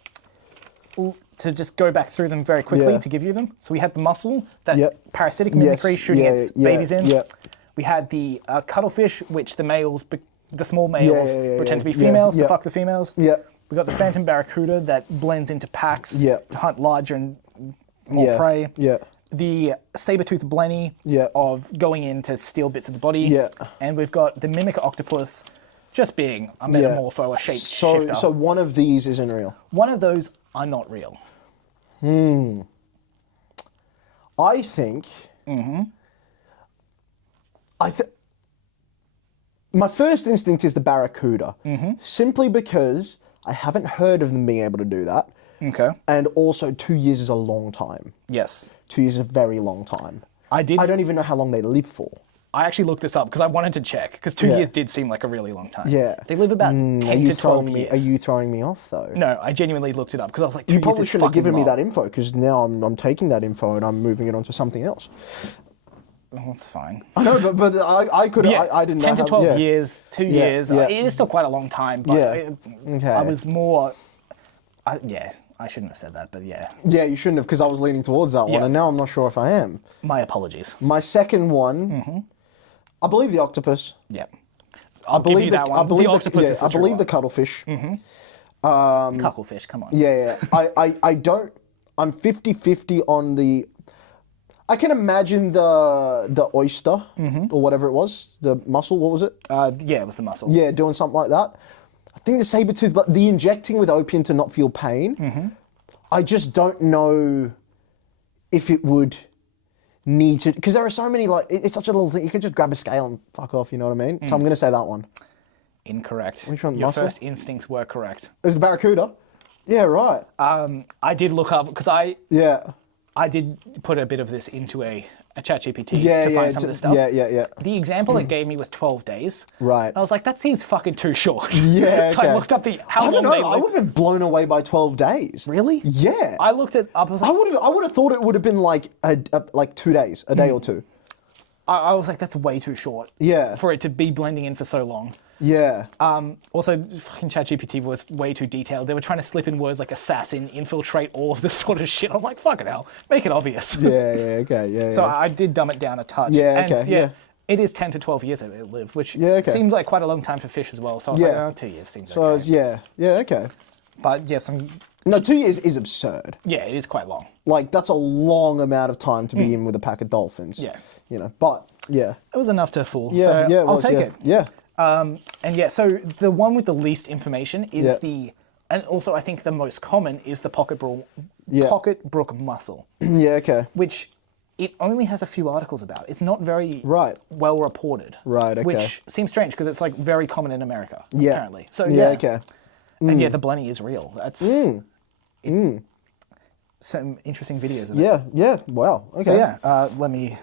to just go back through them very quickly to give you them. So we had the mussel, that parasitic mimicry shooting its babies in. Yeah. We had the cuttlefish, which the small males pretend to be females to fuck the females. Yeah. We got the phantom barracuda that blends into packs to hunt larger and more prey. Yeah. The saber-toothed blenny of going in to steal bits of the body. Yeah. And we've got the mimic octopus just being a metamorpho, a shape shifter. So one of these isn't real. One of those are not real. I think... my first instinct is the barracuda. Simply because I haven't heard of them being able to do that. Okay. And also 2 years is a long time. Yes. 2 years is a very long time. I don't even know how long they live for. I actually looked this up because I wanted to check, because 2 years did seem like a really long time. Yeah. They live about 10 to 12 years. Are you throwing me off, though? No, I genuinely looked it up because I was like, 2 years You probably is should have fucking given me long. that info, because now I'm taking that info and I'm moving it on to something else. Well, that's fine. I know, but I could I didn't know 10 to 12 years, 2 years. Yeah. It is still quite a long time, but Okay. I was more... I shouldn't have said that, but yeah. Yeah, you shouldn't have, because I was leaning towards that one, and now I'm not sure if I am. My apologies. My second one, I believe the octopus. Yeah. I'll give you that one. I believe the octopus is the I true believe one. the cuttlefish. Cuttlefish, come on. Yeah. I don't... I'm 50-50 on the... I can imagine the oyster, or whatever it was, the mussel, what was it? Yeah, it was the mussel. Yeah, doing something like that. I think the saber-tooth, but the injecting with opium to not feel pain, I just don't know if it would need to, because there are so many, like, it's such a little thing. You can just grab a scale and fuck off, you know what I mean? So I'm going to say that one. Incorrect. Which one? Your Muscle? first instincts were correct. It was the Barracuda? Yeah, right. I did look up, because I did put a bit of this into a ChatGPT to find some of this stuff. Yeah. The example it gave me was 12 days. Right. And I was like, that seems fucking too short. Yeah, So I looked up how I long don't know. they I lived. would have been blown away by 12 days. Really? Yeah. I looked it up. I was like, I would have thought it would have been like like 2 days, a day or two. I was like, that's way too short. Yeah. For it to be blending in for so long. Yeah. Also, fucking ChatGPT was way too detailed. They were trying to slip in words like assassin, infiltrate, all of this sort of shit. I was like, fucking hell, make it obvious. Okay. So I did dumb it down a touch. Yeah, And okay, yeah. It is 10 to 12 years that they live, which okay. seems like quite a long time for fish as well. So I was like, oh, 2 years seems So okay. okay. But yes, No, 2 years is absurd. yeah, it is quite long. Like, that's a long amount of time to be in with a pack of dolphins. Yeah. You know, but, yeah. It was enough to fool. Yeah, so yeah. I'll take it. Yeah. And yeah, so the one with the least information is and also I think the most common is the pocket brook mussel, Yeah, okay. which it only has a few articles about. It's not very well reported. Right, okay. Which seems strange because it's like very common in America, Yeah. apparently. So Yeah, okay. And yeah, the blenny is real. That's some interesting videos of it. Yeah. Wow. Okay. So yeah, let me...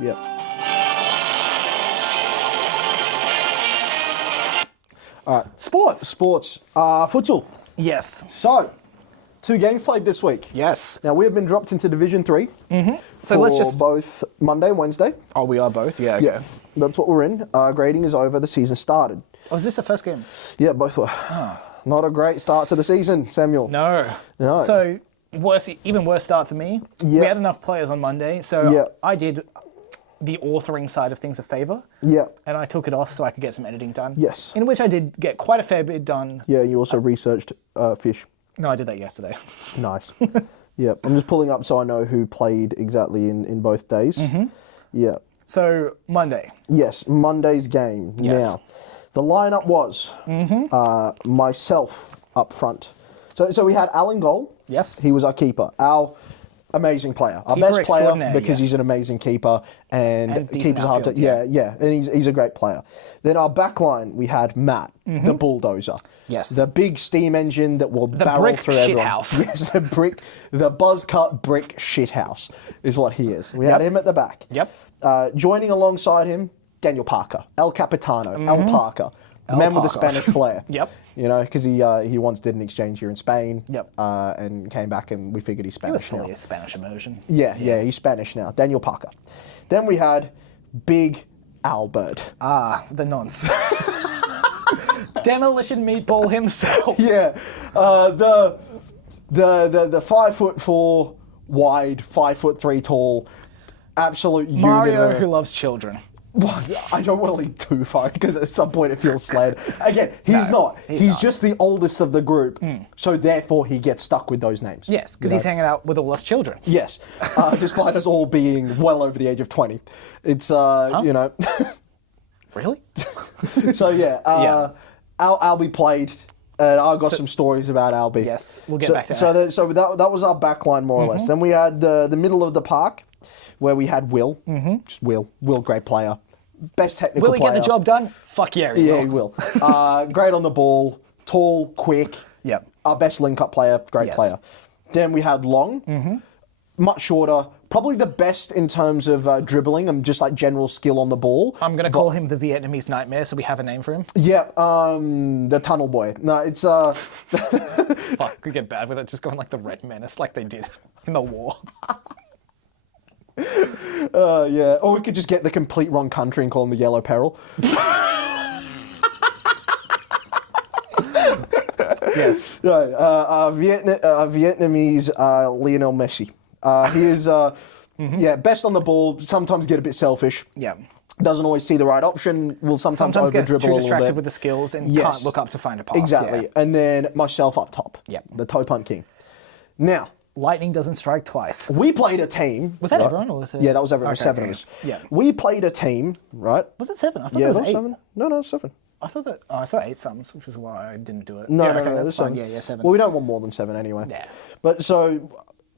Yep. Sports! Futsal. Yes. So, 2 games played this week. Yes. Now, we have been dropped into Division 3 So let's just... both Monday and Wednesday. Oh, we are both? Yeah. Yeah, that's what we're in. Grading is over. The season started. Oh, is this the first game? Yeah, both were. Not a great start to the season, Samuel. No. So, even worse start for me. Yeah. We had enough players on Monday, so I did the authoring side of things a favour. Yeah. And I took it off so I could get some editing done. Yes. In which I did get quite a fair bit done. Yeah, you also researched fish. No, I did that yesterday. Nice. Yeah, I'm just pulling up so I know who played exactly in both days. Yeah. So, Monday. Yes, Monday's game. Yes. Now, the lineup was myself up front. So we had Alan goal. Yes. He was our keeper. Our amazing player. Our Keeper best player extraordinaire, because yes. he's an amazing keeper and decent keepers hard to outfield, yeah. and he's a great player. Then our back line we had Matt, the bulldozer. Yes. The big steam engine that will barrel brick through everyone. shithouse. Yes, the buzz cut brick shithouse is what he is. We had him at the back. Yep. Joining alongside him, Daniel Parker, El Capitano, El Parker. The man with the Spanish flair. Yep. You know, because he once did an exchange here in Spain. Yep. And came back and we figured he's It Spanish was fully now. a Spanish immersion. Yeah, he's Spanish now. Daniel Parker. Then we had Big Albert. Ah, the nonce. Demolition meatball himself. Yeah. The 5'4" wide, 5'3" tall, absolute Mario unit. who loves children. Well, I don't want to lean too far because at some point it feels slanted. Again, he's not. He's not. just the oldest of the group, so therefore he gets stuck with those names. Yes, because You he's know? hanging out with all us children. Yes, despite us all being well over the age of 20. It's, you know. Really? So, yeah. Albie played, and I got some stories about Albie. Yes, we'll get back to that. That was our back line, more or less. Then we had the middle of the park, where we had Will. Just Will. Will, great player. Best technical Will he player. get the job done? Fuck yeah, he Yeah, he will. Great on the ball, tall, quick. Yep. Our best link-up player, great Yes. player. Then we had Long, much shorter, probably the best in terms of dribbling and just like general skill on the ball. I'm going to call him the Vietnamese nightmare, so we have a name for him. Yeah, the tunnel boy. No, it's Fuck, could get bad with it, just going like the Red Menace like they did in the war. yeah. Or we could just get the complete wrong country and call him the Yellow Peril. Yes. No, Vietnamese Lionel Messi. He is, best on the ball. Sometimes get a bit selfish. Yeah. Doesn't always see the right option. Will sometimes over gets dribble too a little distracted bit. with the skills and Yes. can't look up to find a pass. Exactly. Yeah. And then myself up top. Yep. The toe punt king. Now, Lightning doesn't strike twice. we played a team. Was that right? everyone? Or was it... Yeah, that was everyone. Okay, 7 okay. of us. Yeah. We played a team, right? Was it 7? I thought Yeah, it was that was 8. 7. No, 7. I thought that I saw 8 thumbs, which is why I didn't do it. No, yeah, no, okay, no, that's fine. Yeah, 7. Well, we don't want more than 7 anyway. Yeah. But so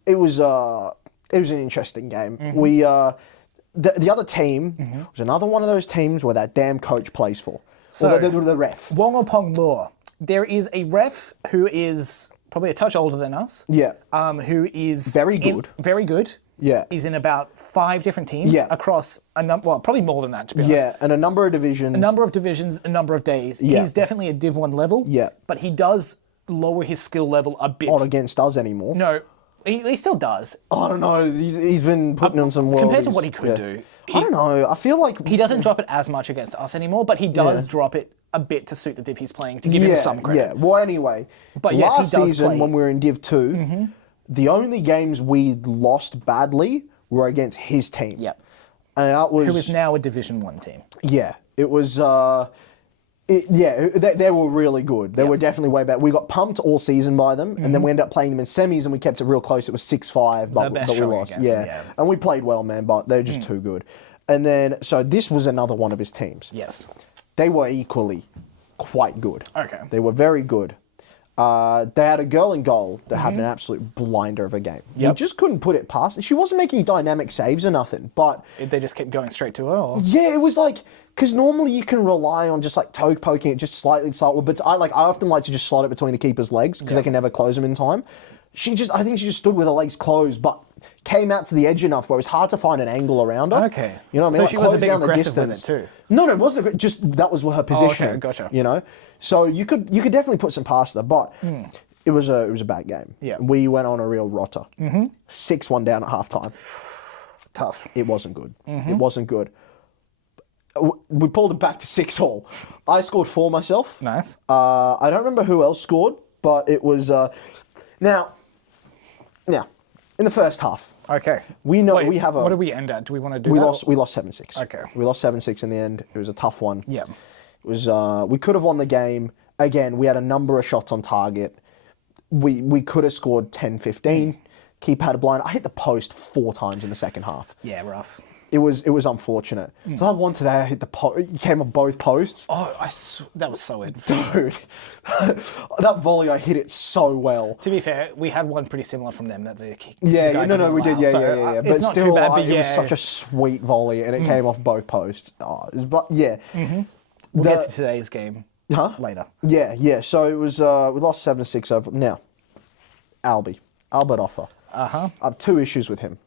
it was an interesting game. We the other team was another one of those teams where that damn coach plays for. So the ref. Wongapong Law. There is a ref who is probably a touch older than us. Yeah. Who is Very good. Very good. Yeah. He's in about 5 different teams Yeah. across a number. Well, probably more than that, to be honest. Yeah, and a number of divisions. A number of divisions, a number of days. Yeah. He's definitely a Div 1 level. Yeah. But he does lower his skill level a bit. Not against us anymore. No, he still does. I don't know. He's been putting on some worldies. Compared to what he could do. I don't know. I feel like He doesn't drop it as much against us anymore, but he does drop it a bit to suit the Div he's playing, to give him some credit. Yeah. Well, anyway, But yes, he last does season play. when we were in Div 2, the only games we lost badly were against his team. Yep. And that was Who is now a Division 1 team. Yeah, it was. They were really good. They were definitely way better. We got pumped all season by them, and then we ended up playing them in semis, and we kept it real close. It was 6-5, our best but we showing lost. against them, Yeah, and we played well, man, but they're just too good. And then, so this was another one of his teams. Yes. They were equally quite good. Okay. They were very good. They had a girl in goal that had an absolute blinder of a game. We Yep. just couldn't put it past. She wasn't making dynamic saves or nothing, but They just kept going straight to her? Or? yeah, it was like, because normally you can rely on just like toe poking it just slightly, but I often like to just slot it between the keeper's legs because they can never close them in time. I think she just stood with her legs closed, but came out to the edge enough where it was hard to find an angle around her. Okay. You know what I mean? So Like, she was a close bit down the aggressive with distance. it too? No, it wasn't. Just that was her position. okay, gotcha. You know, so you could definitely put some past her, but it was a bad game. Yeah. We went on a real rotter. 6-1 down at halftime. Tough. It wasn't good. It wasn't good. We pulled it back to 6-all. I scored 4 myself. Nice. I don't remember who else scored, but it was now in the first half. Okay. We know Wait, we have a. What did we end at? Do we want to do We that? lost 7-6. Okay. We lost 7-6 in the end. It was a tough one. Yeah. It was. We could have won the game. Again, we had a number of shots on target. We could have scored 10-15. Keeper had a blind. I hit the post 4 times in the second half. Yeah, rough. It was unfortunate. So that one today, I hit the it came off both posts. Oh, that was so weird. Dude, that volley, I hit it so well. To be fair, we had one pretty similar from them that the kick. Yeah, the guy no, didn't we did. allow. Yeah, So, yeah. But it's not still, too bad, but it was yeah. such a sweet volley, and it came off both posts. But yeah, We'll get to today's game later. Yeah. So it was. We lost 7-6 over. Now, Albert Offer. I have 2 issues with him.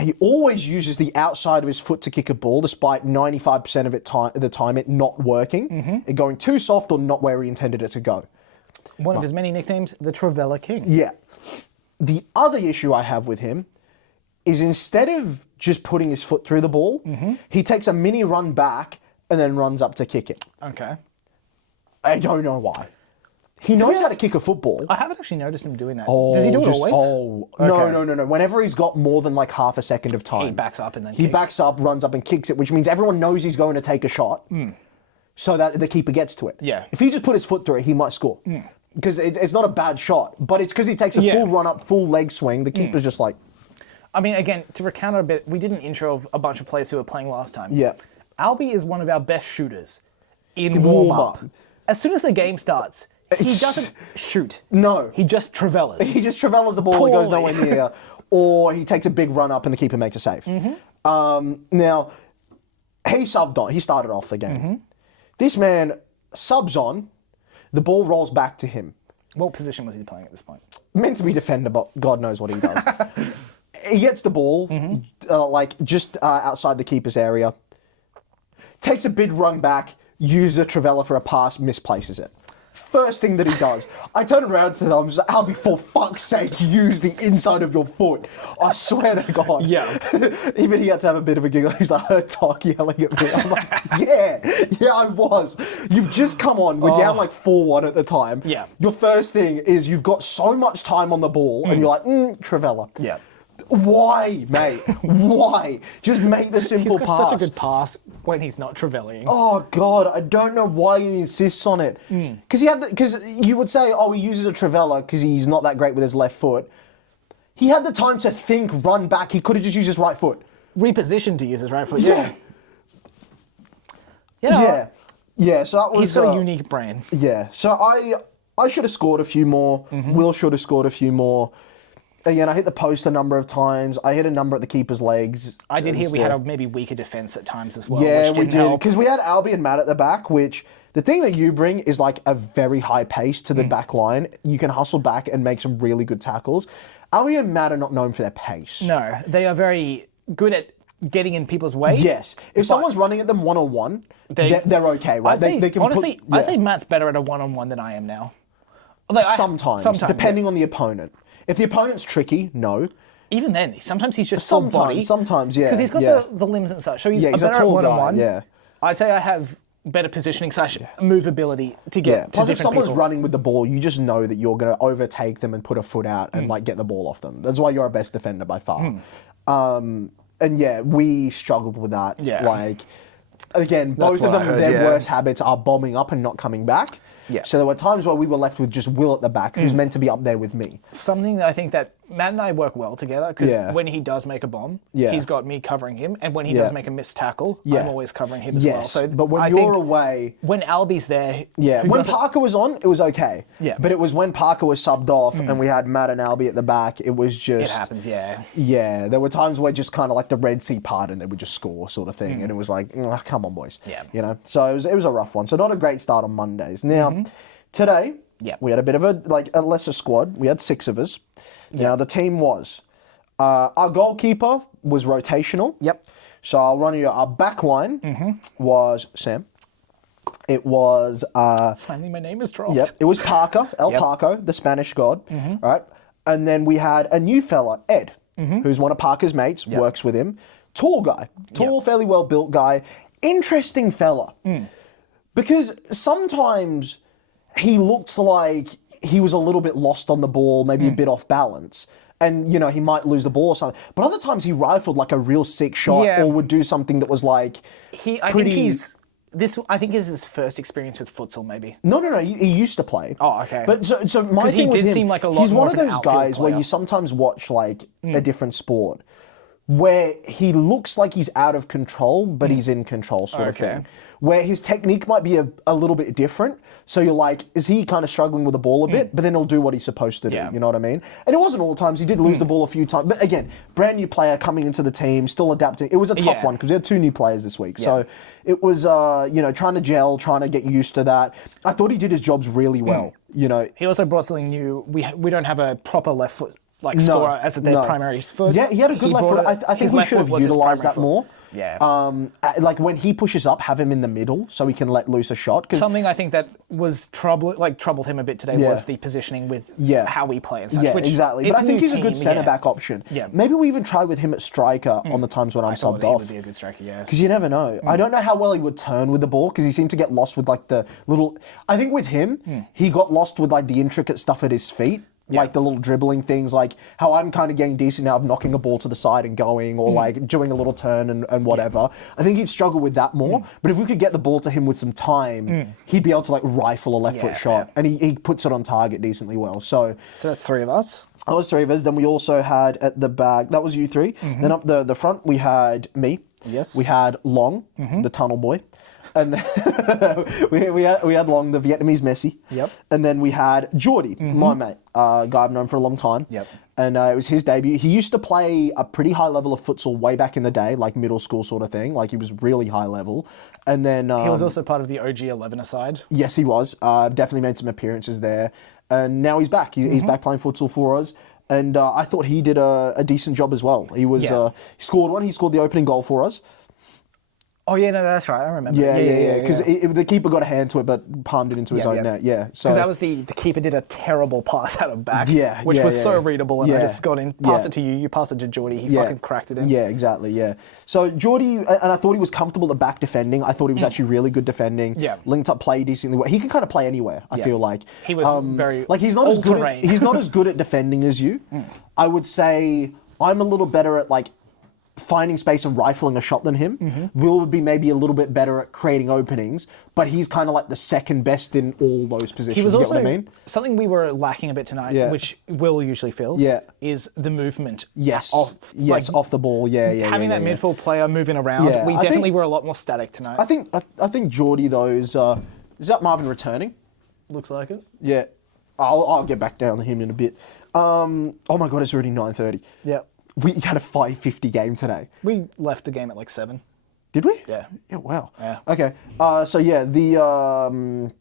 He always uses the outside of his foot to kick a ball, despite 95% of the time it not working, it going too soft or not where he intended it to go. One of his many nicknames, the Travella King. Yeah. The other issue I have with him is instead of just putting his foot through the ball, he takes a mini run back and then runs up to kick it. Okay. I don't know why. He knows how to kick a football. I haven't actually noticed him doing that. Does he do it always? No. Whenever he's got more than like half a second of time. He backs up and then He kicks. backs up, runs up and kicks it, which means everyone knows he's going to take a shot so that the keeper gets to it. Yeah. If he just put his foot through it, he might score. Because it's not a bad shot, but it's because he takes a full run up, full leg swing. The keeper's just like... I mean, again, to recount a bit, we did an intro of a bunch of players who were playing last time. Yeah. Albie is one of our best shooters in warm-up. As soon as the game starts, he doesn't shoot. No. He just Travellas. He just Travellas the ball, it goes Poorly. nowhere near. Or he takes a big run up and the keeper makes a save. Now, he subbed on. He started off the game. This man subs on. The ball rolls back to him. What position was he playing at this point? Meant to be defender, but God knows what he does. He gets the ball, just outside the keeper's area. Takes a big run back, uses a Travella for a pass, misplaces it. First thing that he does, I turn around to them, I'm just like, Albie, for fuck's sake, use the inside of your foot. I swear to God. Yeah. Even he had to have a bit of a giggle. He's like, I heard Talk yelling at me. I'm like, yeah, I was. You've just come on. We're down like 4-1 at the time. Yeah. Your first thing is you've got so much time on the ball, and you're like, Travella. Yeah. Why, mate? Why? Just make the simple He's got pass. such a good pass when he's not Travelling. Oh God, I don't know why he insists on it. Because you would say, oh, he uses a Travella because he's not that great with his left foot. He had the time to think, run back. He could have just used his right foot. Repositioned to use his right foot. Yeah. Yeah, so that was... He's got a unique brain. Yeah, so I should have scored a few more. Will should have scored a few more. Again, I hit the post a number of times. I hit a number at the keeper's legs. I did hear we had a maybe weaker defence at times as well. Yeah, which we didn't did. help. Because we had Albie and Matt at the back, which the thing that you bring is like a very high pace to the back line. You can hustle back and make some really good tackles. Albie and Matt are not known for their pace. No, they are very good at getting in people's way. Yes. If someone's running at them one-on-one, they're okay, right? Honestly, I'd say Matt's better at a one-on-one than I am now. Like, sometimes, depending on the opponent. If the opponent's tricky, no. Even then, sometimes he's just full body. Sometimes, yeah. Because he's got the limbs and such. So he's, he's better a tall at one-on-one. guy, yeah. I'd say I have better positioning / movability to get to Plus, if different someone's people. running with the ball, you just know that you're going to overtake them and put a foot out and like get the ball off them. That's why you're our best defender by far. And yeah, we struggled with that. Yeah. Like, again, both of them, their worst habits are bombing up and not coming back. Yeah. So there were times where we were left with just Will at the back, who's meant to be up there with me. Something that I think that Matt and I work well together, because Yeah. when he does make a bomb, Yeah. he's got me covering him, and when he does make a missed tackle, Yeah. I'm always covering him as well. Yes, So but when I you're think away... when Albie's there, Yeah, who when doesn't- Parker was on, it was okay. Yeah. But it was when Parker was subbed off and we had Matt and Albie at the back, it was it just... happens, yeah. Yeah, there were times where just kind of like the Red Sea part and they would just score sort of thing. And it was like, come on, boys. Yeah. You know, so it was a rough one. So not a great start on Mondays. Now, today, we had a bit of a lesser squad. We had 6 of us. Now, the team was... our goalkeeper was rotational. Yep. So I'll run you. Our back line was Sam. It was... Finally, my name is dropped. Yep. It was Parker, Paco, the Spanish god. Right? And then we had a new fella, Ed, who's one of Parker's mates, works with him. Tall guy. Tall, fairly well-built guy. Interesting fella. Because sometimes he looked like he was a little bit lost on the ball, maybe a bit off balance. And, you know, he might lose the ball or something. But other times he rifled like a real sick shot or would do something that was like I think this is his first experience with futsal, maybe. No. He used to play. Oh, okay. But so my 'Cause he thing with did him, seem like a lot he's more one of of an those outfield guys where player. you sometimes watch like a different sport where he looks like he's out of control, but he's in control sort of thing. Where his technique might be a little bit different. So you're like, is he kind of struggling with the ball a bit? But then he'll do what he's supposed to do. Yeah. You know what I mean? And it wasn't all the times. He did lose the ball a few times. But again, brand new player coming into the team, still adapting. It was a tough one because we had 2 new players this week. So it was, trying to gel, trying to get used to that. I thought he did his jobs really well. You know, He also brought something new. We don't have a proper left foot scorer as their primary foot. Yeah, he had a good left foot. I think we should have utilised that more. Yeah. Like when he pushes up, have him in the middle so he can let loose a shot. Something I think that was troubled him a bit today was the positioning with how we play and such. Yeah, which exactly. But I think he's a good centre back option. Yeah. Maybe we even try with him at striker on the times when I'm subbed off. He would be a good striker, yeah. Because you never know. I don't know how well he would turn with the ball because he seemed to get lost with like the little... I think with him, he got lost with like the intricate stuff at his feet. Like the little dribbling things, like how I'm kind of getting decent now of knocking a ball to the side and going, or like doing a little turn and whatever. I think he'd struggle with that more. But if we could get the ball to him with some time, he'd be able to like rifle a left foot shot. And he puts it on target decently well. So that's 3 of us. That was 3 of us. Then we also had at the back, that was you 3. Then up the front, we had me. Yes. We had Long, the tunnel boy. And then we had Long, the Vietnamese Messi. Yep. And then we had Geordie, my mate, guy I've known for a long time. Yep. And it was his debut. He used to play a pretty high level of futsal way back in the day, like middle school sort of thing. Like he was really high level. And then... he was also part of the OG 11 aside. Yes, he was. Definitely made some appearances there. And now he's back. He's back playing futsal for us. And I thought he did a decent job as well. He was he scored one. He scored the opening goal for us. Oh, yeah, no, that's right. I remember. Yeah. Because the keeper got a hand to it, but palmed it into his own net. Yeah. Because that was the keeper did a terrible pass out of back. Yeah. Which was so readable. And I Yeah. just got in, pass it to you, you pass it to Geordie. He fucking cracked it in. Yeah, exactly. Yeah. So Geordie, and I thought he was comfortable at back defending. I thought he was actually really good defending. Yeah. Linked up play decently well. He can kind of play anywhere, I feel like. He was very like he's not as good all-terrain. he's not as good at defending as you. I would say I'm a little better at like finding space and rifling a shot than him. Will would be maybe a little bit better at creating openings, but he's kind of like the second best in all those positions. He was also, you get what I mean? something we were lacking a bit tonight, which Will usually feels, is the movement. Yes. Off Off the ball. Having that midfield player moving around, we definitely were a lot more static tonight. I think Geordie though is that Marvin returning? Looks like it. Yeah. I'll get back down to him in a bit. Oh my god, it's already 9:30. Yeah. We had a 5:50 game today. We left the game at like 7. Did we? Yeah. Yeah, wow. Yeah. Okay. So yeah, the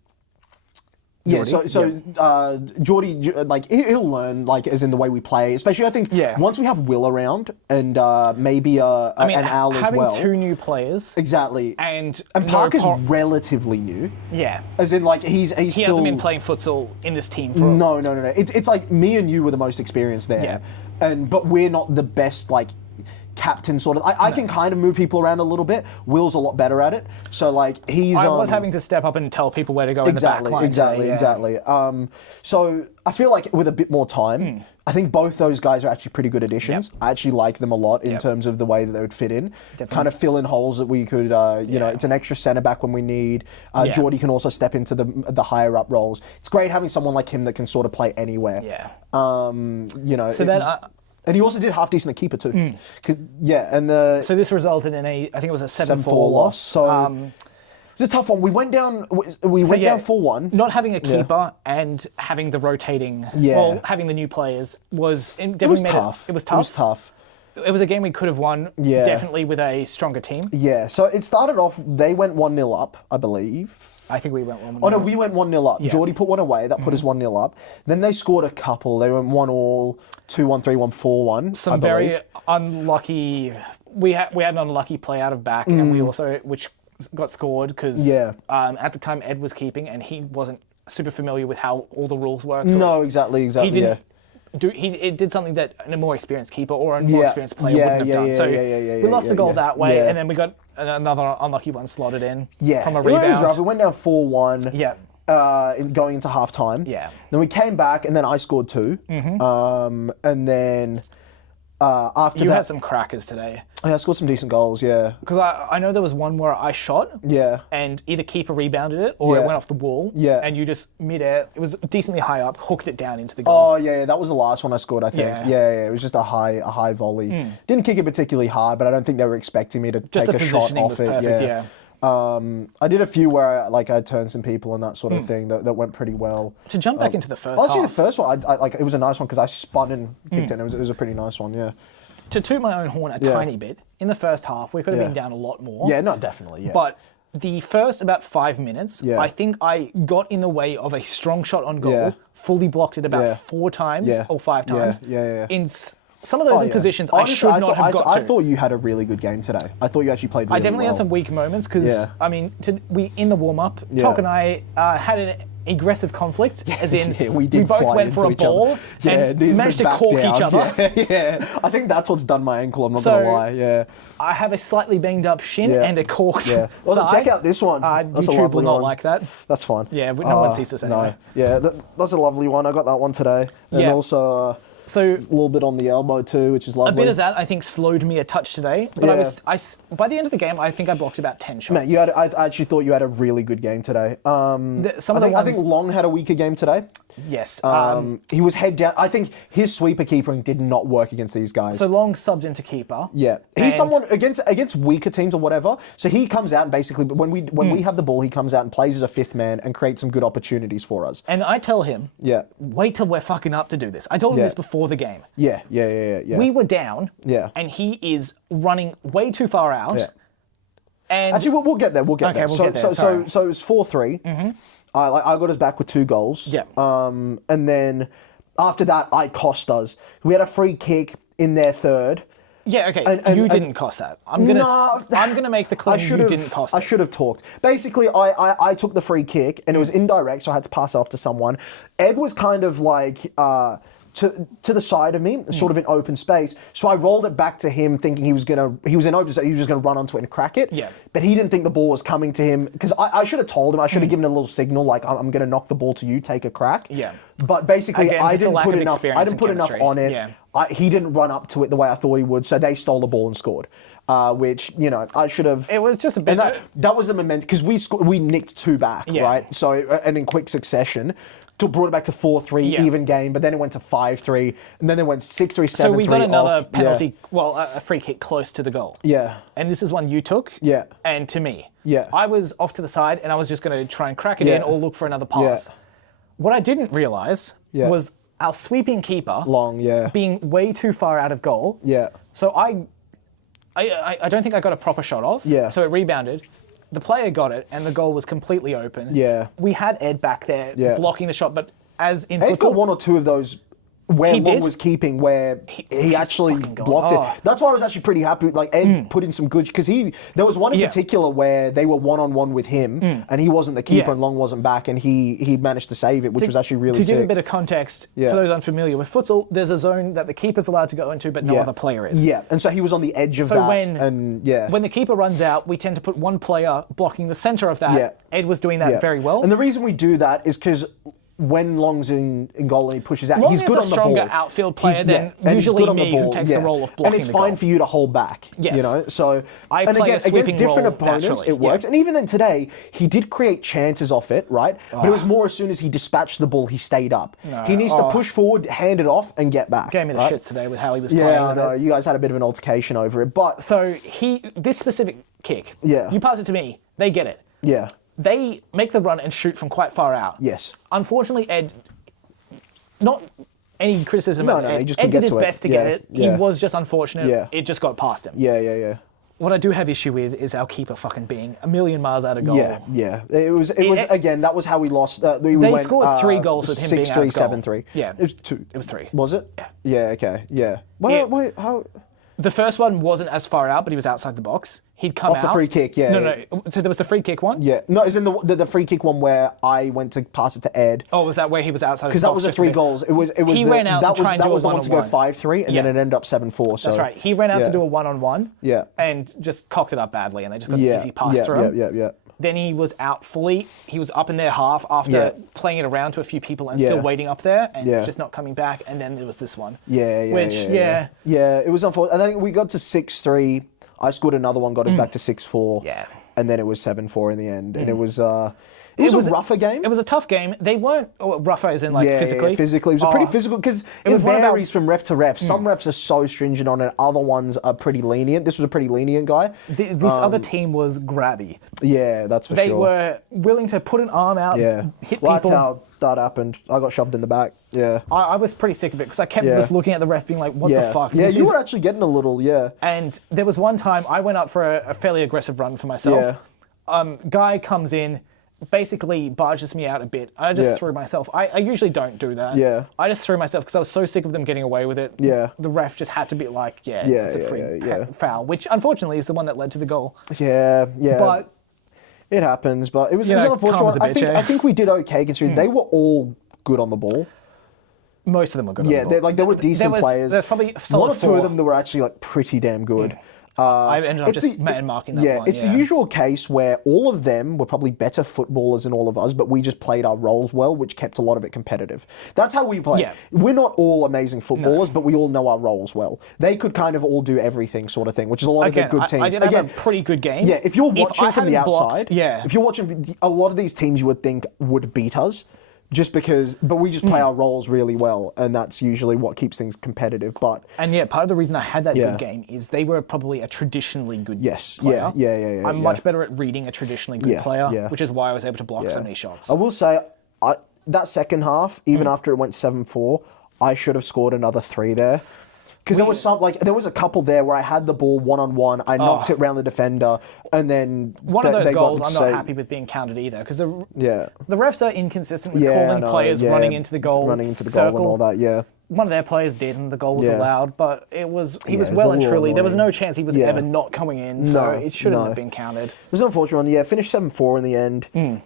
Geordie, like he'll learn, like as in the way we play, especially I think once we have Will around and maybe an Al as well. Having 2 new players. Exactly. And Parker's relatively new. Yeah. As in like he still hasn't been playing futsal in this team for No. It's like me and you were the most experienced there. Yeah. But we're not the best like captain sort of. I can kind of move people around a little bit. Will's a lot better at it. So like I was having to step up and tell people where to go in the back line. Exactly. So I feel like with a bit more time, I think both those guys are actually pretty good additions. I actually like them a lot in terms of the way that they would fit in. Definitely. Kind of fill in holes that we could, you know, it's an extra centre back when we need. Geordie can also step into the higher up roles. It's great having someone like him that can sort of play anywhere. Yeah. You know. So and he also did half decent at keeper too. So this resulted in I think it was a 7-4 loss. So it was a tough one. We went down. We went down 4-1. Not having a keeper and having the rotating, having the new players definitely It was tough. It was tough. It was a game we could have won, definitely with a stronger team. Yeah, so it started off, they went 1-0 up, I believe. I think we went 1-0 up. Oh no, we went 1-0 up. Geordie put one away, that put us 1-0 up. Then they scored a couple. They went 1-1, 2-1, 3-1, 4-1. Some very unlucky. We had an unlucky play out of back, and we also which got scored because at the time Ed was keeping, and he wasn't super familiar with how all the rules work. So no, exactly. He didn't. It did something that a more experienced keeper or a more experienced player wouldn't have done. So we lost a goal that way, and then we got another unlucky one slotted in from a rebound. It was rough. We went down 4-1. Yeah. Going into half time. Yeah. Then we came back, and then I scored 2. And then after that, you had some crackers today. I scored some decent goals. Yeah. Because I know there was one where I shot. Yeah. And either keeper rebounded it or it went off the wall. Yeah. And you just midair, it was decently high up, hooked it down into the goal. Oh yeah, that was the last one I scored. I think. Yeah. It was just a high volley. Didn't kick it particularly hard, but I don't think they were expecting me to just take the a shot positioning off was it. Perfect, yeah. I did a few where I turned some people and that sort of thing that went pretty well. To jump back into the first actually, half. the first one, I it was a nice one because I spun and kicked it. And it was a pretty nice one. Yeah. To toot my own horn a tiny bit, in the first half, we could have been down a lot more. Yeah, no, definitely, yeah. But the first about 5 minutes, I think I got in the way of a strong shot on goal, fully blocked it about 4 times or 5 times. In some of those in positions honestly, I should not have got to. I thought you had a really good game today. I thought you actually played really well. I definitely had some weak moments because, I mean, we in the warm-up, Tok and I had an aggressive conflict, as in we both went for a ball and managed to cork each other. I think that's what's done my ankle, I'm not going to lie. I have a slightly banged up shin and a corked Well, thigh. check out this one. YouTube will not like that. That's fine. Yeah, no one sees this anyway. No. Yeah, that's a lovely one. I got that one today. And also... So a little bit on the elbow too, which is lovely. A bit of that I think slowed me a touch today, but by the end of the game I think I blocked about 10 shots. Mate, I actually thought you had a really good game today. I think Long had a weaker game today. Yes. He was head down. I think his sweeper keepering did not work against these guys. So Long subbed into keeper. Yeah, he's someone against weaker teams or whatever. So he comes out and basically, when we have the ball, he comes out and plays as a 5th man and creates some good opportunities for us. And I tell him, wait till we're fucking up to do this. I told him this before the game. Yeah. We were down. Yeah. And he is running way too far out. Yeah. And actually, we'll get there. We'll get there. So it was 4-3. I got us back with 2 goals. Yeah. And then after that, I cost us. We had a free kick in their third. Yeah, okay. You didn't cost that. I'm gonna make the claim you didn't cost it. I should have talked. Basically, I took the free kick and it was indirect, so I had to pass it off to someone. Ed was kind of like to the side of me, sort of in open space. So I rolled it back to him, thinking he was in open space, he was just going to run onto it and crack it. Yeah. But he didn't think the ball was coming to him, because I should have told him, I should have given a little signal, like, I'm going to knock the ball to you, take a crack. Yeah. But basically, Again, I just a didn't lack put of enough. experience I didn't and put enough chemistry. on it. Yeah. He didn't run up to it the way I thought he would, so they stole the ball and scored. Which, you know, I should have. It was just a bit. And that was a momentum, because we nicked 2 back, Yeah. right? So, and in quick succession, brought it back to 4-3, Yeah. even game, but then it went to 5-3, and then it went 6-3, 7-3. So we got another off. penalty, a free kick close to the goal. Yeah. And this is one you took. Yeah. And to me. Yeah. I was off to the side and I was just going to try and crack it Yeah. in or look for another pass. Yeah. What I didn't realise Yeah. was our sweeping keeper Long, yeah. being way too far out of goal. Yeah. So I don't think I got a proper shot off. Yeah. So it rebounded. The player got it and the goal was completely open. Yeah. We had Ed back there Yeah. blocking the shot, but as in Ed football, got 1 or 2 of those where He Long did? was keeping, where he actually fucking goal. blocked Oh. it. That's why I was actually pretty happy. Like, Ed put in some good, because there was one in Yeah. particular where they were 1-on-1 with him, and he wasn't the keeper, Yeah. and Long wasn't back, and he managed to save it, which was actually really to give a sick. bit of context Yeah. for those unfamiliar with futsal, there's a zone that the keeper's allowed to go into, but no Yeah. other player is. Yeah, and so he was on the edge of So that, when and yeah. when the keeper runs out, we tend to put one player blocking the center of that. Yeah. Ed was doing that Yeah. very well. And the reason we do that is because when Long's in goal and he pushes out, Long he's is good a on the stronger ball. outfield player than and he's usually good on the me, who ball, takes the role of blocking and it's the fine goal. for you to hold back. Yes. You know, so I and play a again sweeping against different role opponents, naturally, it works. yeah. And even then today, he did create chances off it, right? But it was more as soon as he dispatched the ball, he stayed up. He needs to push forward, hand it off, and get back. Gave me the right? shits today with how he was playing. Yeah, I with know. it. You guys had a bit of an altercation over it, but So this specific kick, Yeah. you pass it to me, they get it. yeah, They make the run and shoot from quite far out. yes. Unfortunately, Ed, not any criticism No, of no, Ed. he just Ed couldn't did get his to it. best to Yeah, get it. yeah. He was just unfortunate. Yeah. It just got past him. Yeah. What I do have issue with is our keeper fucking being a million miles out of goal. Yeah. It was again. That was how we lost. We They went, scored 3 goals with him being out 6-3, of goal. 7-3. Yeah. It was 2. It was 3. Was it? Yeah. Yeah. Okay. Yeah. Wait. How? The first one wasn't as far out, but he was outside the box. He'd come Off out. the free kick, yeah. No. So there was the free kick one? Yeah. No, it's in the free kick one where I went to pass it to Ed. Oh, was that where he was outside Because the that box? was the just a 3 bit? goals. It was. He ran out to try and do a was the one to go one-on-one. 5-3, and Yeah. then it ended up 7-4. So That's right. He ran out yeah. to do a one-on-one. Yeah. And just cocked it up badly, and they just got Yeah. an easy pass through him. Yeah. Then he was out fully. He was up in their half after Yeah. playing it around to a few people and Yeah. still waiting up there and Yeah. just not coming back. And then there was this one. Yeah. It was unfortunate. I think we got to 6-3. I scored another one, got us back to 6-4. Yeah. And then it was 7-4 in the end, and it was a rougher game. It was a tough game. They weren't rougher as in physically. Yeah, physically. It was pretty physical because it was one of our- varies from ref to ref. Some refs are so stringent on it, other ones are pretty lenient. This was a pretty lenient guy. This other team was grabby. Yeah, that's for They sure. were willing to put an arm out, Yeah. hit Well, people. that's how that happened. I got shoved in the back. Yeah. I was pretty sick of it because I kept Yeah. just looking at the ref being like, what Yeah. the fuck? Yeah, This you is- were actually getting a little, yeah. And there was one time I went up for a fairly aggressive run for myself. Guy comes in, basically barges me out a bit. I just Yeah. threw myself. I usually don't do that. Yeah. I just threw myself because I was so sick of them getting away with it. Yeah. The ref just had to be like, Yeah, it's a yeah, free yeah. foul, which unfortunately is the one that led to the goal. Yeah. But it happens, but it was You know, an unfortunate karma's one. a bitch, eh? I think we did okay considering they were all good on the ball. most of them were good. Yeah, on the ball. they were decent players. There's probably a solid one or two 4. of them that were actually like pretty damn good. I ended up It's just the- man marking that Yeah, one. it's the usual case where all of them were probably better footballers than all of us, but we just played our roles well, which kept a lot of it competitive. That's how we play. Yeah. We're not all amazing footballers, but we all know our roles well. They could kind of all do everything, sort of thing, which is a lot Again, of the good teams. I did have a pretty good game. Yeah, if you're I watching from the hadn't blocked- outside, yeah. if you're watching a lot of these teams, you would think would beat us. Just because, but we just play our roles really well, and that's usually what keeps things competitive. But And yeah, part of the reason I had that Yeah. good game is they were probably a traditionally good Yes, player. yeah, I'm yeah. much better at reading a traditionally good Yeah, player, yeah. which is why I was able to block so many shots. I will say, that second half, even after it went 7-4, I should have scored another 3 there. Because there was a couple there where I had the ball one-on-one, I knocked it round the defender, and then One of those they goals, got I'm to not say, happy with being counted either, because the Yeah, refs are inconsistent with yeah, I calling know, players yeah, running into the goal, running into the goal and all that. Yeah, One of their players did, and the goal was Yeah. allowed, but he was it was well a and little truly. There was annoying. no chance he was Yeah. ever not coming in, so No, it shouldn't no. have been counted. it was an unfortunate one. Yeah, finished 7-4 in the end.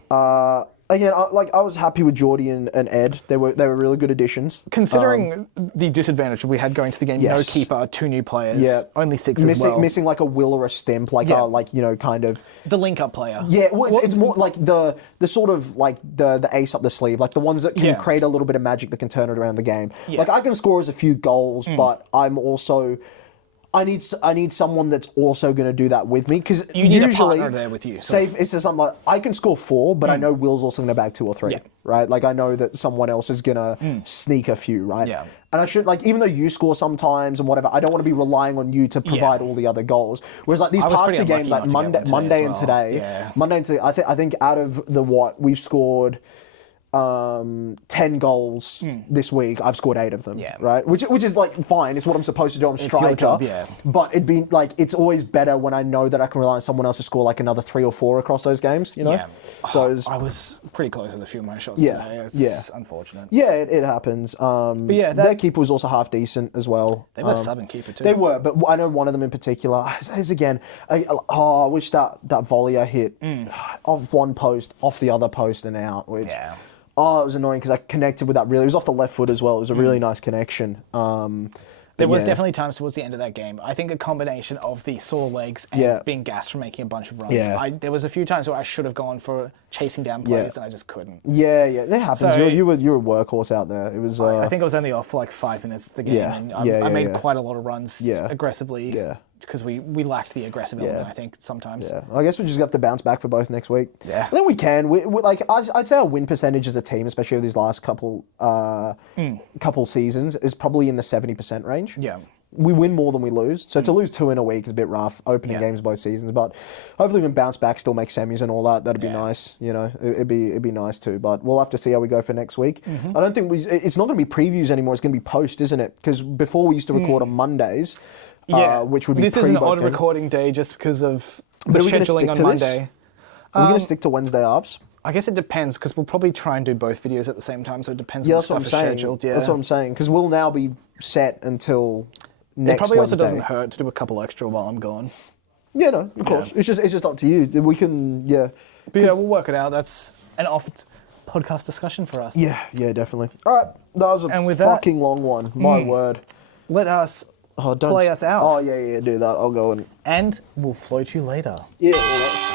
again, I was happy with Geordie and Ed. They were really good additions. Considering the disadvantage we had going to the game, Yes. no keeper, 2 new players, only 6 as well. Missing like a Will or a Stimp, kind of The link-up player. Yeah, well, it's more like the sort of like the ace up the sleeve, like the ones that can create a little bit of magic that can turn it around the game. Yeah. Like I can score as a few goals, but I'm also I need someone that's also going to do that with me because You need usually, a partner there with you. Say if it's just something like I can score 4, but I know Will's also going to bag 2 or 3, right? Like I know that someone else is going to sneak a few, right? Yeah. And I should even though you score sometimes and whatever, I don't want to be relying on you to provide all the other goals. Whereas like these I was past pretty 2 games, like unlucky not to get one Monday and today today, as well. I think out of the we've scored 10 goals this week, I've scored 8 of them. Yeah. Right? Which is like fine. It's what I'm supposed to do. I'm striker. your job, yeah. But it'd be like it's always better when I know that I can rely on someone else to score like another 3 or 4 across those games. You know. Yeah. So I was pretty close with a few of my shots Yeah, today. It's unfortunate. yeah, it happens. But yeah, their keeper was also half decent as well. They were sub and keeper too. They were, but I know one of them in particular. Is again, I wish that volley I hit off one post, off the other post, and out. Which, it was annoying because I connected with that really. It was off the left foot as well. It was a really nice connection. There was definitely times towards the end of that game. I think a combination of the sore legs and being gassed from making a bunch of runs. Yeah. There was a few times where I should have gone for chasing down plays and I just couldn't. Yeah, that happens. So- you were a workhorse out there. It was. I think I was only off for like 5 minutes the game, and I made quite a lot of runs aggressively. Yeah. Because we lacked the aggressive element, I think, sometimes. Yeah, I guess we just have to bounce back for both next week. Yeah. I think we can. We I'd say our win percentage as a team, especially over these last couple seasons, is probably in the 70% range. Yeah. We win more than we lose. So to lose 2 in a week is a bit rough, opening games both seasons. But hopefully we can bounce back, still make semis and all that. That'd be nice. You know, it'd be nice too. But we'll have to see how we go for next week. I don't think it's not going to be previews anymore. It's going to be post, isn't it? Because before we used to record on Mondays, which would be This is an odd both games. recording day just because of the But are we gonna scheduling stick on to this? Monday. Are we going to stick to Wednesday halves? I guess it depends because we'll probably try and do both videos at the same time, so it depends Yeah, when that's what I'm stuff is saying. scheduled. Yeah. That's what I'm saying. Because we'll now be set until next It probably also Wednesday. doesn't hurt to do a couple extra while I'm gone. Yeah, no, of course. It's just up to you. We can, But yeah, we'll work it out. That's an oft podcast discussion for us. Yeah, definitely. All right, that was a And with that- fucking long one. My word. Let us Oh, don't play us out. Oh, yeah, do that. I'll go and... And we'll float you later. Yeah, all right.